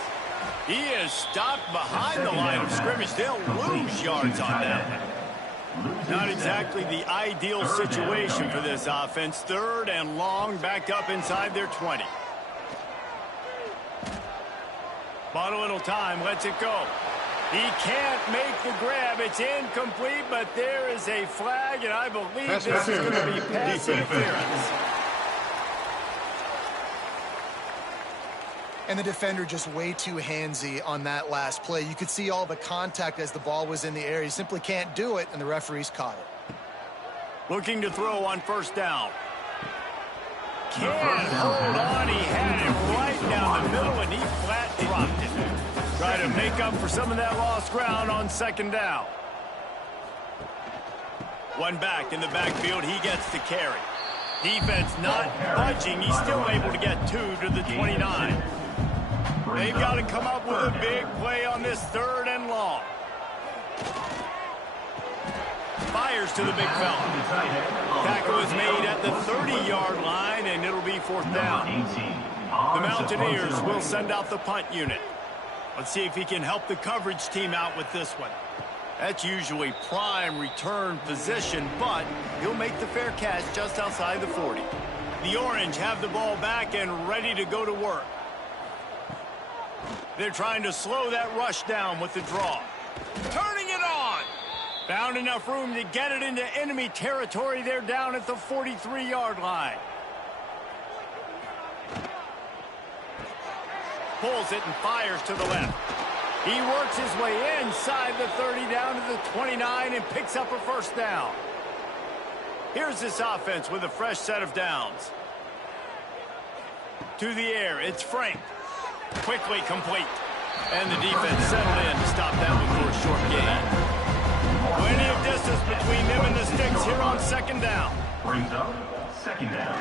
He is stopped behind the line of scrimmage. They'll lose yards on that one. Not exactly the ideal situation for this offense. 3rd and long, backed up inside their 20. Bought a little time, lets it go. He can't make the grab. It's incomplete, but there is a flag, and I believe this is going to be pass interference. And the defender just way too handsy on that last play. You could see all the contact as the ball was in the air. He simply can't do it, and the referees caught it. Looking to throw on 1st down. Can't hold on. He had it right down the middle, and he flat dropped it. Try to make up for some of that lost ground on 2nd down. One back in the backfield. He gets the carry. Defense not budging. He's still able to get 2 to the 29. They've got to come up with a big play on this 3rd and long. Fires to the big fella. Tackle is made at the 30-yard line, and it'll be 4th down. The Mountaineers will send out the punt unit. Let's see if he can help the coverage team out with this one. That's usually prime return position, but he'll make the fair catch just outside the 40. The Orange have the ball back and ready to go to work. They're trying to slow that rush down with the draw. Turning it on. Found enough room to get it into enemy territory. They're down at the 43-yard line. Pulls it and fires to the left. He works his way inside the 30 down to the 29 and picks up a 1st down. Here's this offense with a fresh set of downs. To the air, it's Frank. Quickly complete. And the defense settled in to stop that one for a short gain. Plenty of distance between them and the sticks here on 2nd down. Brings up 2nd down.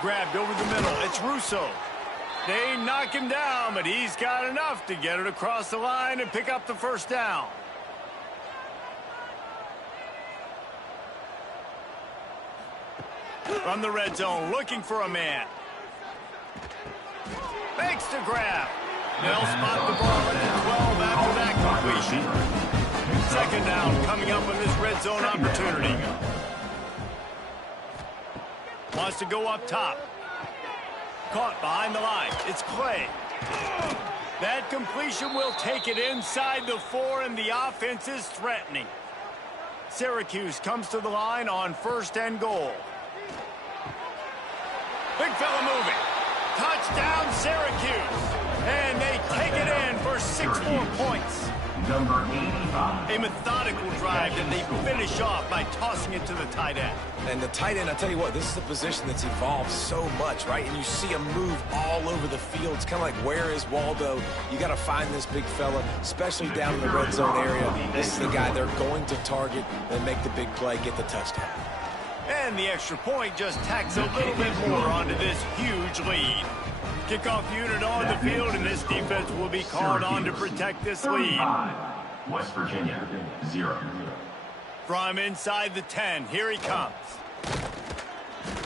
Grabbed over the middle. It's Russo. They knock him down, but he's got enough to get it across the line and pick up the 1st down. From the red zone, looking for a man. Makes the grab. They'll spot the ball at the 12 after that completion. 2nd down coming up on this red zone opportunity. Wants to go up top. Caught behind the line. It's Clay. That completion will take it inside the 4, and the offense is threatening. Syracuse comes to the line on 1st and goal. Big fella moving. Touchdown, Syracuse. And they take it in for 6 more points. Number 85. A methodical drive that they finish off by tossing it to the tight end. And the tight end, I tell you what, this is a position that's evolved so much, right? And you see him move all over the field. It's kind of like, where is Waldo? You got to find this big fella, especially down in the red zone area. This is the guy they're going to target and make the big play, get the touchdown. And the extra point just tacks a little bit more onto this huge lead. Kickoff unit on the field, and this defense will be called on to protect this lead. West Virginia, 0. From inside the 10, here he comes.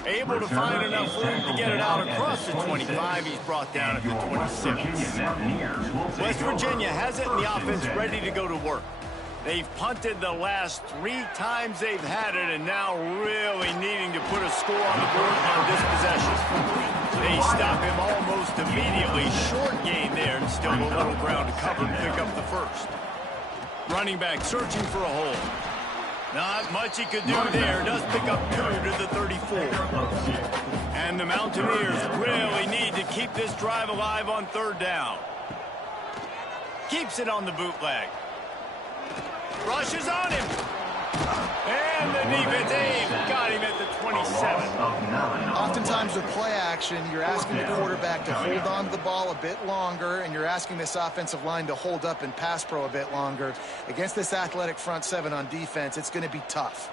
Able to find enough room to get it out across the 25. He's brought down at the 26. West Virginia has it, and the offense ready to go to work. They've punted the last 3 times they've had it, and now really needing to put a score on the board on this possession. They stop him almost immediately. Short gain there, and still a little ground to cover and pick up the first. Running back searching for a hole. Not much he could do there. Does pick up 2 to the 34. And the Mountaineers really need to keep this drive alive on 3rd down. Keeps it on the bootleg. Rushes on him. And the defense got him at the 27. Oftentimes with play action, you're asking the quarterback to hold on to the ball a bit longer, and you're asking this offensive line to hold up in pass pro a bit longer. Against this athletic front 7 on defense, it's going to be tough.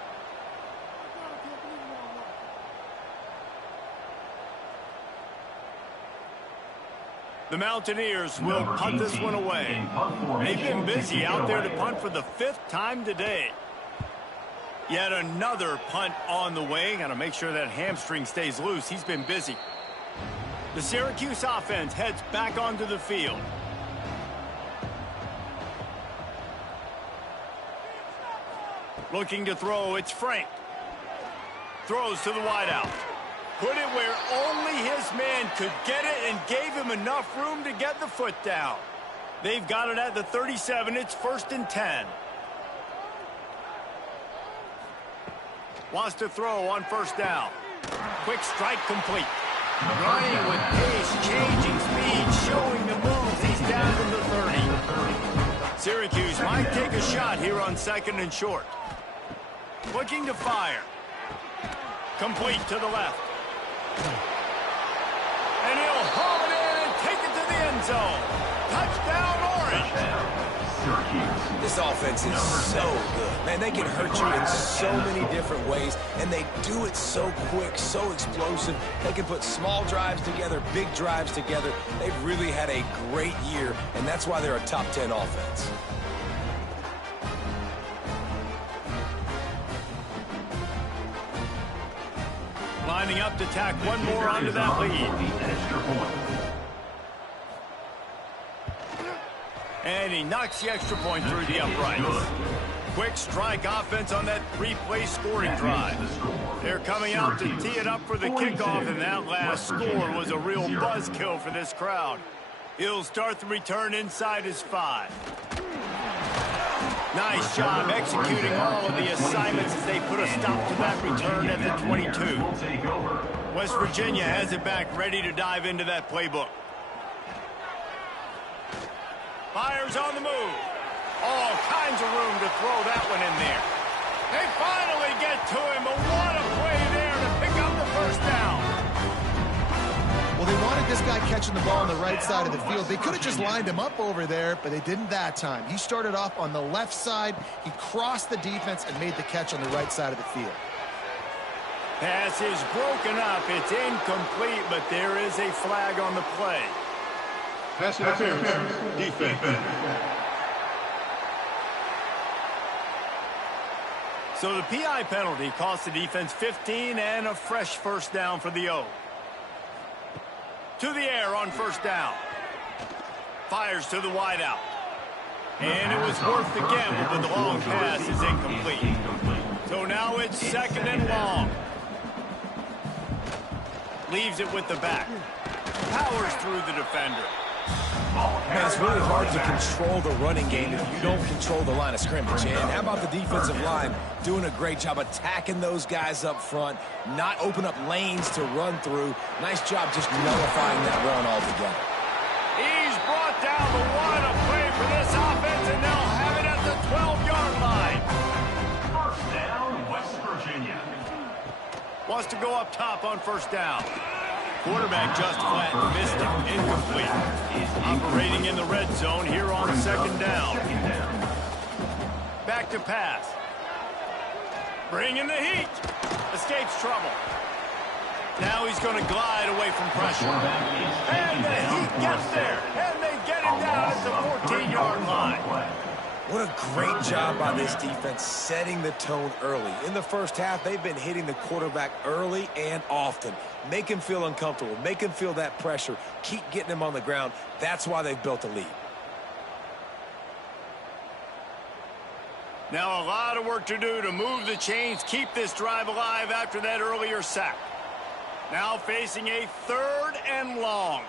The Mountaineers will punt this one away. They've been busy out there to punt for the 5th time today. Yet another punt on the way. Got to make sure that hamstring stays loose. He's been busy. The Syracuse offense heads back onto the field. Looking to throw, it's Frank. Throws to the wideout. Put it where only his man could get it and gave him enough room to get the foot down. They've got it at the 37. It's 1st and 10. Wants to throw on 1st down. Quick strike complete. Running with pace, changing speed, showing the moves. He's down from the 30. Syracuse might take a shot here on 2nd and short. Looking to fire. Complete to the left. And he'll haul it in and take it to the end zone. Touchdown, Orange. This offense is so good. Man, they can hurt you in so many different ways, and they do it so quick, so explosive. They can put small drives together, big drives together. They've really had a great year, and that's why they're a top 10 offense. Lining up to tack one more onto that lead. And he knocks the extra point through the uprights. Quick strike offense on that 3-play scoring drive. They're coming out to tee it up for the kickoff, and that last score was a real buzzkill for this crowd. He'll start the return inside his 5. Nice job executing all of the assignments as they put a stop to that return at the 22. West Virginia has it back, ready to dive into that playbook. Fires on the move. All kinds of room to throw that one in there. They finally get to him, but what a play there to pick up the 1st down. Well, they wanted this guy catching the ball on the right side of the field. They could have just lined him up over there, but they didn't that time. He started off on the left side. He crossed the defense and made the catch on the right side of the field. Pass is broken up. It's incomplete, but there is a flag on the play. Pass interference. Defense. So the PI penalty cost the defense 15 and a fresh 1st down for the O. To the air on 1st down. Fires to the wideout. And it was worth the gamble, but the long pass is incomplete. So now it's 2nd and long. Leaves it with the back. Powers through the defender. Man, it's really hard to control the running game if you don't control the line of scrimmage. And how about the defensive line doing a great job attacking those guys up front, not open up lanes to run through. Nice job just nullifying that run altogether. He's brought down the one a play for this offense, and they'll have it at the 12-yard line. 1st down, West Virginia. Wants to go up top on 1st down. Quarterback just flat, missed it, incomplete. Operating in the red zone here on 2nd down. Back to pass. Bringing the heat. Escapes trouble. Now he's going to glide away from pressure. And the heat gets there. And they get him down at the 14-yard line. What a great job by this defense setting the tone early. In the first half, they've been hitting the quarterback early and often. Make him feel uncomfortable. Make him feel that pressure. Keep getting him on the ground. That's why they've built a lead. Now a lot of work to do to move the chains, keep this drive alive after that earlier sack. Now facing a 3rd and long.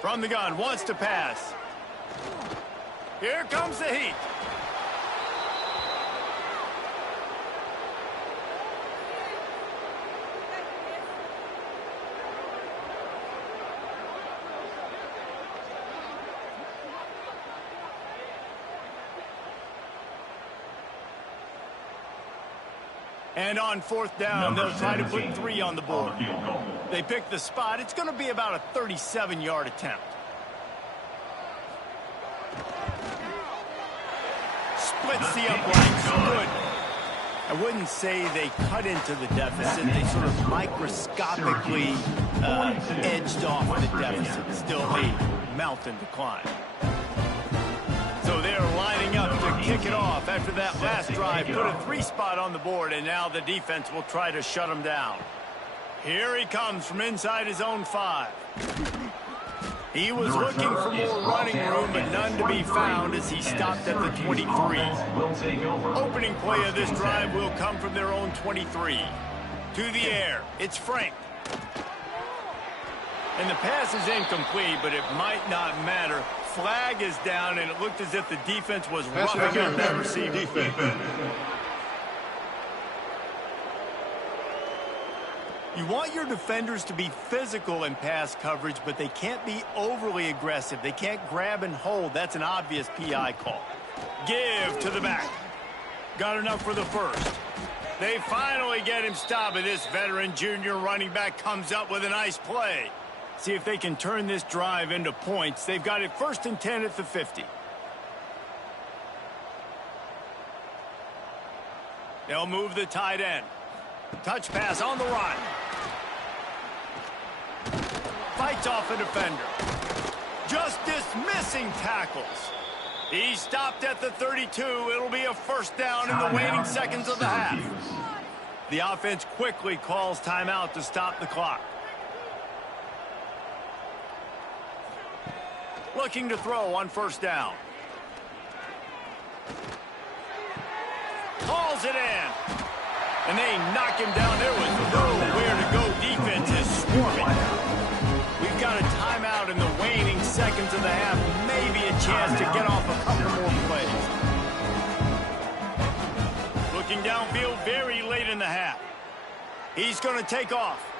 From the gun, wants to pass. Here comes the heat. And on 4th down, they'll try to put 3 on the board. They pick the spot. It's going to be about a 37-yard attempt. Splits the uprights. Good. I wouldn't say they cut into the deficit. They sort of microscopically edged off the deficit. Still a mountain to climb. So they're lining up to kick it off after that last drive. Put a 3 spot on the board, and now the defense will try to shut them down. Here he comes from inside his own 5. He was looking for more running room, but none to be found as he stopped at the 23. Opening play of this drive will come from their own 23. To the air, it's Frank. And the pass is incomplete, but it might not matter. Flag is down, and it looked as if the defense was roughing up that receiver. You want your defenders to be physical in pass coverage, but they can't be overly aggressive. They can't grab and hold. That's an obvious PI call. Give to the back. Got enough for the first. They finally get him stopped, and this veteran junior running back comes up with a nice play. See if they can turn this drive into points. They've got it 1st and 10 at the 50. They'll move the tight end. Touch pass on the run. Fights off a defender. Just dismissing tackles. He stopped at the 32. It'll be a 1st down in the waning seconds of the half. The offense quickly calls timeout to stop the clock. Looking to throw on 1st down. Calls it in. And they knock him down. There was nowhere to go. Defense is swarming. We've got a timeout in the waning seconds of the half. Maybe a chance to get off a couple more plays. Looking downfield very late in the half. He's going to take off.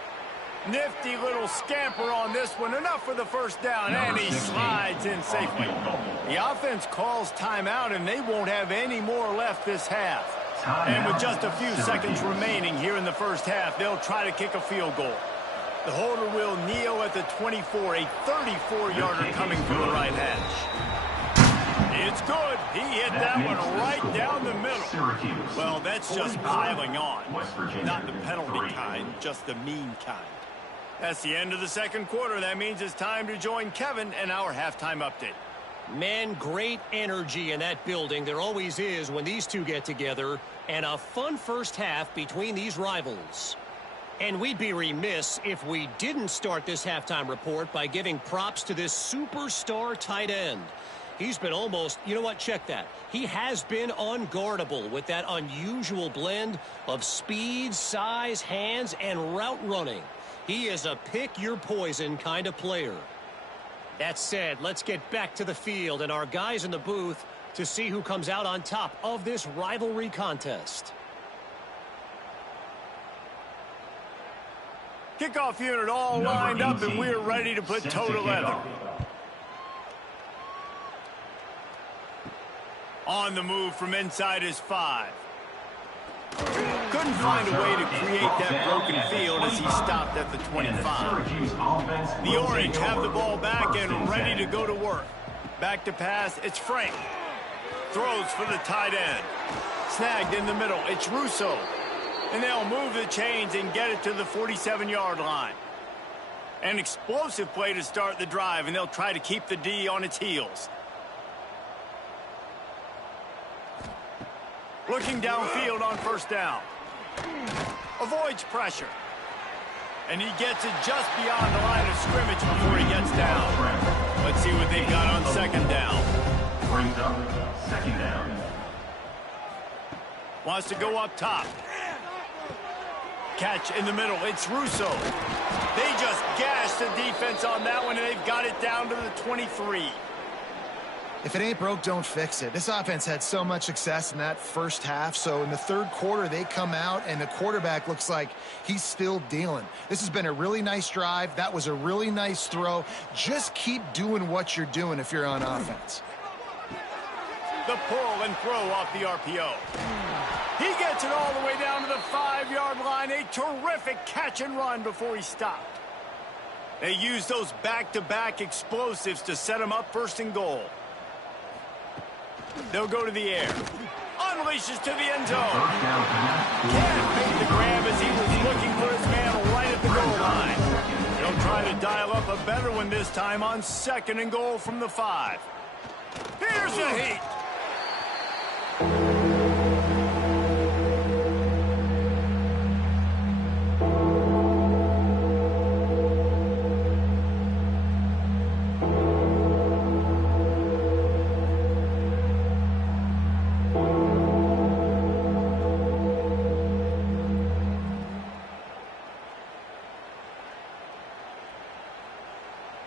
Nifty little scamper on this one. Enough for the 1st down, and he slides in safely. The offense calls timeout, and they won't have any more left this half. And with just a few seconds remaining here in the 1st half, they'll try to kick a field goal. The holder will kneel at the 24, a 34-yarder coming from the right hash. It's good. He hit that one right down the middle. Well, that's just piling on. Not the penalty kind, just the mean kind. That's the end of the 2nd quarter. That means it's time to join Kevin and our halftime update. Man, great energy in that building. There always is when these two get together. And a fun 1st half between these rivals. And we'd be remiss if we didn't start this halftime report by giving props to this superstar tight end. He's been almost, you know what, check that. He has been unguardable with that unusual blend of speed, size, hands, and route running. He is a pick-your-poison kind of player. That said, let's get back to the field and our guys in the booth to see who comes out on top of this rivalry contest. Kickoff unit all lined up, and we're ready to put toe to leather. On the move from inside his 5. Couldn't find a way to create that broken field as he stopped at the 25. The Orange have the ball back and ready to go to work. Back to pass, it's Frank. Throws for the tight end. Snagged in the middle, it's Russo. And they'll move the chains and get it to the 47-yard line. An explosive play to start the drive, and they'll try to keep the D on its heels. Looking downfield on first down. Avoids pressure. And he gets it just beyond the line of scrimmage before he gets down. Let's see what they've got on second down. Brings up second down. Wants to go up top. Catch in the middle. It's Russo. They just gashed the defense on that one, and they've got it down to the 23. If it ain't broke, don't fix it. This offense had so much success in that first half, so in the third quarter, they come out, and the quarterback looks like he's still dealing. This has been a really nice drive. That was a really nice throw. Just keep doing what you're doing if you're on offense. The pull and throw off the RPO. He gets it all the way down to the 5-yard line. A terrific catch and run before he stopped. They use those back-to-back explosives to set him up first and goal. They'll go to the air. Unleashes to the end zone. Can't make the grab as he was looking for his man right at the goal line. They'll try to dial up a better one this time on second and goal from the 5. Here's the heat.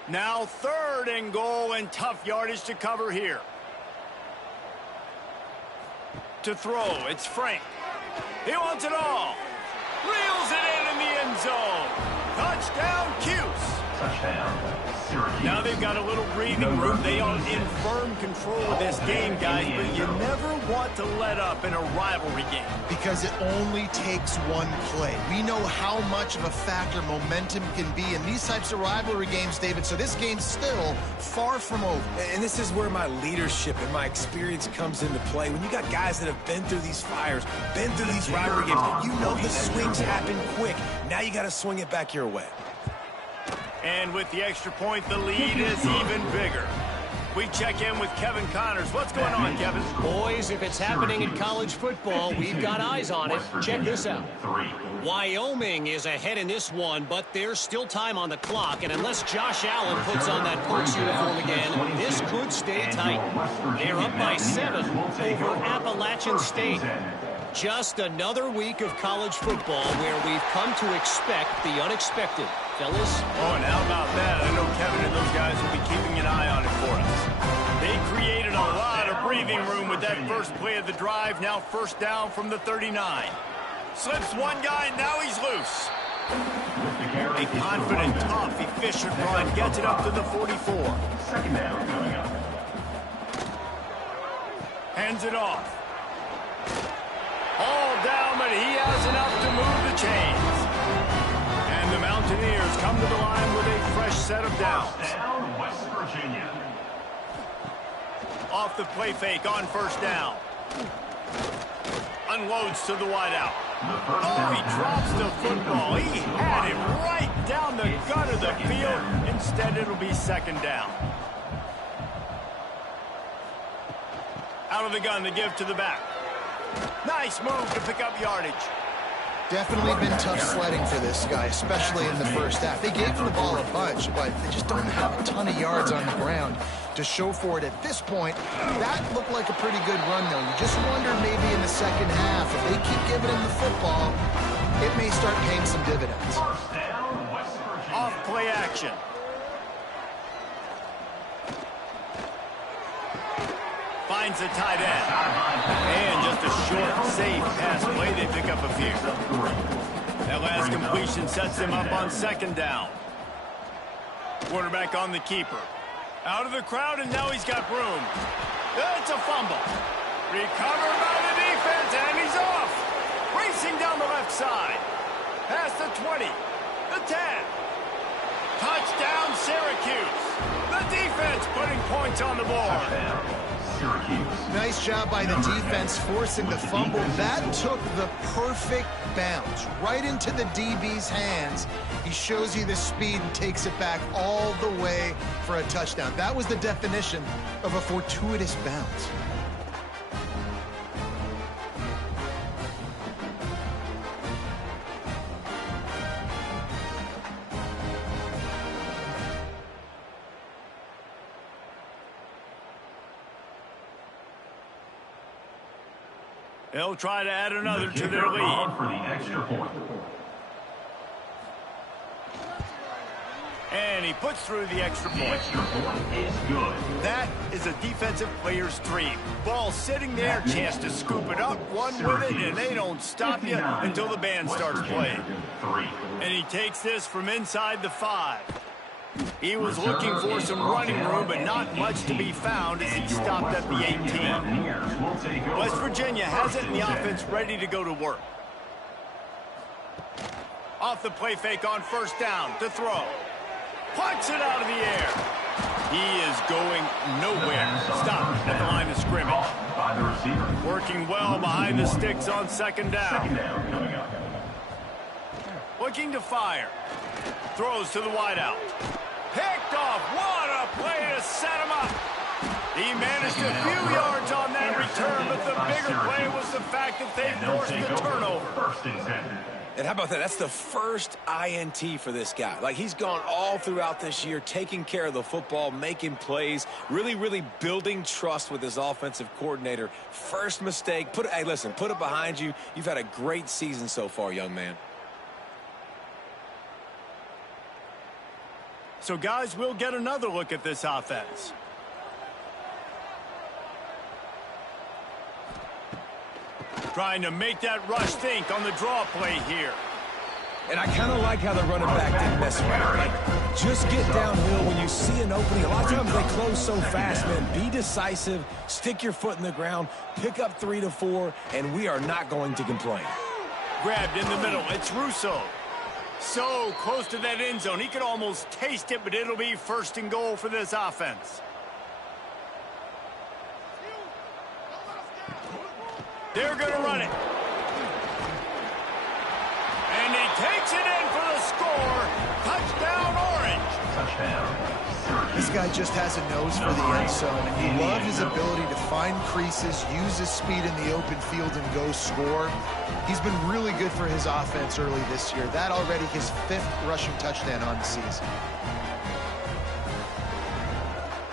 Now third and goal, and tough yardage to cover here. To throw, it's Frank. He wants it all. Reels it in the end zone. Touchdown, Cuse. Touchdown, Syracuse. Now they've got a little breathing room. They are in firm control of this game, guys, but you never want to let up in a rivalry game. Because it only takes one play. We know how much of a factor momentum can be in these types of rivalry games, David, so this game's still far from over. And this is where my leadership and my experience comes into play. When you got guys that have been through these fires, been through these rivalry games, you know the swings happen quick. Now you got to swing it back your way. And with the extra point, the lead is even bigger. We check in with Kevin Connors. What's going on, Kevin? Boys, if it's happening in college football, we've got eyes on it. Check this out. Wyoming is ahead in this one, but there's still time on the clock, and unless Josh Allen puts on that Colts uniform again, this could stay tight. They're up by 7 over Appalachian State. Just another week of college football where we've come to expect the unexpected. Fellas? Oh, and how about that? I know Kevin and those guys will be keeping an eye on it for us. They created a lot of breathing room with that first play of the drive. Now first down from the 39. Slips one guy, now he's loose. A confident, tough, efficient run gets it up to the 44. Second down coming up. Hands it off. All down, but he has enough to move the chains. And the Mountaineers come to the line with a fresh set of downs. Down, West Virginia. Off the play fake on first down. Unloads to the wideout. Oh, he drops the football. He had him right down the gut of the field. Instead, it'll be second down. Out of the gun, the give to the back. Nice move to pick up yardage. Definitely been tough sledding for this guy, especially in the first half. They gave him the ball a bunch, but they just don't have a ton of yards on the ground to show for it at this point. That looked like a pretty good run, though. You just wonder maybe in the second half, if they keep giving him the football, it may start paying some dividends. First down, West Virginia. Off play action. Finds a tight end. And just a short, safe pass play. They pick up a few. That last completion sets him up on second down. Quarterback on the keeper. Out of the crowd, and now he's got room. It's a fumble. Recovered by the defense, and he's off. Racing down the left side. Past the 20. The 10. Touchdown, Syracuse. The defense putting points on the board. Nice job by the defense forcing the fumble. That took the perfect bounce right into the DB's hands. He shows you the speed and takes it back all the way for a touchdown. That was the definition of a fortuitous bounce. They'll try to add another to their lead. For the extra point. And he puts through the extra point. The extra point is good. That is a defensive player's dream. Ball sitting there, chance to scoop it up, run with it, and they don't stop you until the band starts playing. And he takes this from inside the 5. He was looking for some running room, but not much to be found as he stopped at the 18. West Virginia has it in the offense ready to go to work. Off the play fake on first down to throw. Punts it out of the air. He is going nowhere. Stop at the line of scrimmage. Working well behind the sticks on second down. Looking to fire. Throws to the wideout. Picked off. What a play to set him up. He managed a few yards on that return, but the bigger play was the fact that they forced the turnover. And how about that? That's the first INT for this guy. Like, he's gone all throughout this year, taking care of the football, making plays, really building trust with his offensive coordinator. First mistake. Hey, listen, put it behind you. You've had a great season so far, young man. So, guys, we'll get another look at this offense. Trying to make that rush think on the draw play here. And I kind of like how the running back didn't mess around. Like, just get downhill when you see an opening. A lot of times they close so fast, man. Be decisive, stick your foot in the ground, pick up 3 to 4, and we are not going to complain. Grabbed in the middle. It's Russo. So close to that end zone. He could almost taste it, but it'll be first and goal for this offense. They're going to run it. And he takes it in for the score. Touchdown, Orange. Touchdown. This guy just has a nose for the end zone, and you love his ability to find creases, use his speed in the open field, and go score. He's been really good for his offense early this year. That already his 5th rushing touchdown on the season.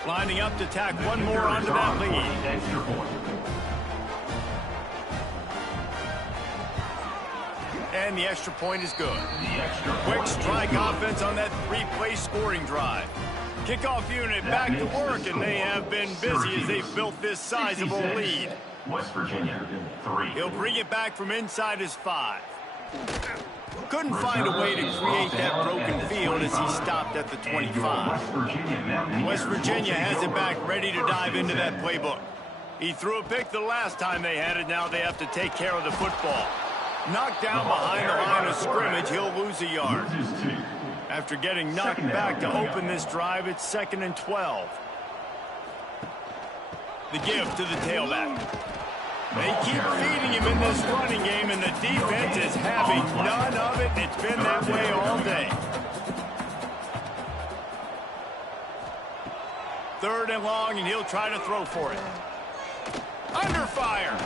Lining up to tack one more onto that lead. Extra point. And the extra point is good. Quick strike offense on that 3-play scoring drive. Kickoff unit back to work, and they have been busy as they've built this sizable lead. West Virginia, 3. He'll bring it back from inside his 5. Couldn't find a way to create that broken field as he stopped at the 25. West Virginia has it back ready to dive into that playbook. He threw a pick the last time they had it. Now they have to take care of the football. Knocked down behind the line of scrimmage, he'll lose a yard. After getting knocked back to open this drive, it's 2nd and 12. The give to the tailback. They keep feeding him in this running game, and the defense is having none of it. It's been that way all day. 3rd and long, and he'll try to throw for it. Under fire.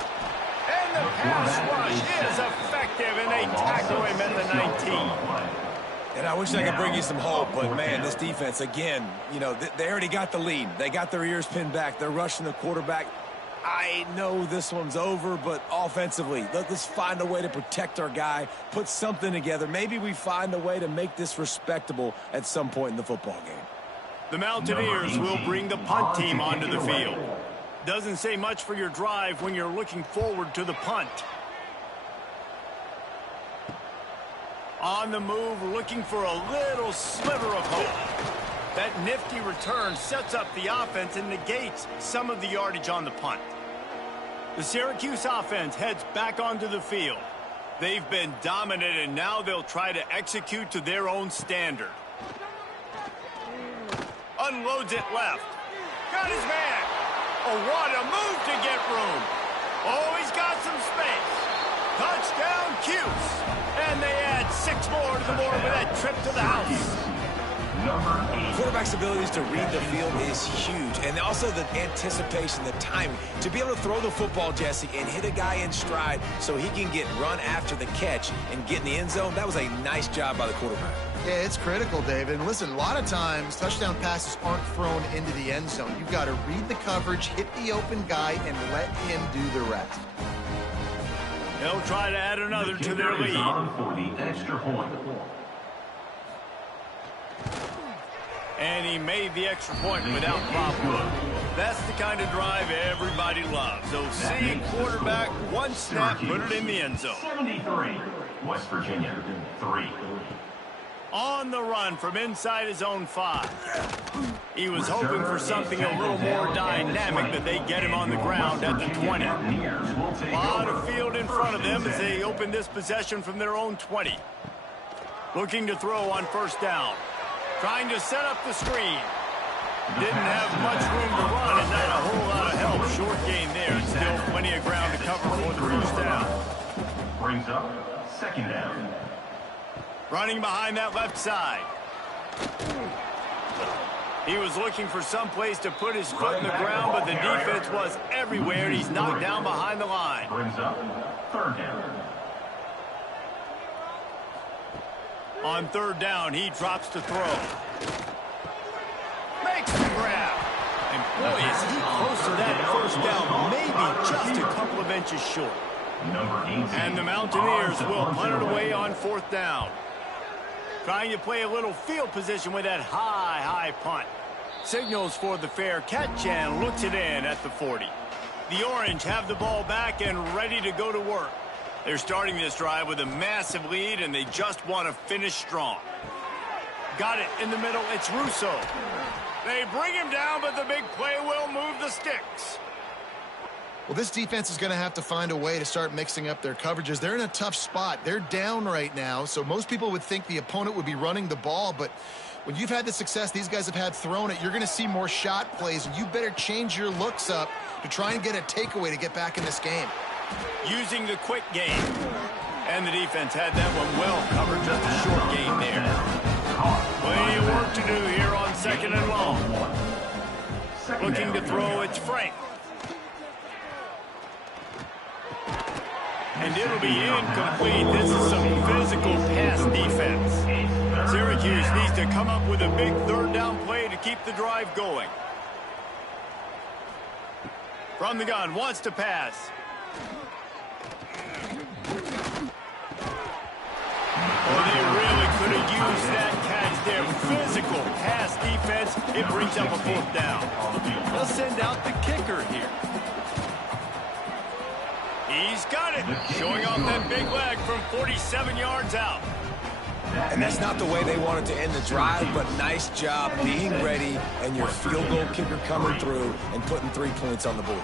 And the pass rush is effective, and they tackle him at the 19. And I wish I could bring you some hope, but, man, this defense, again, you know, they already got the lead. They got their ears pinned back. They're rushing the quarterback. I know this one's over, but offensively, let's find a way to protect our guy, put something together. Maybe we find a way to make this respectable at some point in the football game. The Mountaineers will bring the punt team onto the field. Doesn't say much for your drive when you're looking forward to the punt. On the move, looking for a little sliver of hope. That nifty return sets up the offense and negates some of the yardage on the punt. The Syracuse offense heads back onto the field. They've been dominant, and now they'll try to execute to their own standard. Unloads it left. Got his man. Oh, what a move to get room. Oh, he's got some space. Touchdown, Cuse. And they add 6 more to the board with that trip to the house. Quarterback's abilities to read the field is huge, and also the anticipation, the timing. To be able to throw the football, Jesse, and hit a guy in stride so he can get run after the catch and get in the end zone, that was a nice job by the quarterback. Yeah, it's critical, David. And listen, a lot of times, touchdown passes aren't thrown into the end zone. You've got to read the coverage, hit the open guy, and let him do the rest. They'll try to add another to their lead. For the extra point. And he made the extra point without problem. That's the kind of drive everybody loves. So see quarterback, one snap, put it in the end zone. 73, West Virginia, 3. On the run from inside his own 5. He was hoping for something a little more dynamic, but they get him on the ground at the 20. A lot of field in front of them as they open this possession from their own 20. Looking to throw on first down. Trying to set up the screen. Didn't have much room to run and not a whole lot of help. Short gain there. Still plenty of ground to cover for the first down. Brings up second down. Running behind that left side. He was looking for some place to put his foot in the ground, but the defense was everywhere, and he's knocked down behind the line. Brings up third down. On third down, he drops to throw. Makes the grab. And boy, is he close to that first down, maybe just a couple of inches short. And the Mountaineers will punt it away on fourth down. Trying to play a little field position with that high punt. Signals for the fair catch and looks it in at the 40. The Orange have the ball back and ready to go to work. They're starting this drive with a massive lead, and they just want to finish strong. Got it in the middle. It's Russo. They bring him down, but the big play will move the sticks. Well, this defense is going to have to find a way to start mixing up their coverages. They're in a tough spot. They're down right now, so most people would think the opponent would be running the ball, but when you've had the success these guys have had throwing it, you're going to see more shot plays, and you better change your looks up to try and get a takeaway to get back in this game. Using the quick game. And the defense had that one well covered, just a short gain there. Plenty of work to do here on second and long. Looking to throw, it's Frank. And it'll be incomplete. This is some physical pass defense. Syracuse needs to come up with a big third down play to keep the drive going. From the gun, wants to pass. Oh, they really could have used that catch there. Physical pass defense. It brings up a fourth down. They'll send out the kicker here. He's got it. Showing off that big leg from 47 yards out. And that's not the way they wanted to end the drive, but nice job being ready and your field goal kicker coming through and putting 3 points on the board.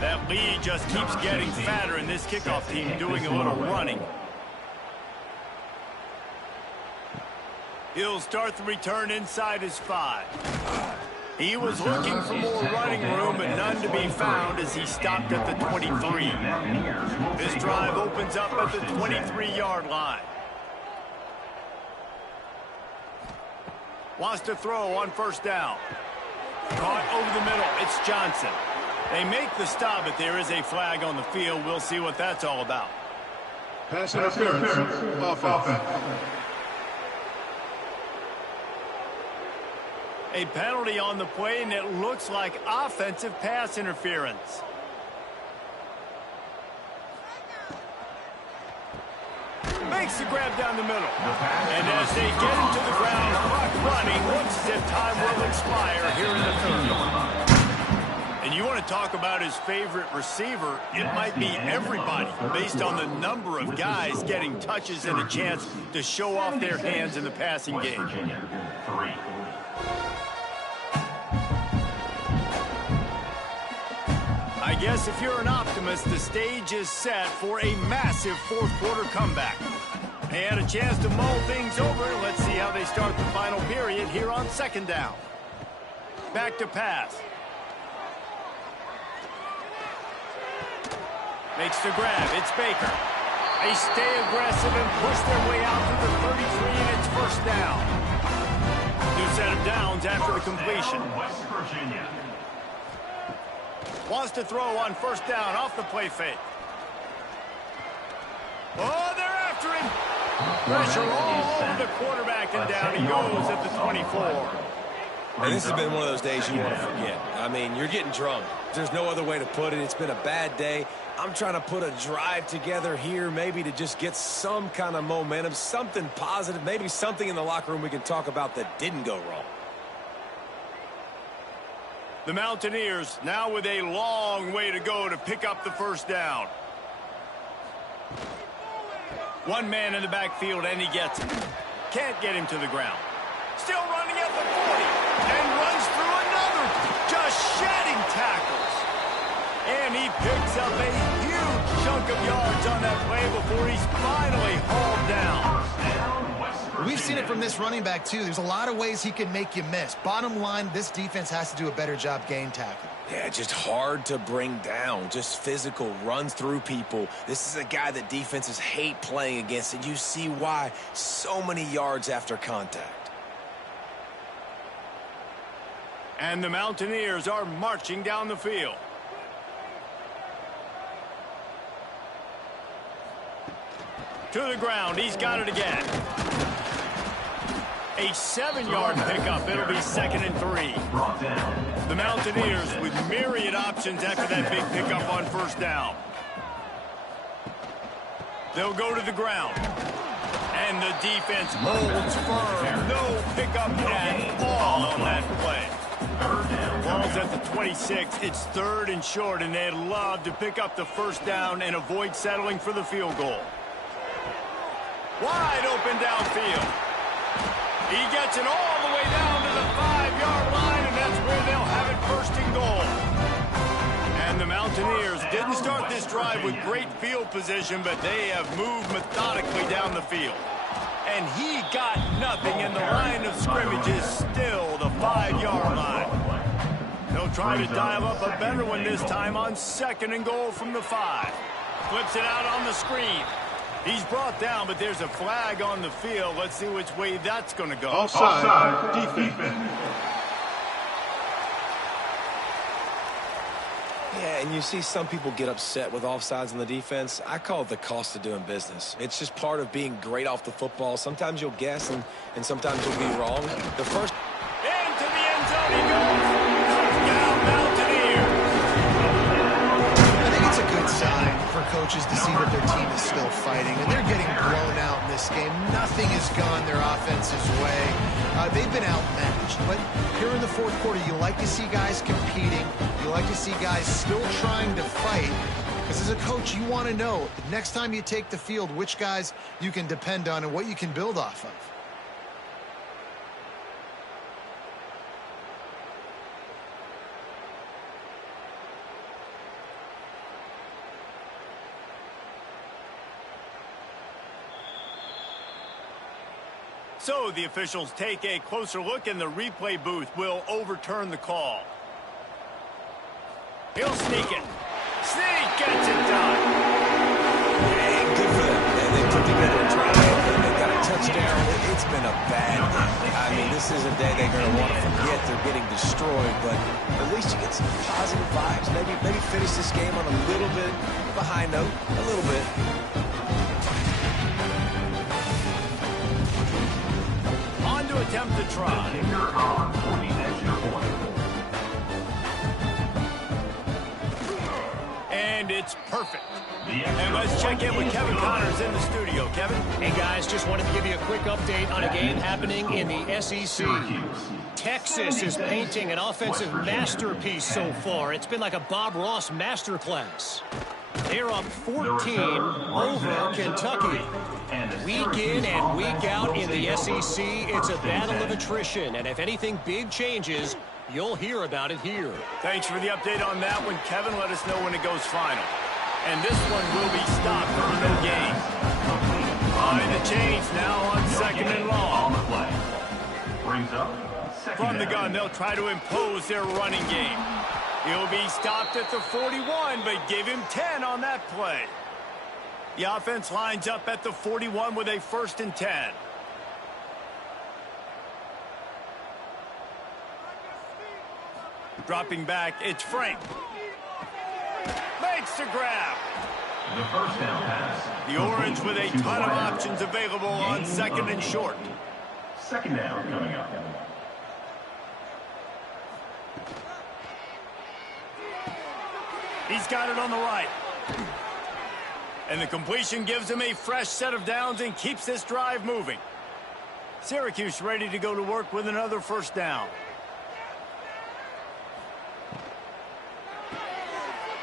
That lead just keeps getting fatter, and this kickoff team doing a little running. He'll start the return inside his 5. He was looking for more running room, but none to be found as he stopped at the 23. This drive opens up at the 23-yard line. Wants to throw on first down. Caught over the middle. It's Johnson. They make the stop, but there is a flag on the field. We'll see what that's all about. Pass interference. Offense. A penalty on the play, and it looks like offensive pass interference. Makes the grab down the middle. And as they get into the ground, clock running, looks as if time will expire here in the third. And you want to talk about his favorite receiver, it might be everybody, based on the number of guys getting touches and a chance to show off their hands in the passing game. I guess if you're an optimist, the stage is set for a massive fourth-quarter comeback. They had a chance to mull things over. Let's see how they start the final period here on second down. Back to pass. Makes the grab. It's Baker. They stay aggressive and push their way out to the 33, and it's first down. New set of downs after the completion. West Virginia. Wants to throw on first down off the play fake. Oh, they're after him. Pressure all over the quarterback, and down he goes at the 24. And this has been one of those days you want to forget. I mean, you're getting drunk. There's no other way to put it. It's been a bad day. I'm trying to put a drive together here, maybe to just get some kind of momentum, something positive, maybe something in the locker room we can talk about that didn't go wrong. The Mountaineers now with a long way to go to pick up the first down. One man in the backfield, and he gets it. Can't get him to the ground. Still running at the 40, and runs through another. Just shedding tackles. And he picks up a huge chunk of yards on that play before he's finally hauled down. We've seen it from this running back, too. There's a lot of ways he can make you miss. Bottom line, this defense has to do a better job game tackling. Yeah, just hard to bring down. Just physical, runs through people. This is a guy that defenses hate playing against, and you see why. So many yards after contact. And the Mountaineers are marching down the field. To the ground, he's got it again. A 7-yard pickup. It'll be 2nd and 3. The Mountaineers with myriad options after that big pickup on first down. They'll go to the ground. And the defense holds firm. No pickup at all on that play. Ball's at the 26. It's 3rd and short, and they'd love to pick up the first down and avoid settling for the field goal. Wide open downfield. He gets it all the way down to the 5-yard line, and that's where they'll have it 1st and goal. And the Mountaineers didn't start this drive with great field position, but they have moved methodically down the field. And he got nothing, and the line of scrimmage is still the 5-yard line. They'll try to dial up a better one this time on 2nd and goal from the 5. Flips it out on the screen. He's brought down, but there's a flag on the field. Let's see which way that's going to go. Offside. Defense. Yeah, and you see some people get upset with offsides on the defense. I call it the cost of doing business. It's just part of being great off the football. Sometimes you'll guess, and sometimes you'll be wrong. The first... Into the end zone he goes. Touchdown, Mountaineers. I think it's a good sign for coaches to see that their team is still fighting, and they're getting blown out in this game. Nothing has gone their offense's way. They've been outmatched, but here in the 4th quarter, you like to see guys competing. You like to see guys still trying to fight, because as a coach, you want to know next time you take the field which guys you can depend on and what you can build off of. So the officials take a closer look, and the replay booth will overturn the call. He'll sneak it. Sneak gets it done. Hey, good for them. And they put together a drive, and they got a touchdown. It's been a bad day. I mean, this is a day they're going to want to forget. They're getting destroyed, but at least you get some positive vibes. Maybe finish this game on a little bit of a high note. A little bit. Attempt to try. And it's perfect. And let's check in with Kevin Connors in the studio. Kevin? Hey, guys, just wanted to give you a quick update on a game happening in the SEC. Texas is painting an offensive masterpiece so far. It's been like a Bob Ross masterclass. They're up 14 over Kentucky. Week in and week out in the SEC, it's a battle of attrition. And if anything big changes, you'll hear about it here. Thanks for the update on that one, Kevin. Let us know when it goes final. And this one will be stopped for no gain. Behind the chains now on 2nd and long. Brings up From the gun, they'll try to impose their running game. He'll be stopped at the 41, but give him 10 on that play. The offense lines up at the 41 with a 1st and 10. Dropping back, it's Frank. Makes the grab. The first down pass. The Orange with a ton of options available on 2nd and short. 2nd down coming up. He's got it on the right. And the completion gives him a fresh set of downs and keeps this drive moving. Syracuse ready to go to work with another 1st down.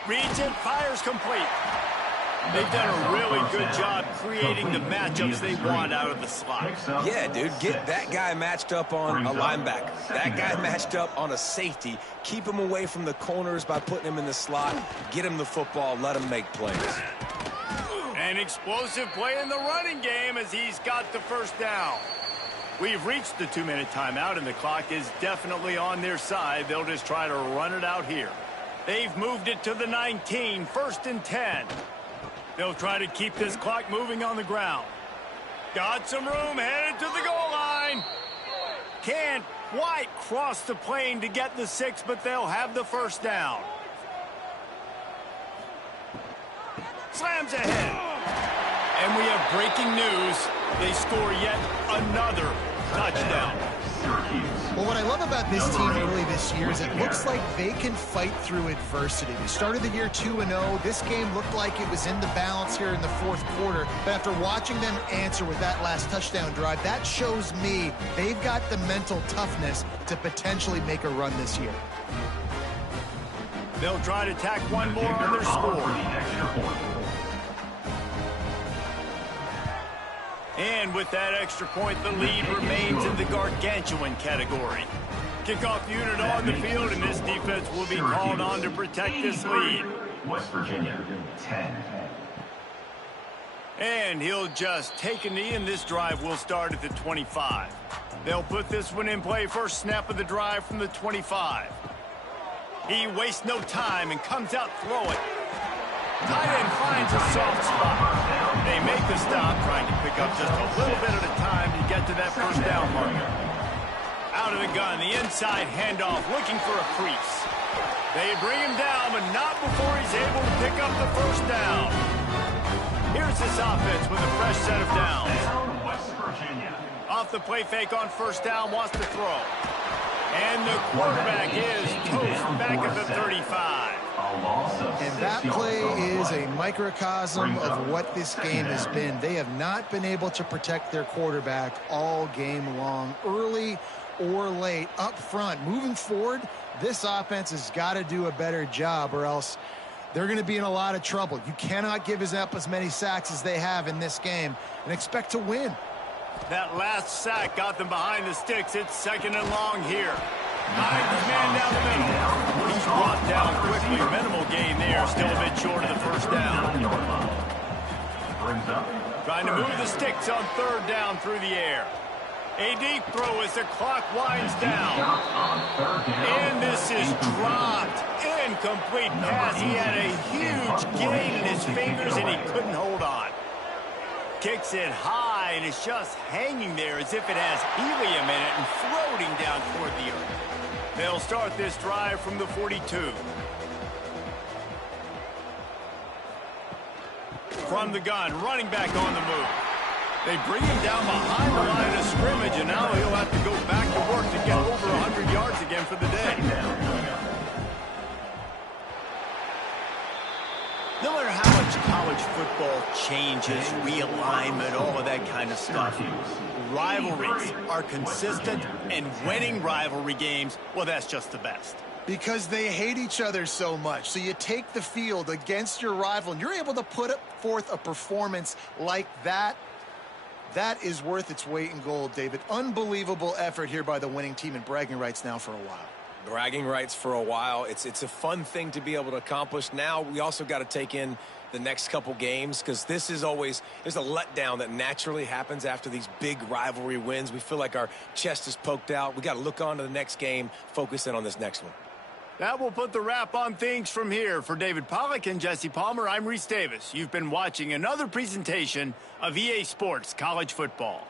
Reads it, fires complete. They've done a really good job creating the matchups they want out of the slot. Yeah, dude, get that guy matched up on a linebacker. That guy matched up on a safety. Keep him away from the corners by putting him in the slot. Get him the football, let him make plays. An explosive play in the running game as he's got the 1st down. We've reached the 2-minute timeout, and the clock is definitely on their side. They'll just try to run it out here. They've moved it to the 19, 1st and 10. They'll try to keep this clock moving on the ground. Got some room, headed to the goal line. Can't quite cross the plane to get the 6, but they'll have the 1st down. Slams ahead. And we have breaking news. They score yet another touchdown. Well, what I love about this team early this year is it looks like they can fight through adversity. We started the year 2-0. This game looked like it was in the balance here in the 4th quarter. But after watching them answer with that last touchdown drive, that shows me they've got the mental toughness to potentially make a run this year. They'll try to tack one more on their score. And with that extra point, the lead remains in the gargantuan category. Kickoff unit on the field, and this defense will be called on to protect this lead. West Virginia, 10. And he'll just take a knee, and this drive will start at the 25. They'll put this one in play. First snap of the drive from the 25. He wastes no time and comes out throwing. Tight end finds a soft spot. They make the stop, trying to pick up just a little bit at a time to get to that 1st down mark. Out of the gun, the inside handoff, looking for a crease. They bring him down, but not before he's able to pick up the 1st down. Here's this offense with a fresh set of downs. West Virginia. Off the play fake on 1st down, wants to throw. And the quarterback is toast back at the 35. And that play is a microcosm of what this game has been. They have not been able to protect their quarterback all game long, early or late, up front. Moving forward, this offense has got to do a better job, or else they're going to be in a lot of trouble. You cannot give up as many sacks as they have in this game and expect to win. That last sack got them behind the sticks. It's 2nd and long here. Hide the man down the middle. He's brought down quickly. Minimal gain there. Still a bit short of the 1st down. Trying to move the sticks on 3rd down through the air. A deep throw as the clock winds down. And this is dropped. Incomplete pass. He had a huge gain in his fingers and he couldn't hold on. Kicks it high and it's just hanging there as if it has helium in it and floating down toward the earth. They'll start this drive from the 42. From the gun, running back on the move. They bring him down behind the line of scrimmage, and now he'll have to go back to work to get over 100 yards again for the day. No matter how much college football changes, realignment, all of that kind of stuff, rivalries are consistent, and winning rivalry games, well, that's just the best. Because they hate each other so much. So you take the field against your rival, and you're able to put forth a performance like that. That is worth its weight in gold, David. Unbelievable effort here by the winning team, and bragging rights now for a while. Bragging rights for a while. It's a fun thing to be able to accomplish. Now we also got to take in the next couple games, because this is always, there's a letdown that naturally happens after these big rivalry wins. We feel like our chest is poked out. We got to look on to the next game, focus in on this next one. That will put the wrap on things from here. For David Pollack and Jesse Palmer, I'm Reese Davis. You've been watching another presentation of EA Sports College Football.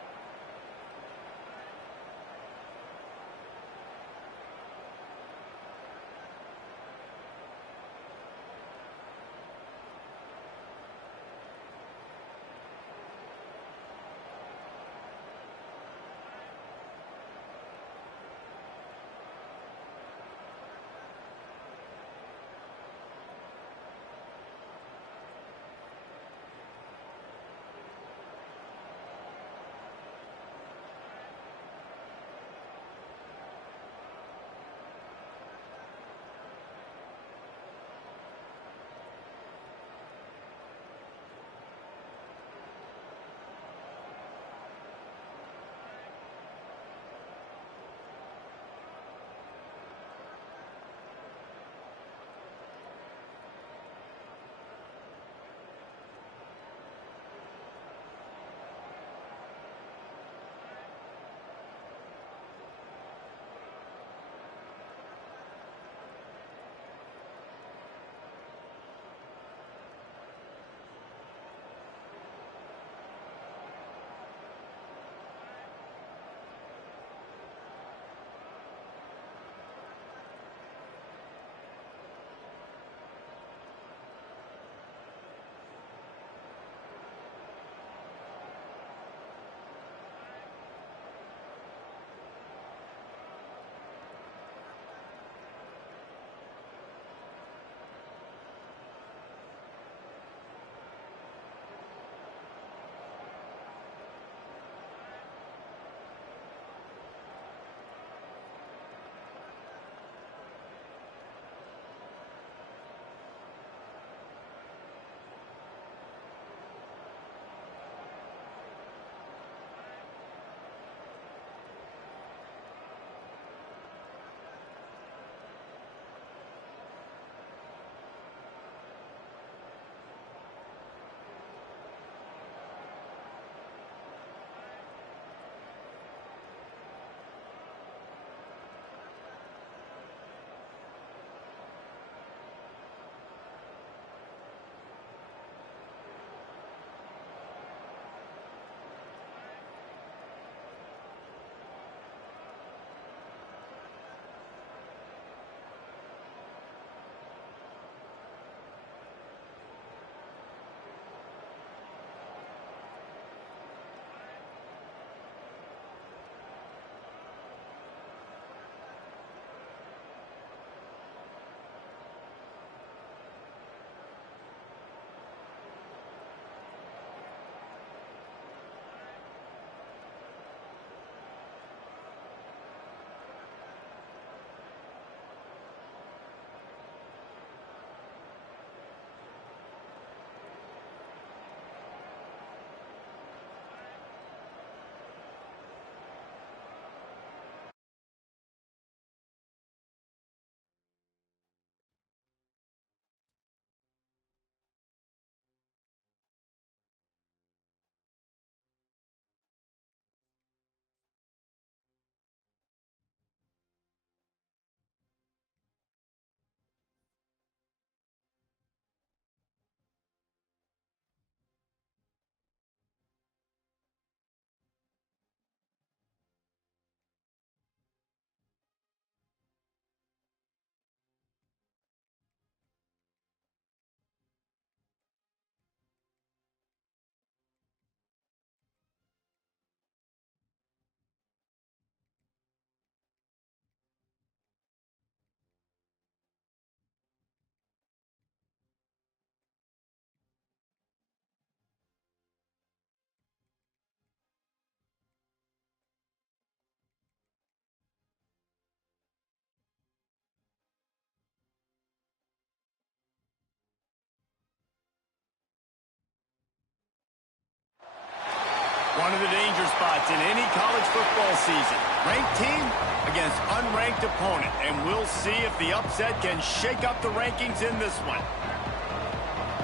One of the danger spots in any college football season. Ranked team against unranked opponent. And we'll see if the upset can shake up the rankings in this one.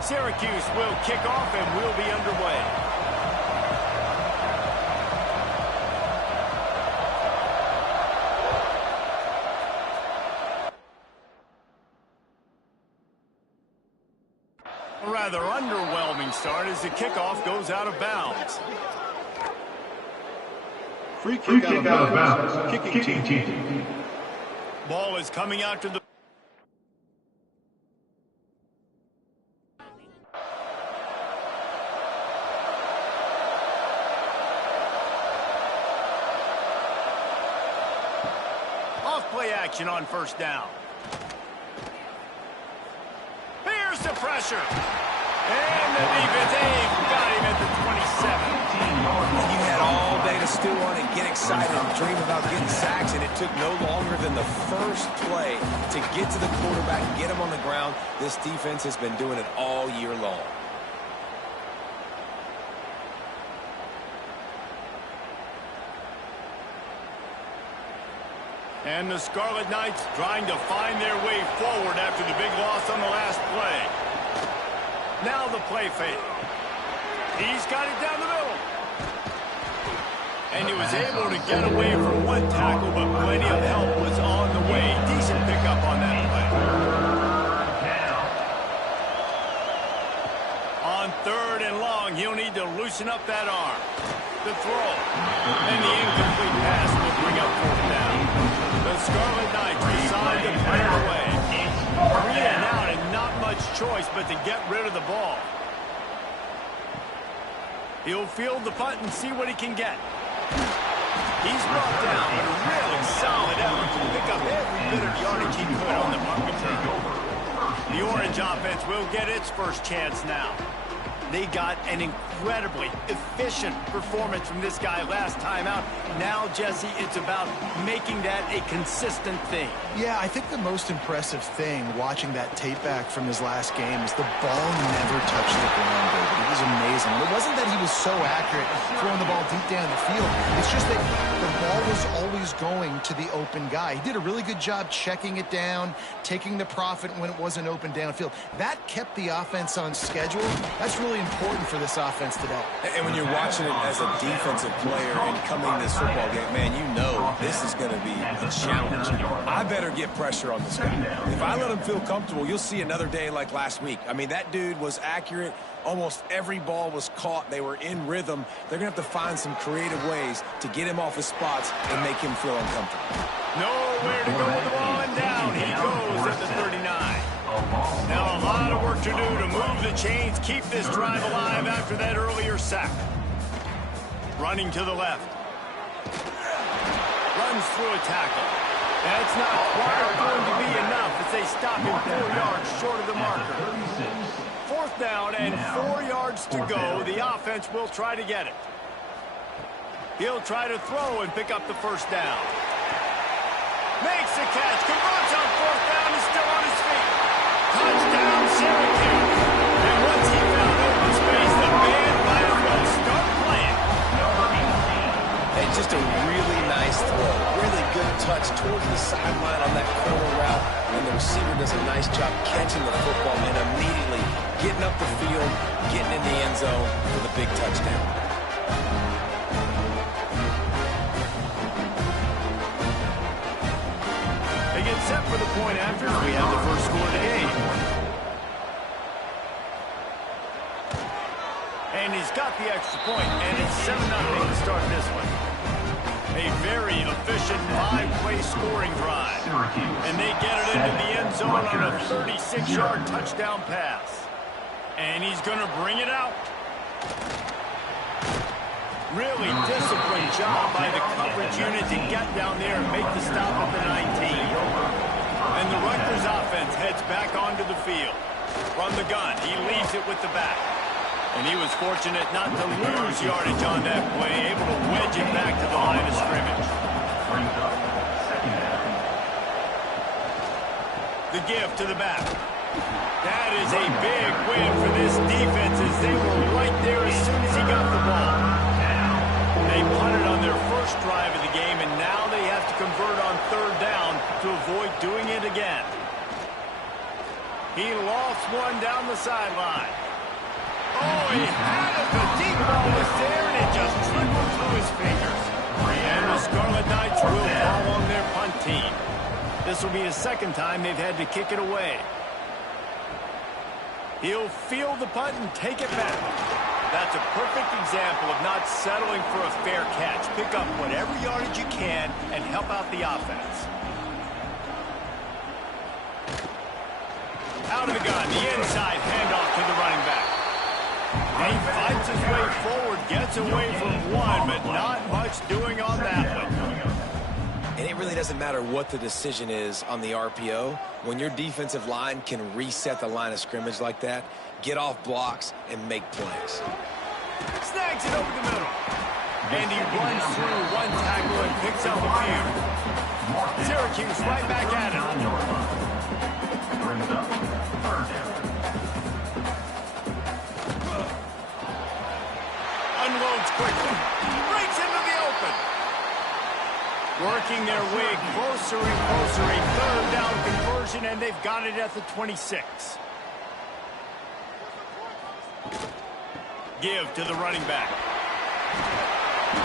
Syracuse will kick off and we'll be underway. rather underwhelming start as the kickoff goes out of bounds. Free kick out of bounds. Kicking team. Ball is coming out to the... Off-play action on first down. Here's the pressure. And the defense, got him at the 27. You had all day to stew on and get excited and dream about getting sacks, and it took no longer than the first play to get to the quarterback, get him on the ground. This defense has been doing it all year long. And the Scarlet Knights trying to find their way forward after the big loss on the last play. Now the play fake. He's got it down the middle. And he was able to get away from one tackle, but plenty of help was on the way. Decent pickup on that play. On third and long, he'll need to loosen up that arm. The throw. And the incomplete pass will bring up fourth down. The Scarlet Knights decide to play it away. 3 and out and not much choice but to get rid of the ball. He'll field the punt and see what he can get. He's brought down with a really solid effort to pick up every bit of yardage he could on the punt return. The Orange offense will get its first chance now. They got an incredibly efficient performance from this guy last time out. Now, Jesse, it's about making that a consistent thing. Yeah, I think the most impressive thing watching that tape back from his last game is the ball never touched the ground, David. It was amazing. It wasn't that he was so accurate throwing the ball deep down the field. It's just that the ball was always going to the open guy. He did a really good job checking it down, taking the profit when it wasn't open downfield. That kept the offense on schedule. That's really important for this offense today. And when you're watching it as a defensive player and coming to this football game, man, you know this is going to be a challenge. I better get pressure on this guy. If I let him feel comfortable, you'll see another day like last week. I mean, that dude was accurate. Almost every ball was caught. They were in rhythm. They're going to have to find some creative ways to get him off his spots and make him feel uncomfortable. Nowhere to go with the ball, and down he goes at the 39. Now a lot of work to do to move the chains, keep this drive alive after that earlier sack. Running to the left. Runs through a tackle. That's not quite going to be enough as they stop him 4 yards short of the marker. Fourth down and 4 yards to go. The offense will try to get it. He'll try to throw and pick up the first down. Makes the catch. Converts on fourth down. He's still on his feet. Touchdown, Syracuse. And once he found open space, the band might as well start playing. And just a really nice throw. Really good touch towards the sideline on that corner route. And the receiver does a nice job catching the football and immediately getting up the field, getting in the end zone for the big touchdown. They get set for the point after we have the first score of the game. And he's got the extra point, and it's 7-0 to start this one. A very efficient 5-play scoring drive. And they get it into the end zone on a 36-yard touchdown pass. And he's going to bring it out. Really disciplined job by the coverage unit to get down there and make the stop at the 19. And the Rutgers offense heads back onto the field. From the gun, he leaves it with the back. And he was fortunate not to lose yardage on that play, able to wedge it back to the line of scrimmage. The give to the back. That is a big win for this defense as they were right there as soon as he got the ball. They punted on their first drive of the game, and now they have to convert on third down to avoid doing it again. He lost one down the sideline. Oh, he had it. The deep ball was there, and it just trickled through his fingers. And the Scarlet Knights will call on their punt team. This will be the second time they've had to kick it away. He'll field the punt and take it back. That's a perfect example of not settling for a fair catch. Pick up whatever yardage you can and help out the offense. Out of the gun, the inside handoff to the running back. He fights his way forward, gets away from one, but not much doing on that one. And it really doesn't matter what the decision is on the RPO. When your defensive line can reset the line of scrimmage like that, get off blocks and make plays. Snags it over the middle. And he runs through one tackle and picks up a few. Syracuse right back at it. Brings up 3rd down. Unloads quickly. Breaks into the open. Working their way closer and closer. A 3rd down conversion, and they've got it at the 26. Give to the running back.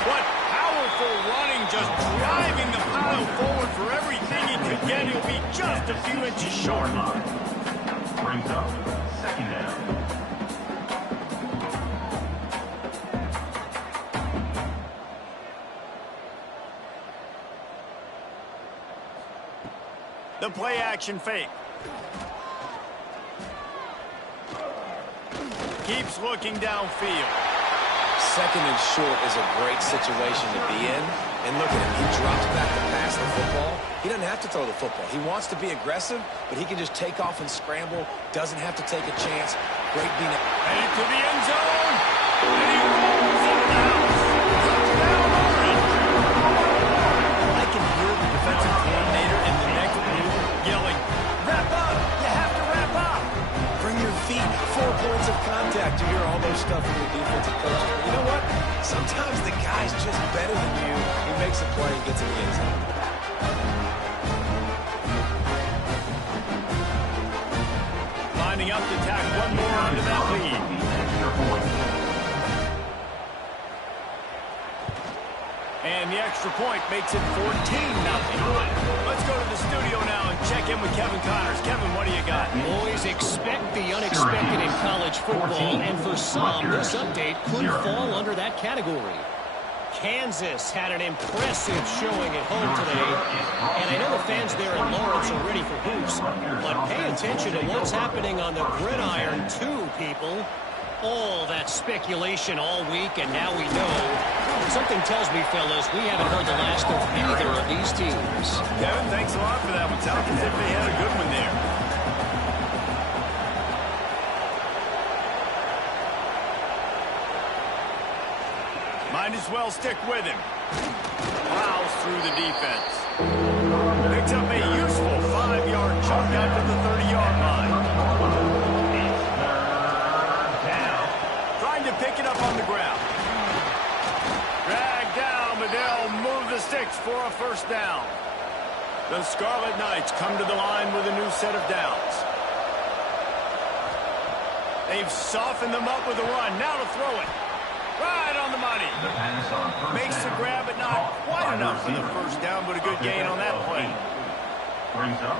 What powerful running, just driving the pile forward for everything he could get. He'll be just a few inches short. Brings up 2nd down. The play action fake. Keeps looking downfield. 2nd and short is a great situation to be in. And look at him. He drops back to pass the football. He doesn't have to throw the football. He wants to be aggressive, but he can just take off and scramble. Doesn't have to take a chance. Great being headed to the end zone. And he rolls into the house. Touchdown, Orange. I can hear the defensive coordinator in the next room yelling, "Wrap up! You have to wrap up!" Bring your feet, 4 points of contact. You hear all those stuff from your defensive coaches. But you know what? Sometimes the guy's just better than you. He makes a play and gets in the end zone. Lining up to tack one more onto that lead. And the extra point makes it 14-0. Let's go to the studio now and check in with Kevin Connors. Kevin, what do you got? Boys, expect the unexpected in college football, and for some, this update could fall under that category. Kansas had an impressive showing at home today, and I know the fans there in Lawrence are ready for hoops, but pay attention to what's happening on the gridiron too, people. All that speculation all week, and now we know. Something tells me, fellas, we haven't heard the last of either of these teams. Kevin, thanks a lot for that one. Sounds as if they had a good one there. Might as well stick with him. Plows through the defense. Picks up a useful 5-yard chunk out to the 30-yard line. Trying to pick it up on the ground. Dragged down, but they'll move the sticks for a 1st down. The Scarlet Knights come to the line with a new set of downs. They've softened them up with a run. Now to throw it. Right on the money. Makes the grab, but not quite enough for the 1st down, but a good gain on that play. Brings up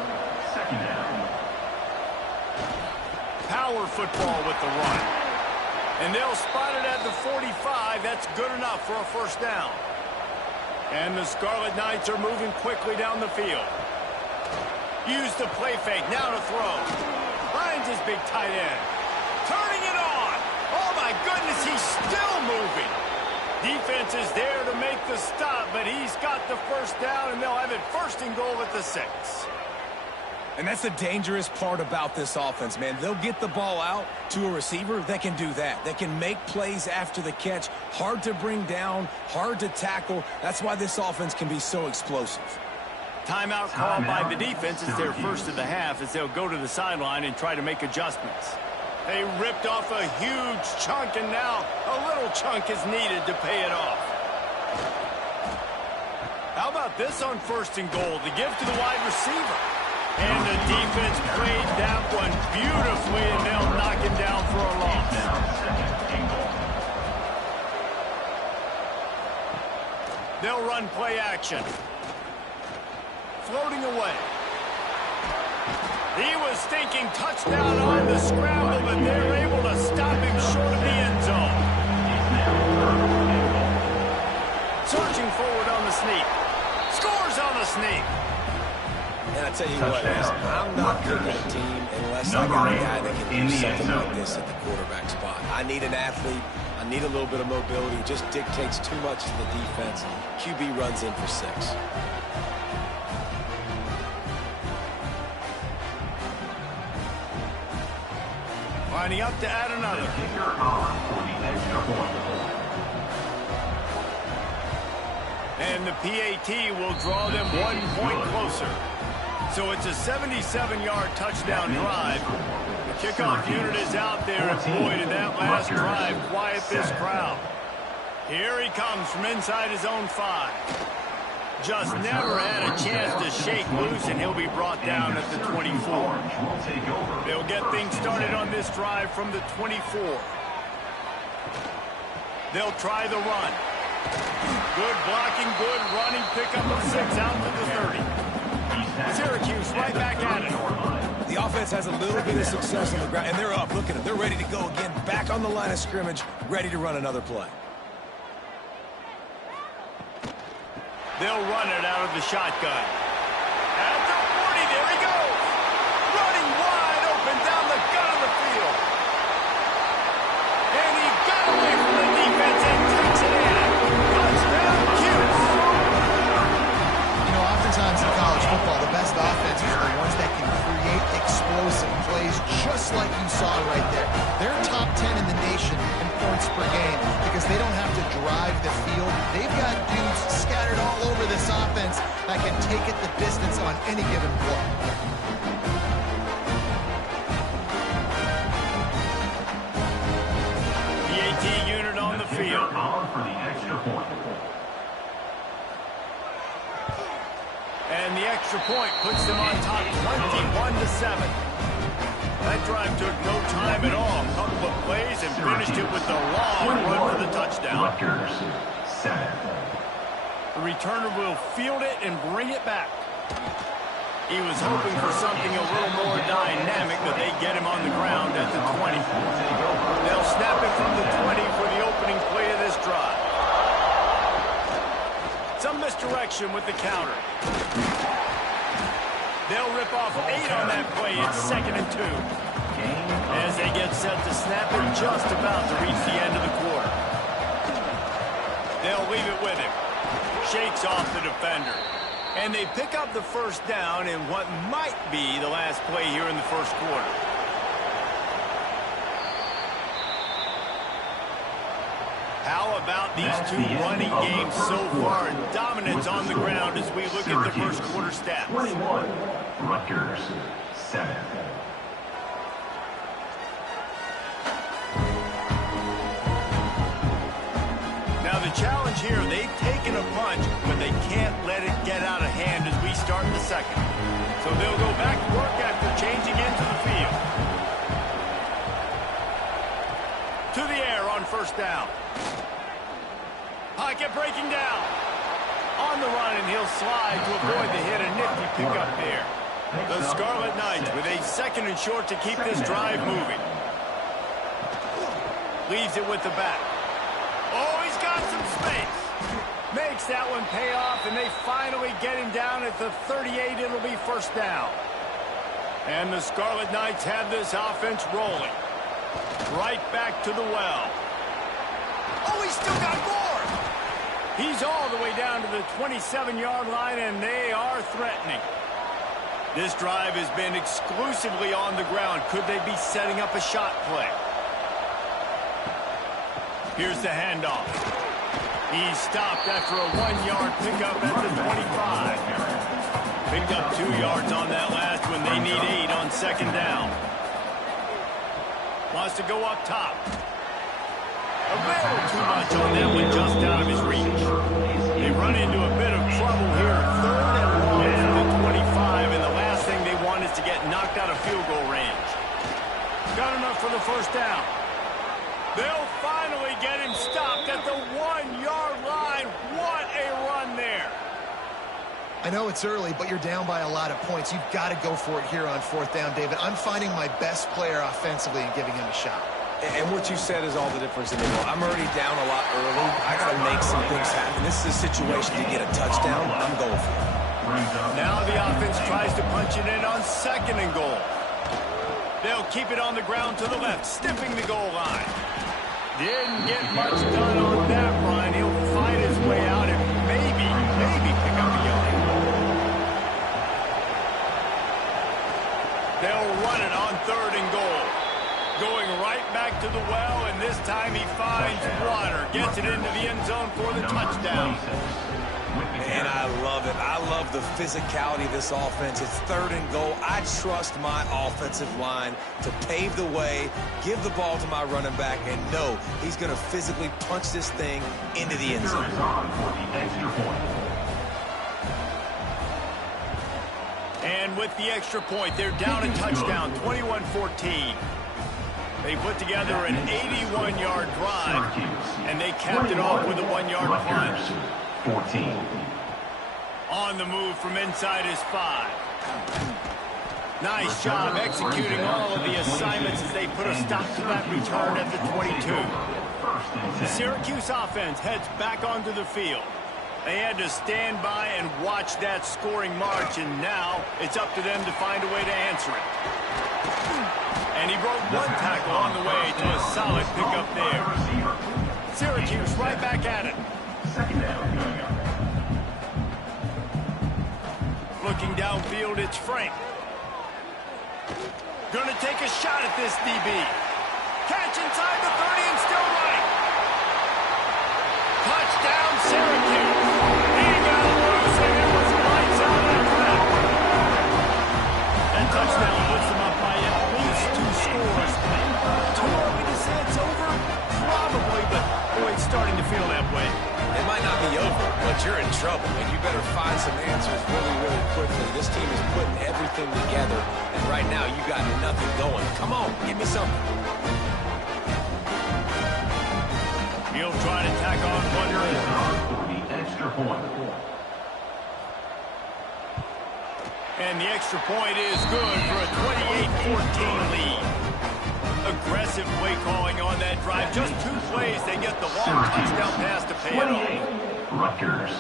2nd down. Power football with the run. And they'll spot it at the 45. That's good enough for a 1st down. And the Scarlet Knights are moving quickly down the field. Use the play fake. Now to throw. Finds his big tight end. Turning it on. Oh, my goodness, he's still moving. Defense is there to make the stop, but he's got the 1st down, and they'll have it 1st and goal at the 6. And that's the dangerous part about this offense, man. They'll get the ball out to a receiver that can do that. That can make plays after the catch. Hard to bring down, hard to tackle. That's why this offense can be so explosive. Timeout called by the defense. It's their 1st of the half as they'll go to the sideline and try to make adjustments. They ripped off a huge chunk, and now a little chunk is needed to pay it off. How about this on 1st and goal? The give to the wide receiver. And the defense played that one beautifully, and they'll knock him down for a loss. They'll run play action. Floating away. He was thinking touchdown on the scramble, but they're able to stop him short of the end zone. Searching forward on the sneak. Scores on the sneak. And I tell you what, I'm not picking a team unless I got a guy that can do something like this at the quarterback spot. I need an athlete. I need a little bit of mobility. It just dictates too much to the defense. QB runs in for 6. Lining up to add another. Kicker on for the extra point. And the PAT will draw them 1 point closer. So it's a 77-yard touchdown drive. The kickoff unit is out there, and boy, did that last drive quiet this crowd. Here he comes from inside his own 5. Just never had a chance to shake loose, and he'll be brought down at the 24. They'll get things started on this drive from the 24. They'll try the run. Good blocking, good running, pickup of 6 out to the 30. Syracuse right back at it. The offense has a little bit of success on the ground, and they're up. Look at them. They're ready to go again, back on the line of scrimmage, ready to run another play. They'll run it out of the shotgun. At the 40, there he goes. Running wide open down the gut of the field. And he got away from the defense and takes it in. Touchdown, Cuse. You know, oftentimes in college football, the best offenses are the ones that can create explosive plays, just like you saw right there. They're top 10 in the nation in points per game because they don't have to drive the field. They've got dudes scattered all over this offense that can take it the distance on any given play. PAT unit on the field. On for the extra point. And the extra point puts them on top 21-7. That drive took no time at all. A couple of plays and finished it with the long run for the touchdown. Rutgers 7. The returner will field it and bring it back. He was hoping for something a little more dynamic, but they get him on the ground at the 20. They'll snap it from the 20 for the opening play of this drive. Some misdirection with the counter. They'll rip off 8 on that play. It's 2nd and 2. As they get set to snap it, just about to reach the end of the quarter. They'll leave it with him. Shakes off the defender. And they pick up the first down in what might be the last play here in the first quarter. How about these two running games so far? Dominance on the ground as we look at the first quarter stats. 21. Rutgers 7. Now the challenge here, they've taken a punch, but they can't let it get out of hand as we start the second. So they'll go back to work after changing into the field. To the air on first down. Pocket breaking down. On the run, and he'll slide to avoid the hit. A nifty pickup there. The Scarlet Knights with a 2nd and short to keep this drive moving. Leaves it with the back. Oh, he's got some space. Makes that one pay off, and they finally get him down at the 38. It'll be first down. And the Scarlet Knights have this offense rolling. Right back to the well. Oh, he's still got more. He's all the way down to the 27-yard line, and they are threatening. This drive has been exclusively on the ground. Could they be setting up a shot play? Here's the handoff. He's stopped after a 1-yard pickup at the 25. Picked up 2 yards on that last one. They need 8 on second down. Wants to go up top. A little too much on that one, just out of his reach. They run into a bit of trouble here. 3rd and long from the 25, and the last thing they want is to get knocked out of field goal range. Got enough for the first down. They'll finally get him stopped at the 1-yard line. What a run there. I know it's early, but you're down by a lot of points. You've got to go for it here on 4th down, David. I'm finding my best player offensively and giving him a shot. And what you said is all the difference in the world. I'm already down a lot early. I got to make some things happen. This is a situation to get a touchdown. I'm going for it. Now the offense tries to punch it in on 2nd and goal. They'll keep it on the ground to the left, sniffing the goal line. Didn't get much done on that run. He'll fight his way out and maybe pick up a yard. They'll run it on 3rd and goal. Going right back to the well, and this time he finds water. Gets it into the end zone for the touchdown. And I love it. I love the physicality of this offense. It's 3rd and goal. I trust my offensive line to pave the way, give the ball to my running back, and know he's going to physically punch this thing into the end zone. And with the extra point, they're down a touchdown, 21-14. They put together an 81-yard drive, and they capped it off with a 1-yard punt. 14. On the move from inside his 5. Nice job executing all of the assignments as they put a stop to that return at the 22. The Syracuse offense heads back onto the field. They had to stand by and watch that scoring march, and now it's up to them to find a way to answer it. And he broke 1 tackle on the way to a solid pickup there. Syracuse right back at it. Looking downfield, it's Frank. Gonna take a shot at this DB. Catch inside the 30 and still right. Touchdown, Syracuse. He got loose and it was lights out after that. That touchdown puts them up by at least 2 scores. Too early to say it's over? Probably, but boy, it's starting to feel that way. It might not be over, but you're in trouble, and you better find some answers really, really quickly. This team is putting everything together, and right now you got nothing going. Come on, give me something. He'll try to tack on one more. For the extra point. And the extra point is good for a 28-14 lead. Aggressive play calling on that drive. Just 2 plays, they get the long touchdown pass to pay it off. Rutgers,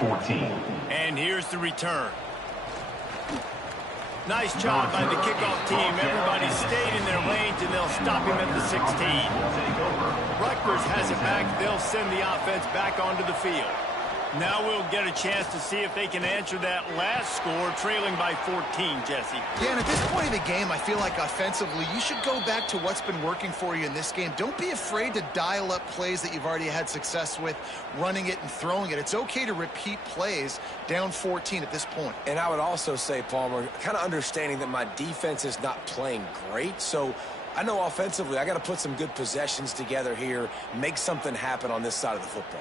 14. And here's the return. Nice job by the kickoff team. Everybody stayed in their lanes, and they'll stop him at the 16. Rutgers has it back. They'll send the offense back onto the field. Now we'll get a chance to see if they can answer that last score, trailing by 14, Jesse. Yeah, and at this point of the game, I feel like offensively, you should go back to what's been working for you in this game. Don't be afraid to dial up plays that you've already had success with, running it and throwing it. It's okay to repeat plays down 14 at this point. And I would also say, Palmer, kind of understanding that my defense is not playing great, so I know offensively I got to put some good possessions together here, make something happen on this side of the football.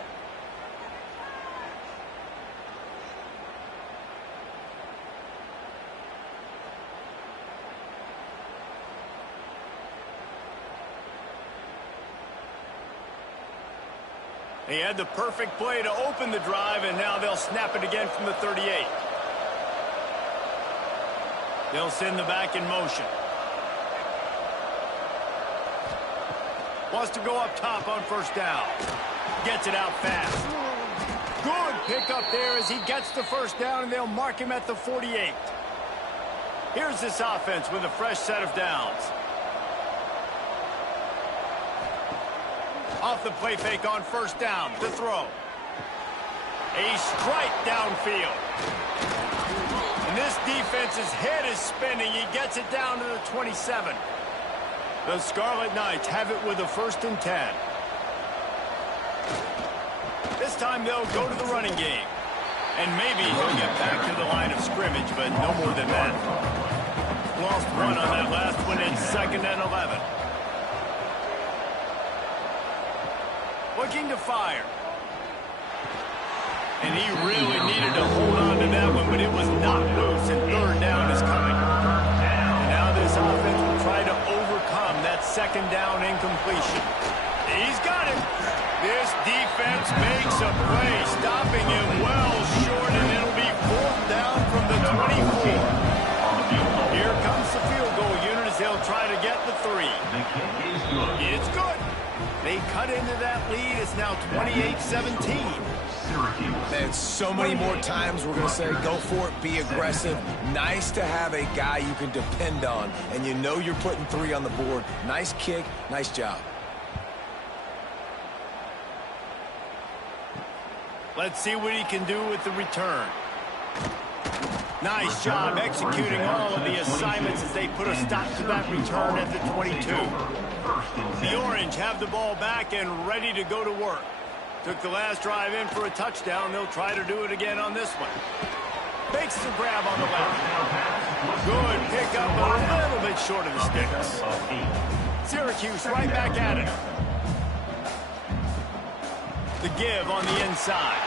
He had the perfect play to open the drive, and now they'll snap it again from the 38. They'll send the back in motion. Wants to go up top on 1st down. Gets it out fast. Good pickup there as he gets the 1st down, and they'll mark him at the 48. Here's this offense with a fresh set of downs. Off the play fake on 1st down to throw. A strike downfield. And this defense's head is spinning. He gets it down to the 27. The Scarlet Knights have it with a 1st and 10. This time they'll go to the running game. And maybe he'll get back to the line of scrimmage, but no more than that. Lost 1 on that last one. It's 2nd and 11. Looking to fire. And he really needed to hold on to that one, but it was not loose, and 3rd down is coming. And now this offense will try to overcome that 2nd down incompletion. He's got it. This defense makes a play, stopping him well short, and it'll be 4th They cut into that lead. It's now 28-17. Man, so many more times we're going to say, go for it, be aggressive. Nice to have a guy you can depend on, and you know you're putting 3 on the board. Nice kick, nice job. Let's see what he can do with the return. Nice job executing all of the assignments as they put a stop to that return at the 22. The Orange have the ball back and ready to go to work. Took the last drive in for a touchdown. They'll try to do it again on this one. Makes the grab on the left. Good pickup, a little bit short of the sticks. Syracuse right back at it. The give on the inside.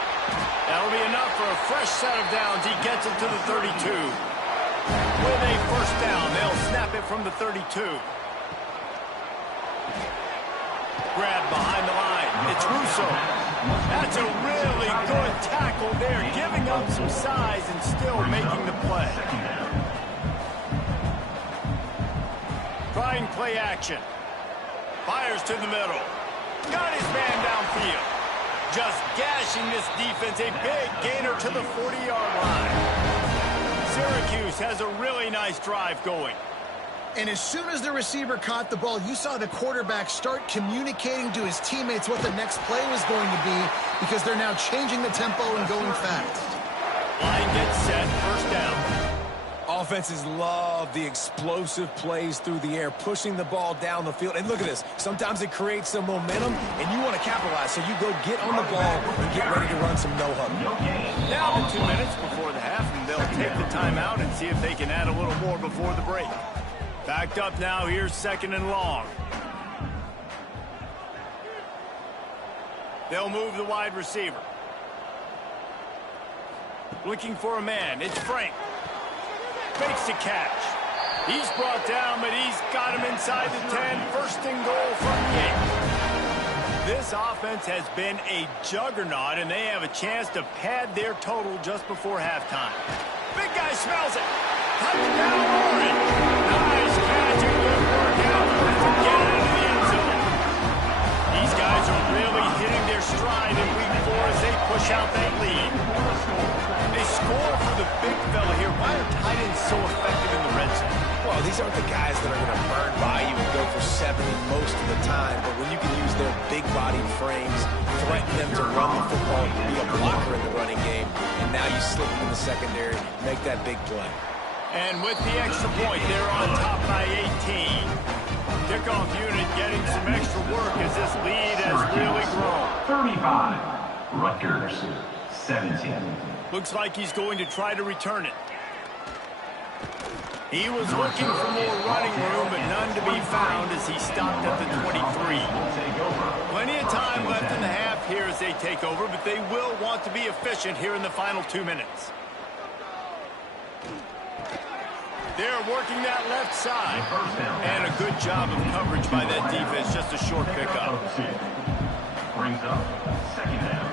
That'll be enough for a fresh set of downs. He gets it to the 32. With a first down, they'll snap it from the 32. Grab behind the line. It's Russo. That's a really good tackle there, giving up some size and still making the play. Trying play action. Fires to the middle. Got his man downfield. Just gashing this defense. A big gainer to the 40-yard line. Syracuse has a really nice drive going. And as soon as the receiver caught the ball, you saw the quarterback start communicating to his teammates what the next play was going to be, because they're now changing the tempo and going fast. Line gets set, first down. Offenses love the explosive plays through the air, pushing the ball down the field. And look at this. Sometimes it creates some momentum, and you want to capitalize. So you go get on the ball and get ready to run some no-huddle. Now to 2 minutes before the half, and they'll take the timeout and see if they can add a little more before the break. Backed up now, here's 2nd and long. They'll move the wide receiver. Looking for a man, it's Frank. Fakes the catch. He's brought down, but he's got him inside the 10. First and goal from the 8. This offense has been a juggernaut, and they have a chance to pad their total just before halftime. Big guy smells it. Touchdown, Orange. Nice catch and good work out to get it into the end zone. These guys are really hitting their stride in week 4 as they push out that lead. They score for the big fella here. Why are tight ends so effective in the red zone? Well, these aren't the guys that are going to burn by you and go for 70 most of the time, but when you can use their big-bodied frames, threaten them to run the football, be a blocker in the running game, and now you slip them in the secondary, make that big play. And with the extra point, they're on top by 18. Kickoff unit getting some extra work as this lead has really grown. 35, Rutgers, 17. Looks like he's going to try to return it. He was looking for more running room, but none to be found as he stopped at the 23. Plenty of time left in the half here as they take over, but they will want to be efficient here in the final 2 minutes. They're working that left side. And a good job of coverage by that defense. Just a short pickup. Brings up 2nd down.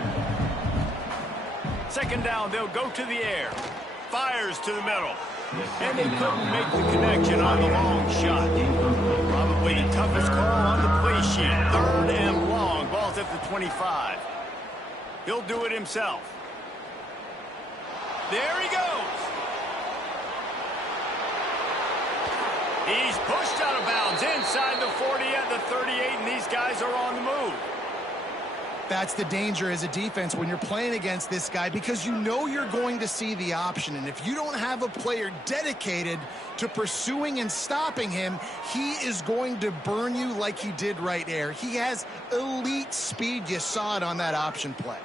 2nd down, they'll go to the air. Fires to the middle. And they couldn't make the connection on the long shot. Probably the toughest call on the play sheet. 3rd and long. Ball's at the 25. He'll do it himself. There he goes. He's pushed out of bounds inside the 40 at the 38, and these guys are on the move. That's the danger as a defense when you're playing against this guy, because you know you're going to see the option. And if you don't have a player dedicated to pursuing and stopping him, he is going to burn you like he did right there. He has elite speed. You saw it on that option play.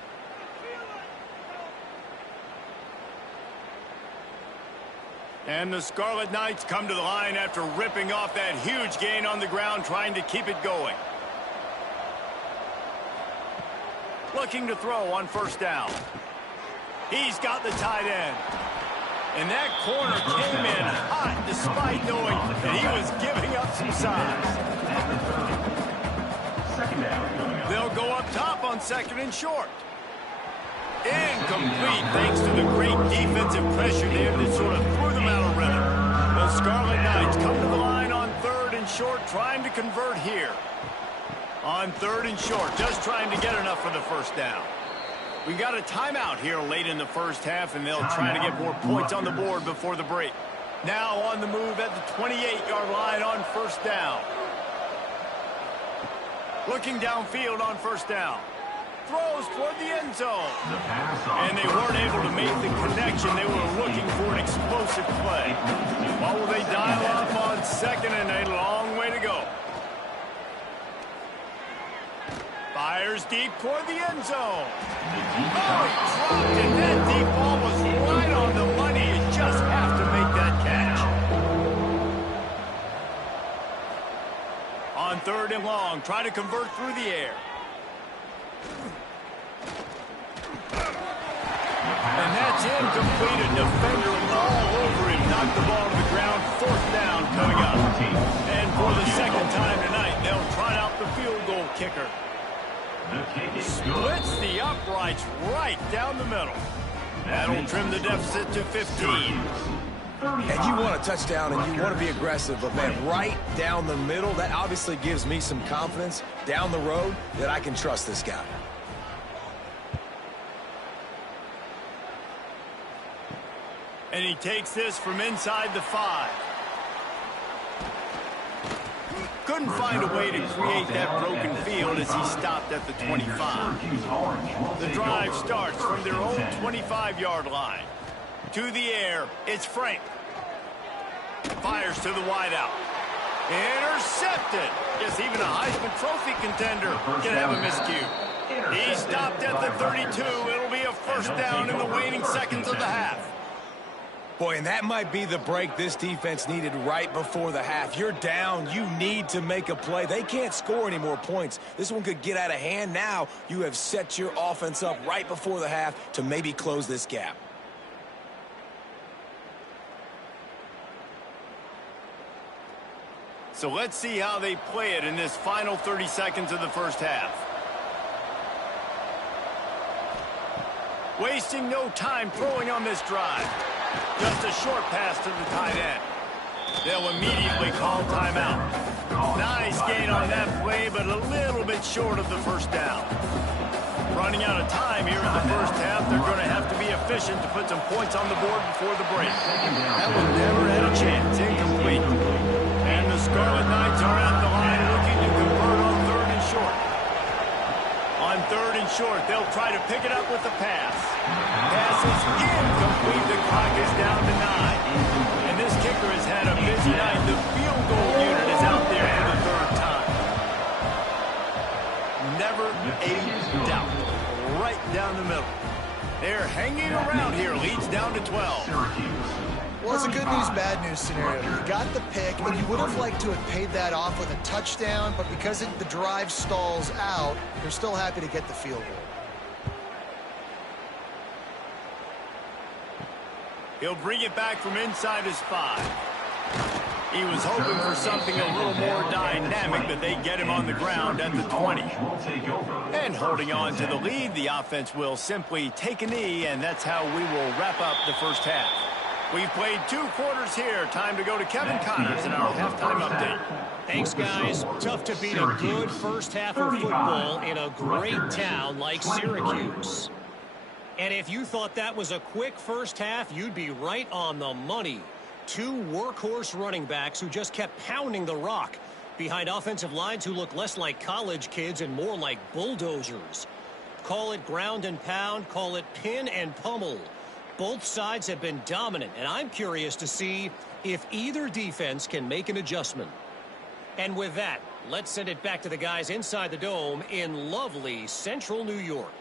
And the Scarlet Knights come to the line after ripping off that huge gain on the ground, trying to keep it going. Looking to throw on 1st down. He's got the tight end. And that corner came in hot despite knowing that he was giving up some size. They'll go up top on 2nd and short. Incomplete, thanks to the great defensive pressure there that sort of threw them out of rhythm. The Scarlet Knights come to the line on 3rd and short, trying to convert here. On 3rd and short, just trying to get enough for the first down. We got a timeout here late in the first half, and they'll try to get more points on the board before the break. Now on the move at the 28-yard line on 1st down. Looking downfield on 1st down. Throws toward the end zone. And they weren't able to make the connection. They were looking for an explosive play. What will they dial up on 2nd and a long way to go? Fires deep toward the end zone. Oh, he dropped it. That deep ball was right on the money. You just have to make that catch. On 3rd and long, try to convert through the air. And that's incomplete. A defender all over him. Knocked the ball to the ground. 4th down coming up. And for the 2nd time tonight, they'll try out the field goal kicker. Splits the uprights right down the middle. That'll trim the deficit to 15. And you want a touchdown and you want to be aggressive, but man, right down the middle, that obviously gives me some confidence down the road that I can trust this guy. And he takes this from inside the 5. Couldn't find a way to create that broken field as he stopped at the 25. The drive starts from their own 25-yard line. To the air, it's Frank. Fires to the wideout. Intercepted. Yes, even a Heisman Trophy contender can have a miscue. He stopped at the 32. It'll be a 1st down in the waning seconds of the half. Boy, and that might be the break this defense needed right before the half. You're down. You need to make a play. They can't score any more points. This one could get out of hand. Now you have set your offense up right before the half to maybe close this gap. So let's see how they play it in this final 30 seconds of the first half. Wasting no time throwing on this drive. Just a short pass to the tight end. They'll immediately call timeout. Nice gain on that play, but a little bit short of the 1st down. Running out of time here in the first half. They're going to have to be efficient to put some points on the board before the break. That one never had a chance. Incomplete. And the Scarlet Knights are at the line looking to convert on 3rd and short. On 3rd and short, they'll try to pick it up with the pass. Pass is incomplete. The clock is down to 9. And this kicker has had a busy night. The field goal unit is out there for the 3rd time. Never a doubt. Right down the middle. They're hanging around here. Leads down to 12. Well, it's a good news, bad news scenario. You got the pick, and you would have liked to have paid that off with a touchdown, but because the drive stalls out, you're still happy to get the field goal. He'll bring it back from inside his 5. He was hoping for something a little more dynamic, but they get him on the ground at the 20. And holding on to the lead, the offense will simply take a knee, and that's how we will wrap up the first half. We've played 2 quarters here. Time to go to Kevin Connors in our halftime update. Thanks, guys. Tough to beat a good first half of football in a great town like Syracuse. And if you thought that was a quick first half, you'd be right on the money. 2 workhorse running backs who just kept pounding the rock behind offensive lines who look less like college kids and more like bulldozers. Call it ground and pound, call it pin and pummel. Both sides have been dominant, and I'm curious to see if either defense can make an adjustment. And with that, let's send it back to the guys inside the dome in lovely central New York.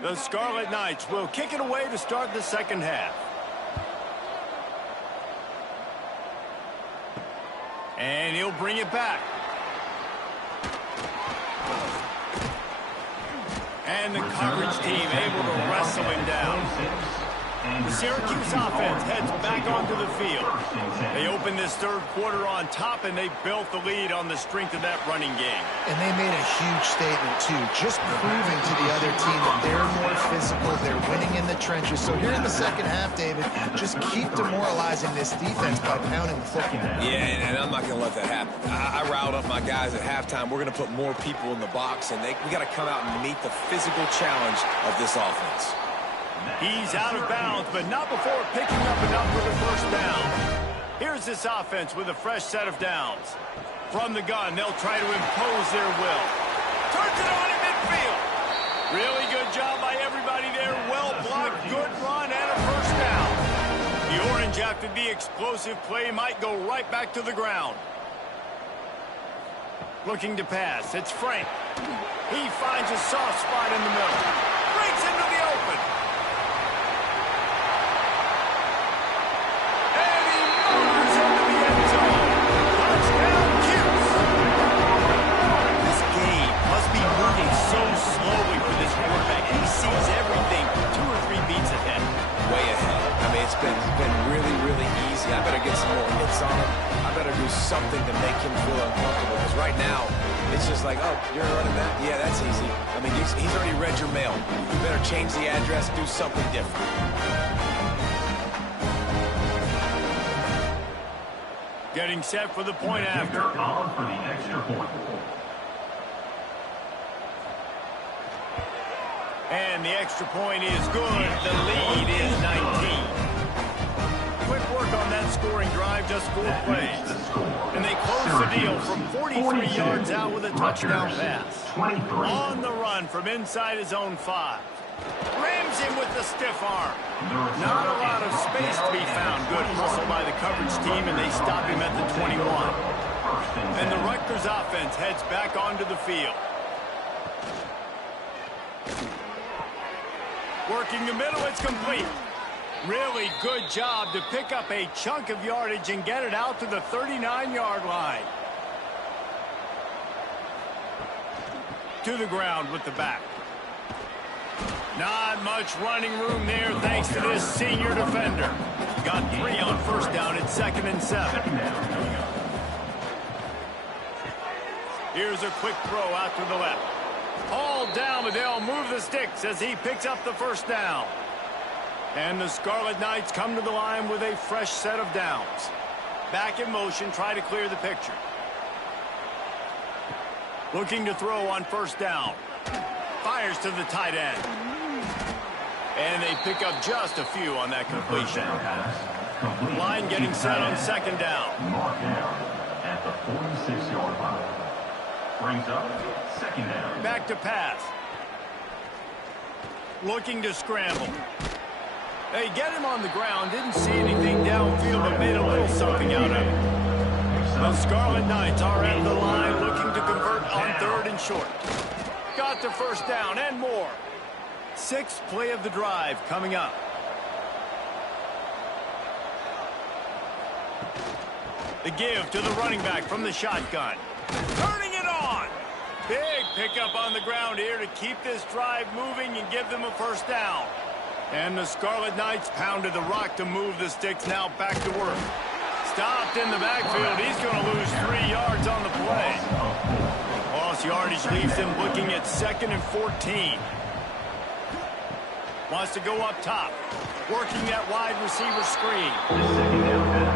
The Scarlet Knights will kick it away to start the second half. And he'll bring it back. And the coverage team able to wrestle him down. The Syracuse offense heads back onto the field. They opened this third quarter on top, and they built the lead on the strength of that running game. And they made a huge statement, too, just proving to the other team that they're more physical, they're winning in the trenches. So here in the second half, David, just keep demoralizing this defense by pounding the football. Yeah, and I'm not going to let that happen. I riled up my guys at halftime. We're going to put more people in the box, and we got to come out and meet the physical challenge of this offense. He's out of bounds, but not before picking up enough for the first down. Here's this offense with a fresh set of downs. From the gun, they'll try to impose their will. Turns it on in midfield. Really good job by everybody there. Well blocked, good run, and a first down. The Orange, after the explosive play, might go right back to the ground. Looking to pass. It's Frank. He finds a soft spot in the middle. Breaks into the open. And he murders into the end zone. Touchdown, Cuse. This game must be moving so slowly for this quarterback. He sees everything 2 or 3 beats ahead. Way ahead. I mean, it's been really, really easy. I better get some more hits on him. I better do something to make him feel uncomfortable. Because right now, it's just like, oh, you're running that? Yeah, that's easy. I mean, he's already read your mail. You better change the address, do something different. Getting set for the point after. On for the extra point. And the extra point is good. The lead is 19. Quick work on that scoring drive, just 4 plays. And they close the deal from 43 yards out with a touchdown pass. On the run from inside his own 5. Rams him with the stiff arm. Not a lot of space to be found. Good hustle by the coverage team, and they stop him at the 21. And the Rutgers offense heads back onto the field. Working the middle, it's complete. Really good job to pick up a chunk of yardage and get it out to the 39-yard line. To the ground with the back. Not much running room there thanks to this senior defender. Got 3 on first down at 2nd and 7. Here's a quick throw out to the left. All down, but they'll move the sticks as he picks up the first down. And the Scarlet Knights come to the line with a fresh set of downs. Back in motion, try to clear the picture. Looking to throw on first down. Fires to the tight end. And they pick up just a few on that completion. Line getting set on 2nd down. Mark down at the 46-yard line. Brings up 2nd down. Back to pass. Looking to scramble. They get him on the ground. Didn't see anything downfield, but made a little something out of it. The Scarlet Knights are at the line looking to convert on 3rd and short. Got the first down and more. 6th play of the drive coming up. The give to the running back from the shotgun. Turning it on. Big pickup on the ground here to keep this drive moving and give them a first down. And the Scarlet Knights pounded the rock to move the sticks. Now back to work. Stopped in the backfield. He's going to lose 3 yards on the play. Lost yardage leaves him looking at 2nd and 14. Wants to go up top. Working that wide receiver screen.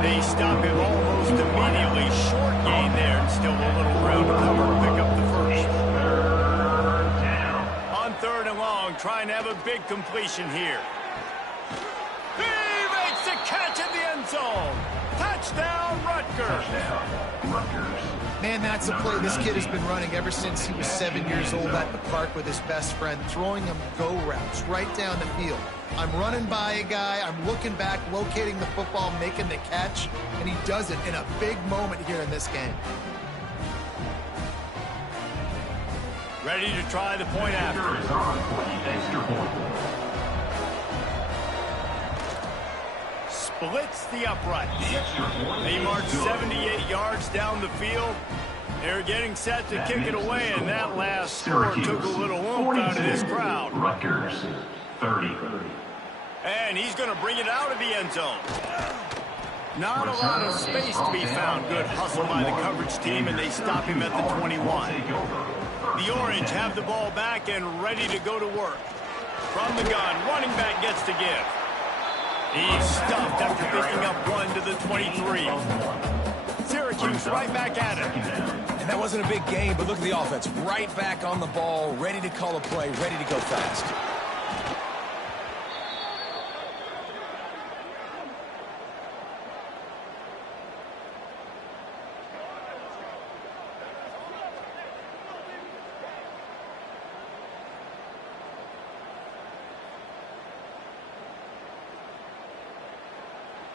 They stop him almost immediately. Short gain there and still a little ground to cover to pick up the first. On 3rd and long, trying to have a big completion here. He makes the catch in the end zone. Touchdown, Rutgers. Man, that's a play this kid has been running ever since he was 7 years old at the park with his best friend, throwing him go routes right down the field. I'm running by a guy, I'm looking back, locating the football, making the catch, and he does it in a big moment here in this game. Ready to try the point after. Is on for the extra point. Splits the upright. They march 78 yards down the field. They're getting set to kick it away, and that last score took a little oomph out of this crowd. Rutgers 30. And he's going to bring it out of the end zone. Not a lot of space to be found. Good hustle by the coverage team, and they stop him at the 21. The Orange have the ball back and ready to go to work. From the gun, running back gets to give. He's stuffed after picking up one to the 23. Syracuse right back at it. And that wasn't a big game, but look at the offense. Right back on the ball, ready to call a play, ready to go fast.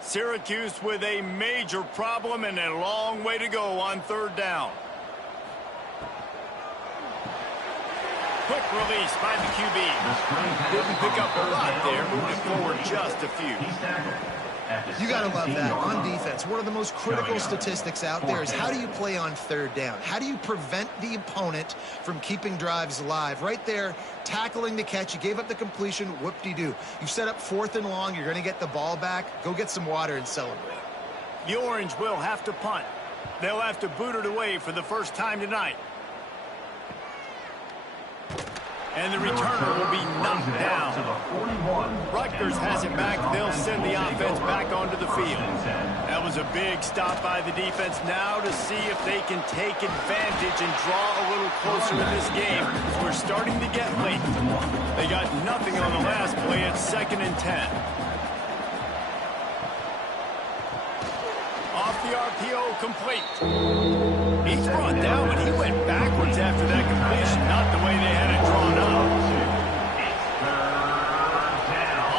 Syracuse with a major problem and a long way to go on third down. Quick release by the QB. Didn't pick up a lot there, moving forward just a few. You got to love that. On defense, one of the most critical statistics out there is how do you play on third down? How do you prevent the opponent from keeping drives alive? Right there, tackling the catch. You gave up the completion. Whoop-de-doo. You set up 4th and long. You're going to get the ball back. Go get some water and celebrate. The Orange will have to punt. They'll have to boot it away for the first time tonight. And the returner will be knocked down. Rutgers has it back. They'll send the offense back onto the field. That was a big stop by the defense. Now to see if they can take advantage and draw a little closer in this game. We're starting to get late. They got nothing on the last play. It's 2nd and 10. Off the RPO, complete. He's brought down, but he went backwards after that completion. Not the way they had it drawn up.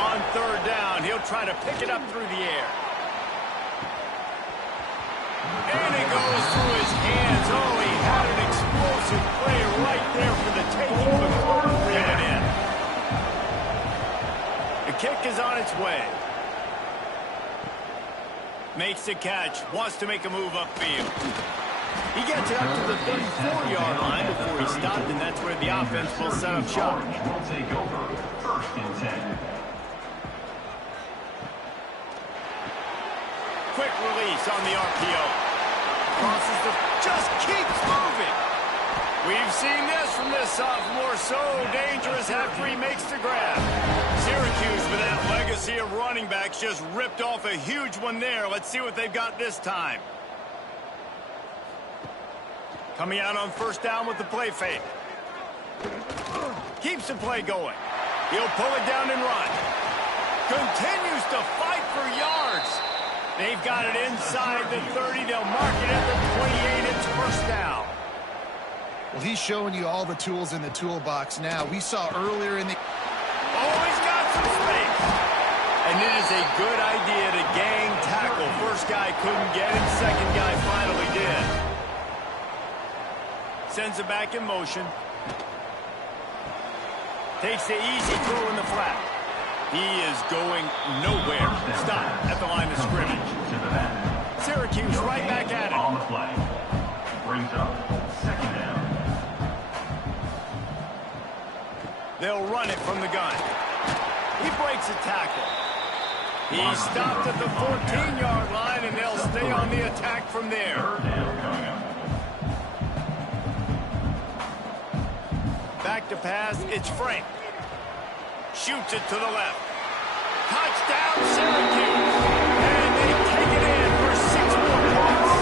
On third down, he'll try to pick it up through the air. And it goes through his hands. Oh, he had an explosive play right there for the taking, but couldn't reel it in. The kick is on its way. Makes the catch, wants to make a move upfield. He gets it up to the 34-yard line before he stopped, and that's where the offense will set up shop. Will take over 1st and 10. Quick release on the RPO. Crosses the... just keeps moving. We've seen this from this sophomore. So dangerous after he makes the grab. Syracuse, with that legacy of running backs, just ripped off a huge one there. Let's see what they've got this time. Coming out on first down with the play fake. Keeps the play going. He'll pull it down and run. Continues to fight for yards. They've got it inside the 30. They'll mark it at the 28. It's first down. Well, he's showing you all the tools in the toolbox now. We saw earlier in the... Oh, he's got some space. And it is a good idea to gang tackle. First guy couldn't get him. Second guy finally did. Sends it back in motion. Takes the easy throw in the flat. He is going nowhere. Stop at the line of scrimmage. Syracuse right back at it. On the play. Brings up 2nd down. They'll run it from the gun. He breaks a tackle. He stopped at the 14-yard line, and they'll stay on the attack from there. 3rd down coming up. Back to pass, it's Frank. Shoots it to the left. Touchdown, Syracuse. And they take it in for 6 more points.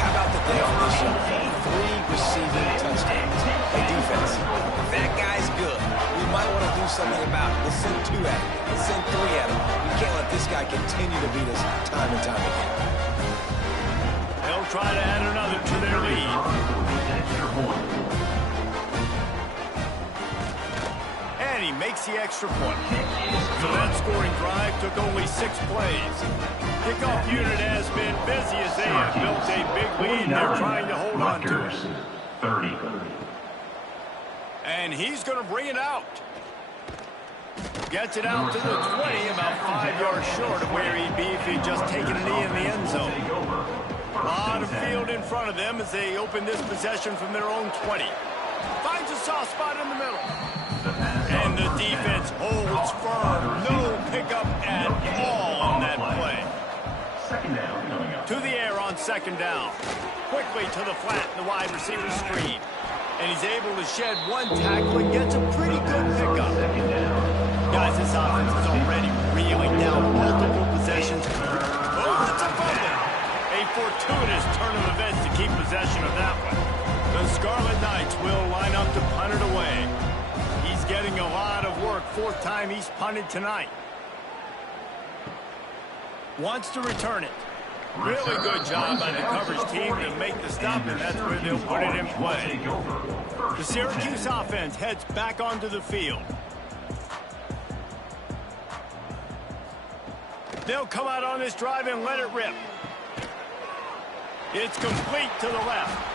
How about the day on this show? 3 receiving touchdowns. Hey, defense, that guy's good. We might want to do something about it. Let's send 2 at him. Let's send 3 at him. We can't let this guy continue to beat us time and time again. They'll try to add another to their lead. And he makes the extra point. So that scoring drive took only 6 plays. Kickoff unit has been busy as they have built a big lead. They're trying to hold on to it. 30. And he's going to bring it out. Gets it out to the 20, about 5 yards short of where he'd be if he'd just taken a knee in the end zone. A lot of field in front of them as they open this possession from their own 20. Finds a soft spot in the middle. And the defense holds firm. No pickup at all on that play. Second down coming up. To the air on second down. Quickly to the flat in the wide receiver screen. And he's able to shed one tackle and gets a pretty good pickup. Guys, this offense is already reeling down multiple possessions. Oh, it's a fumble. A fortuitous turn of events to keep possession of that one. The Scarlet Knights will line up to punt it away. He's getting a lot of work. Fourth time he's punted tonight. Wants to return it. Really good job by the coverage team to make the stop, and that's where they'll put it in play. The Syracuse offense heads back onto the field. They'll come out on this drive and let it rip. It's complete to the left.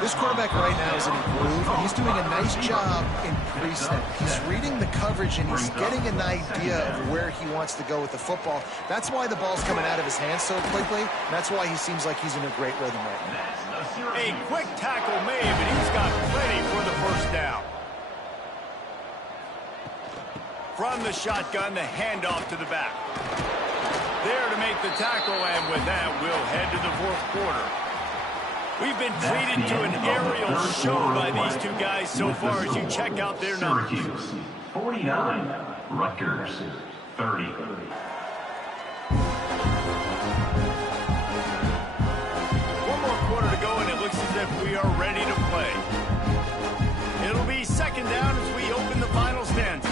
This quarterback right now is in a groove, and he's doing a nice job in pre-snap. He's reading the coverage, and he's getting an idea of where he wants to go with the football. That's why the ball's coming out of his hands so quickly, and that's why he seems like he's in a great rhythm right now. A quick tackle made, but he's got plenty for the first down. From the shotgun, the handoff to the back. There to make the tackle, and with that, we'll head to the fourth quarter. We've been treated to an aerial show by these two guys so far as you check out their numbers. Syracuse 49, Rutgers 30. One more quarter to go, and it looks as if we are ready to play. It'll be second down as we open the final stanza.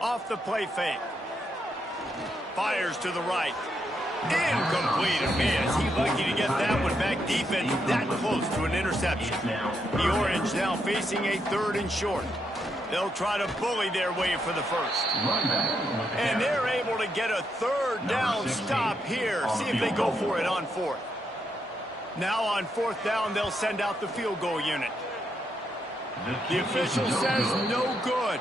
Off the play fake. Fires to the right. Incomplete. And man, is he lucky to get that one back. Defense that close to an interception. The Orange now facing a third and short. They'll try to bully their way for the first. And they're able to get a third down stop here. See if they go for it on fourth. Now on fourth down, they'll send out the field goal unit. The official says no good.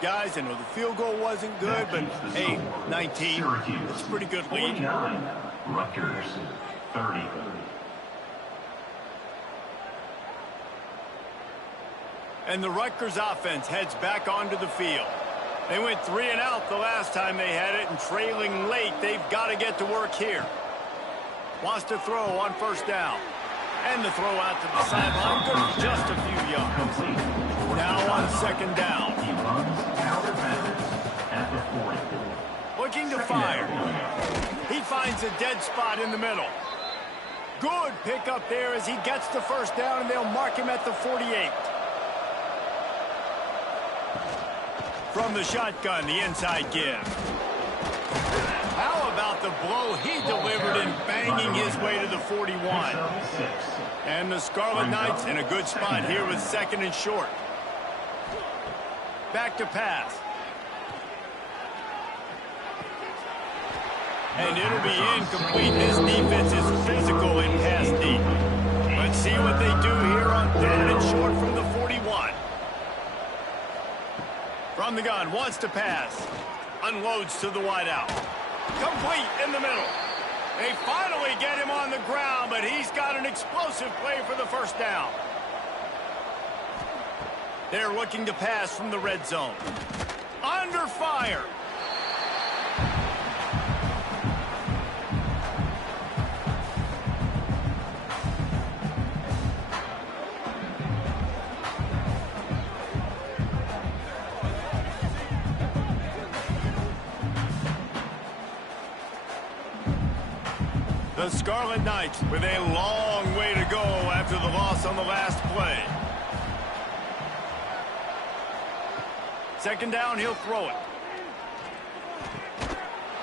Guys, I know the field goal wasn't good, but hey, 19, it's a pretty good lead. 49, Rutgers 30. And the Rutgers offense heads back onto the field. They went 3 and out the last time they had it, and trailing late, they've got to get to work here. Wants to throw on first down. And the throw out to the sideline, good for just a few yards. Now on second down. He runs out of bounds at the 40. Looking to fire. He finds a dead spot in the middle. Good pickup there as he gets the first down, and they'll mark him at the 48. From the shotgun, the inside give. How about the blow he delivered in banging his way to the 41? And the Scarlet Knights in a good spot here with second and short. Back to pass. And it'll be incomplete. This defense is physical in pass deep. Let's see what they do here on third and short from the 41. From the gun, wants to pass. Unloads to the wideout. Complete in the middle. They finally get him on the ground, but he's got an explosive play for the first down. They're looking to pass from the red zone. Under fire. The Scarlet Knights with a long way to go after the loss on the last play. Second down, he'll throw it.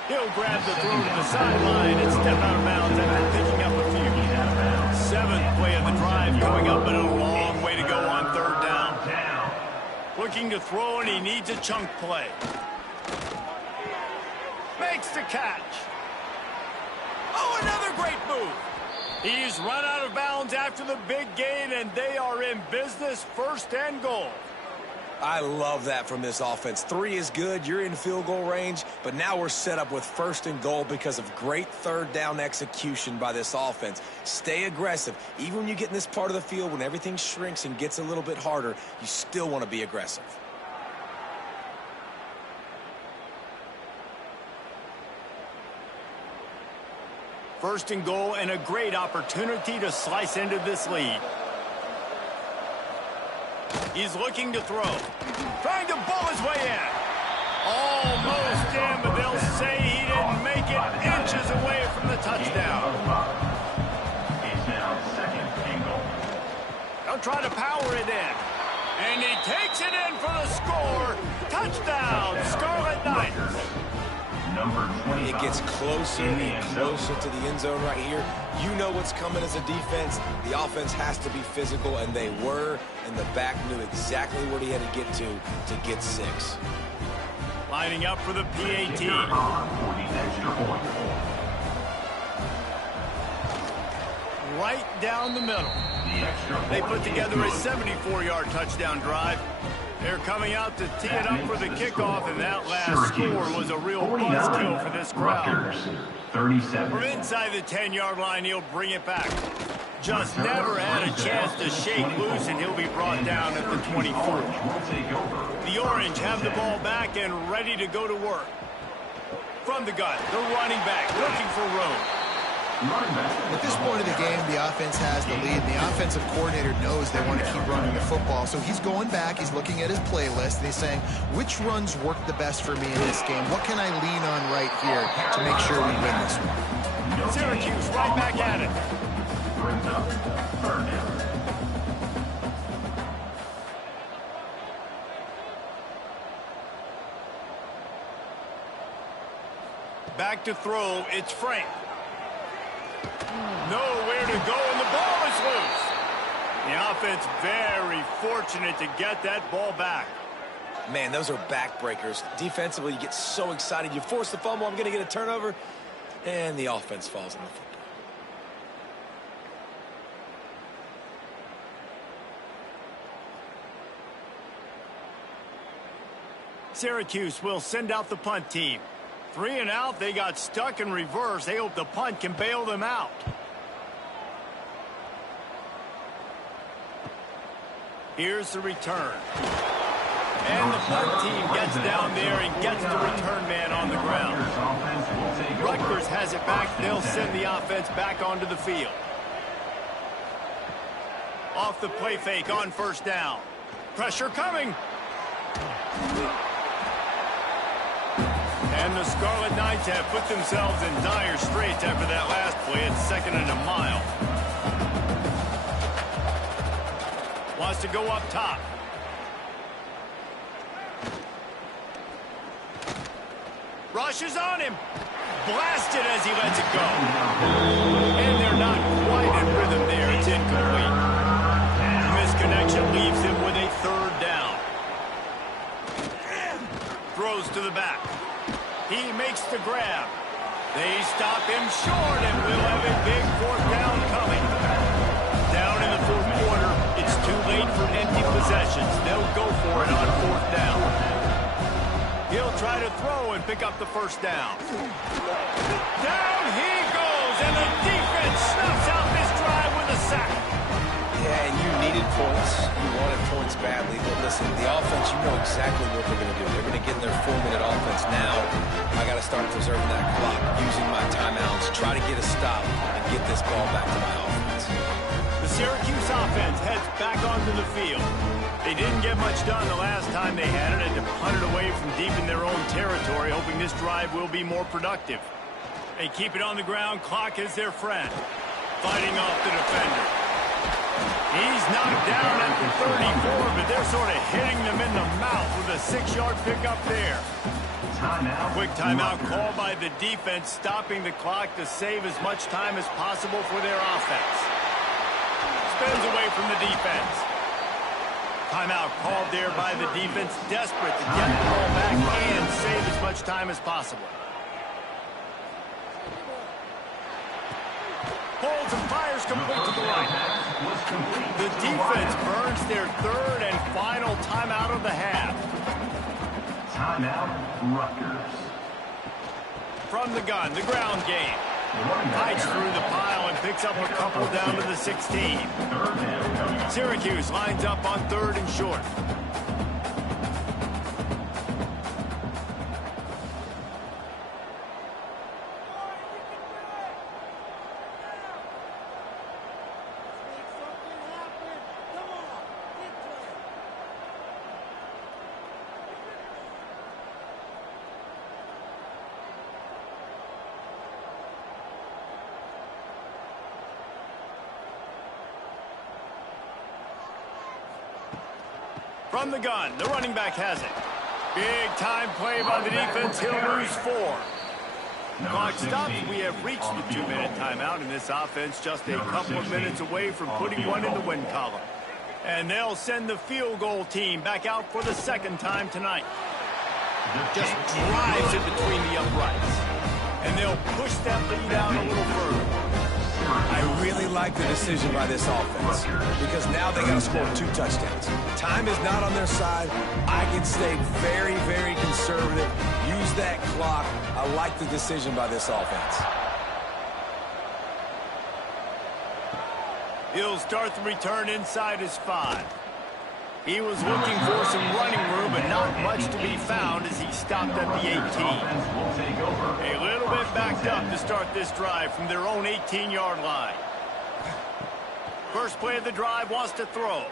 He'll grab the throw to the sideline and step out of bounds after picking up a few. Seventh play of the drive coming up, but a long way to go on third down. Looking to throw, and he needs a chunk play. Makes the catch. Oh, another great move. He's run out of bounds after the big gain, and they are in business, first and goal. I love that from this offense. 3 is good. You're in field goal range, but now we're set up with 1st and goal because of great third down execution by this offense. Stay aggressive. Even when you get in this part of the field, when everything shrinks and gets a little bit harder, you still want to be aggressive. First and goal and a great opportunity to slice into this lead. He's looking to throw. Trying to bull his way in. Almost in, but they'll say he didn't make it inches away from the touchdown. He's now 2nd and goal. They'll try to power it in. And he takes it in for the score. Touchdown, Scarlet Knights. Number 25. It gets closer and closer to the end zone right here. You know what's coming as a defense. The offense has to be physical, and they were, and the back knew exactly what he had to get 6. Lining up for the PAT. For the extra point. Right down the middle. The extra They point put together a is good. 74-yard touchdown drive. They're coming out to tee it up for the kickoff, and that last score was a real buzzkill for this crowd. Rutgers, 37. From inside the 10-yard line, he'll bring it back. Just never had a chance to shake loose, and he'll be brought down at the 24. The Orange have the ball back and ready to go to work. From the gun, the running back looking for room. At this point of the game, the offense has the lead, and the offensive coordinator knows they want to keep running the football. So he's going back, he's looking at his playlist, and he's saying, which runs work the best for me in this game? What can I lean on right here to make sure we win this one? Syracuse right back at it. Brings up 3rd down. Back to throw, it's Frank. Nowhere to go, and the ball is loose. The offense very fortunate to get that ball back. Man, those are backbreakers. Defensively, you get so excited. You force the fumble, I'm going to get a turnover, and the offense falls on the football. Syracuse will send out the punt team. 3 and out, they got stuck in reverse. They hope the punt can bail them out. Here's the return. And the punt team gets down there and gets the return man on the ground. Rutgers has it back. They'll send the offense back onto the field. Off the play fake on 1st down. Pressure coming. And the Scarlet Knights have put themselves in dire straits after that last play. It's 2nd and a mile. Wants to go up top. Rushes on him. Blasted as he lets it go. And they're not quite in rhythm there. It's incomplete. Misconnection leaves him with a 3rd down. Throws to the back. He makes the grab. They stop him short, and we'll have a big 4th down coming. Down in the 4th quarter, it's too late for empty possessions. They'll go for it on 4th down. He'll try to throw and pick up the 1st down. Down he goes, and the defense snuffs out this drive with a sack. Yeah, and you needed points. You wanted points badly. But listen, the offense, you know exactly what they're going to do. They're going to get in their 4-minute offense now. I got to start preserving that clock, using my timeouts, try to get a stop, and get this ball back to my offense. The Syracuse offense heads back onto the field. They didn't get much done the last time they had it, and to punt it away from deep in their own territory, hoping this drive will be more productive. They keep it on the ground. Clock is their friend. Fighting off the defender. He's knocked down at the 34, but they're sort of hitting them in the mouth with a 6-yard pickup there. Timeout. Quick timeout called by the defense, stopping the clock to save as much time as possible for their offense. Spins away from the defense. Timeout called there by the defense, desperate to get the ball back and save as much time as possible. Holds and fires complete to the right. The defense burns their third and final timeout of the half. Timeout, Rutgers. From the gun, the ground game. Fights through the pile and picks up a couple down to the 16. Syracuse lines up on 3rd and short. From the gun, the running back has it. Big time play by the defense. He'll lose 4. Clock stops. We have reached the 2-minute timeout, and this offense just a couple of minutes away from putting one in the win column. And they'll send the field goal team back out for the 2nd time tonight. Just drives it between the uprights. And they'll push that lead out a little further. I really like the decision by this offense because now they got to score 2 touchdowns. Time is not on their side. I can stay very, very conservative. Use that clock. I like the decision by this offense. He'll start the return inside his 5. He was looking for some running room, but not much to be found as he stopped at the 18. A little bit backed up to start this drive from their own 18-yard line. First play of the drive, wants to throw.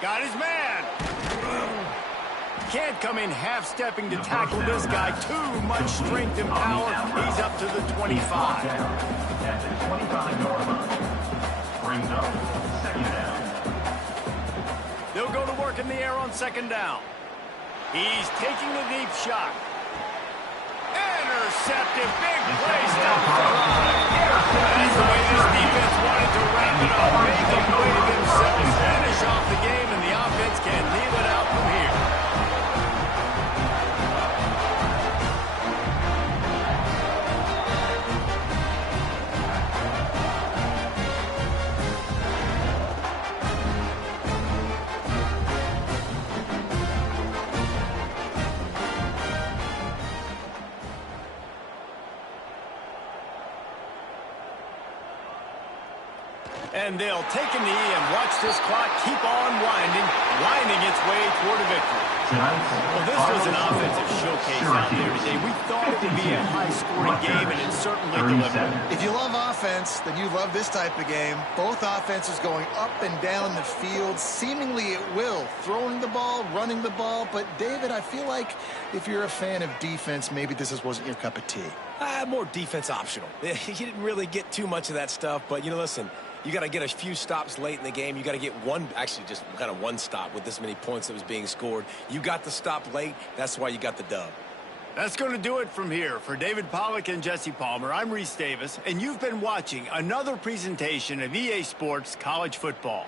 Got his man. Can't come in half-stepping to tackle this guy. Too much strength and power. He's up to the 25. At the 25-yard line. Brings up 2nd down. They'll go to work in the air on 2nd down. He's taking the deep shot. Intercepted. Big play. Stop the drive. That's the way this defense wanted to wrap it up. Make a play themselves. Finish off the game, and the offense can leave it out from here. And they'll take a knee and watch this clock keep on winding its way toward a victory. Well, this was an offensive showcase out there today. We thought it would be a high-scoring game, and it certainly delivered. If you love offense, then you love this type of game. Both offenses going up and down the field, seemingly at will, throwing the ball, running the ball. But, David, I feel like if you're a fan of defense, maybe this wasn't your cup of tea. More defense optional. You didn't really get too much of that stuff, but, listen, you got to get a few stops late in the game. You got to get just kind of one stop with this many points that was being scored. You got the stop late. That's why you got the dub. That's going to do it from here. For David Pollack and Jesse Palmer, I'm Reese Davis, and you've been watching another presentation of EA Sports College Football.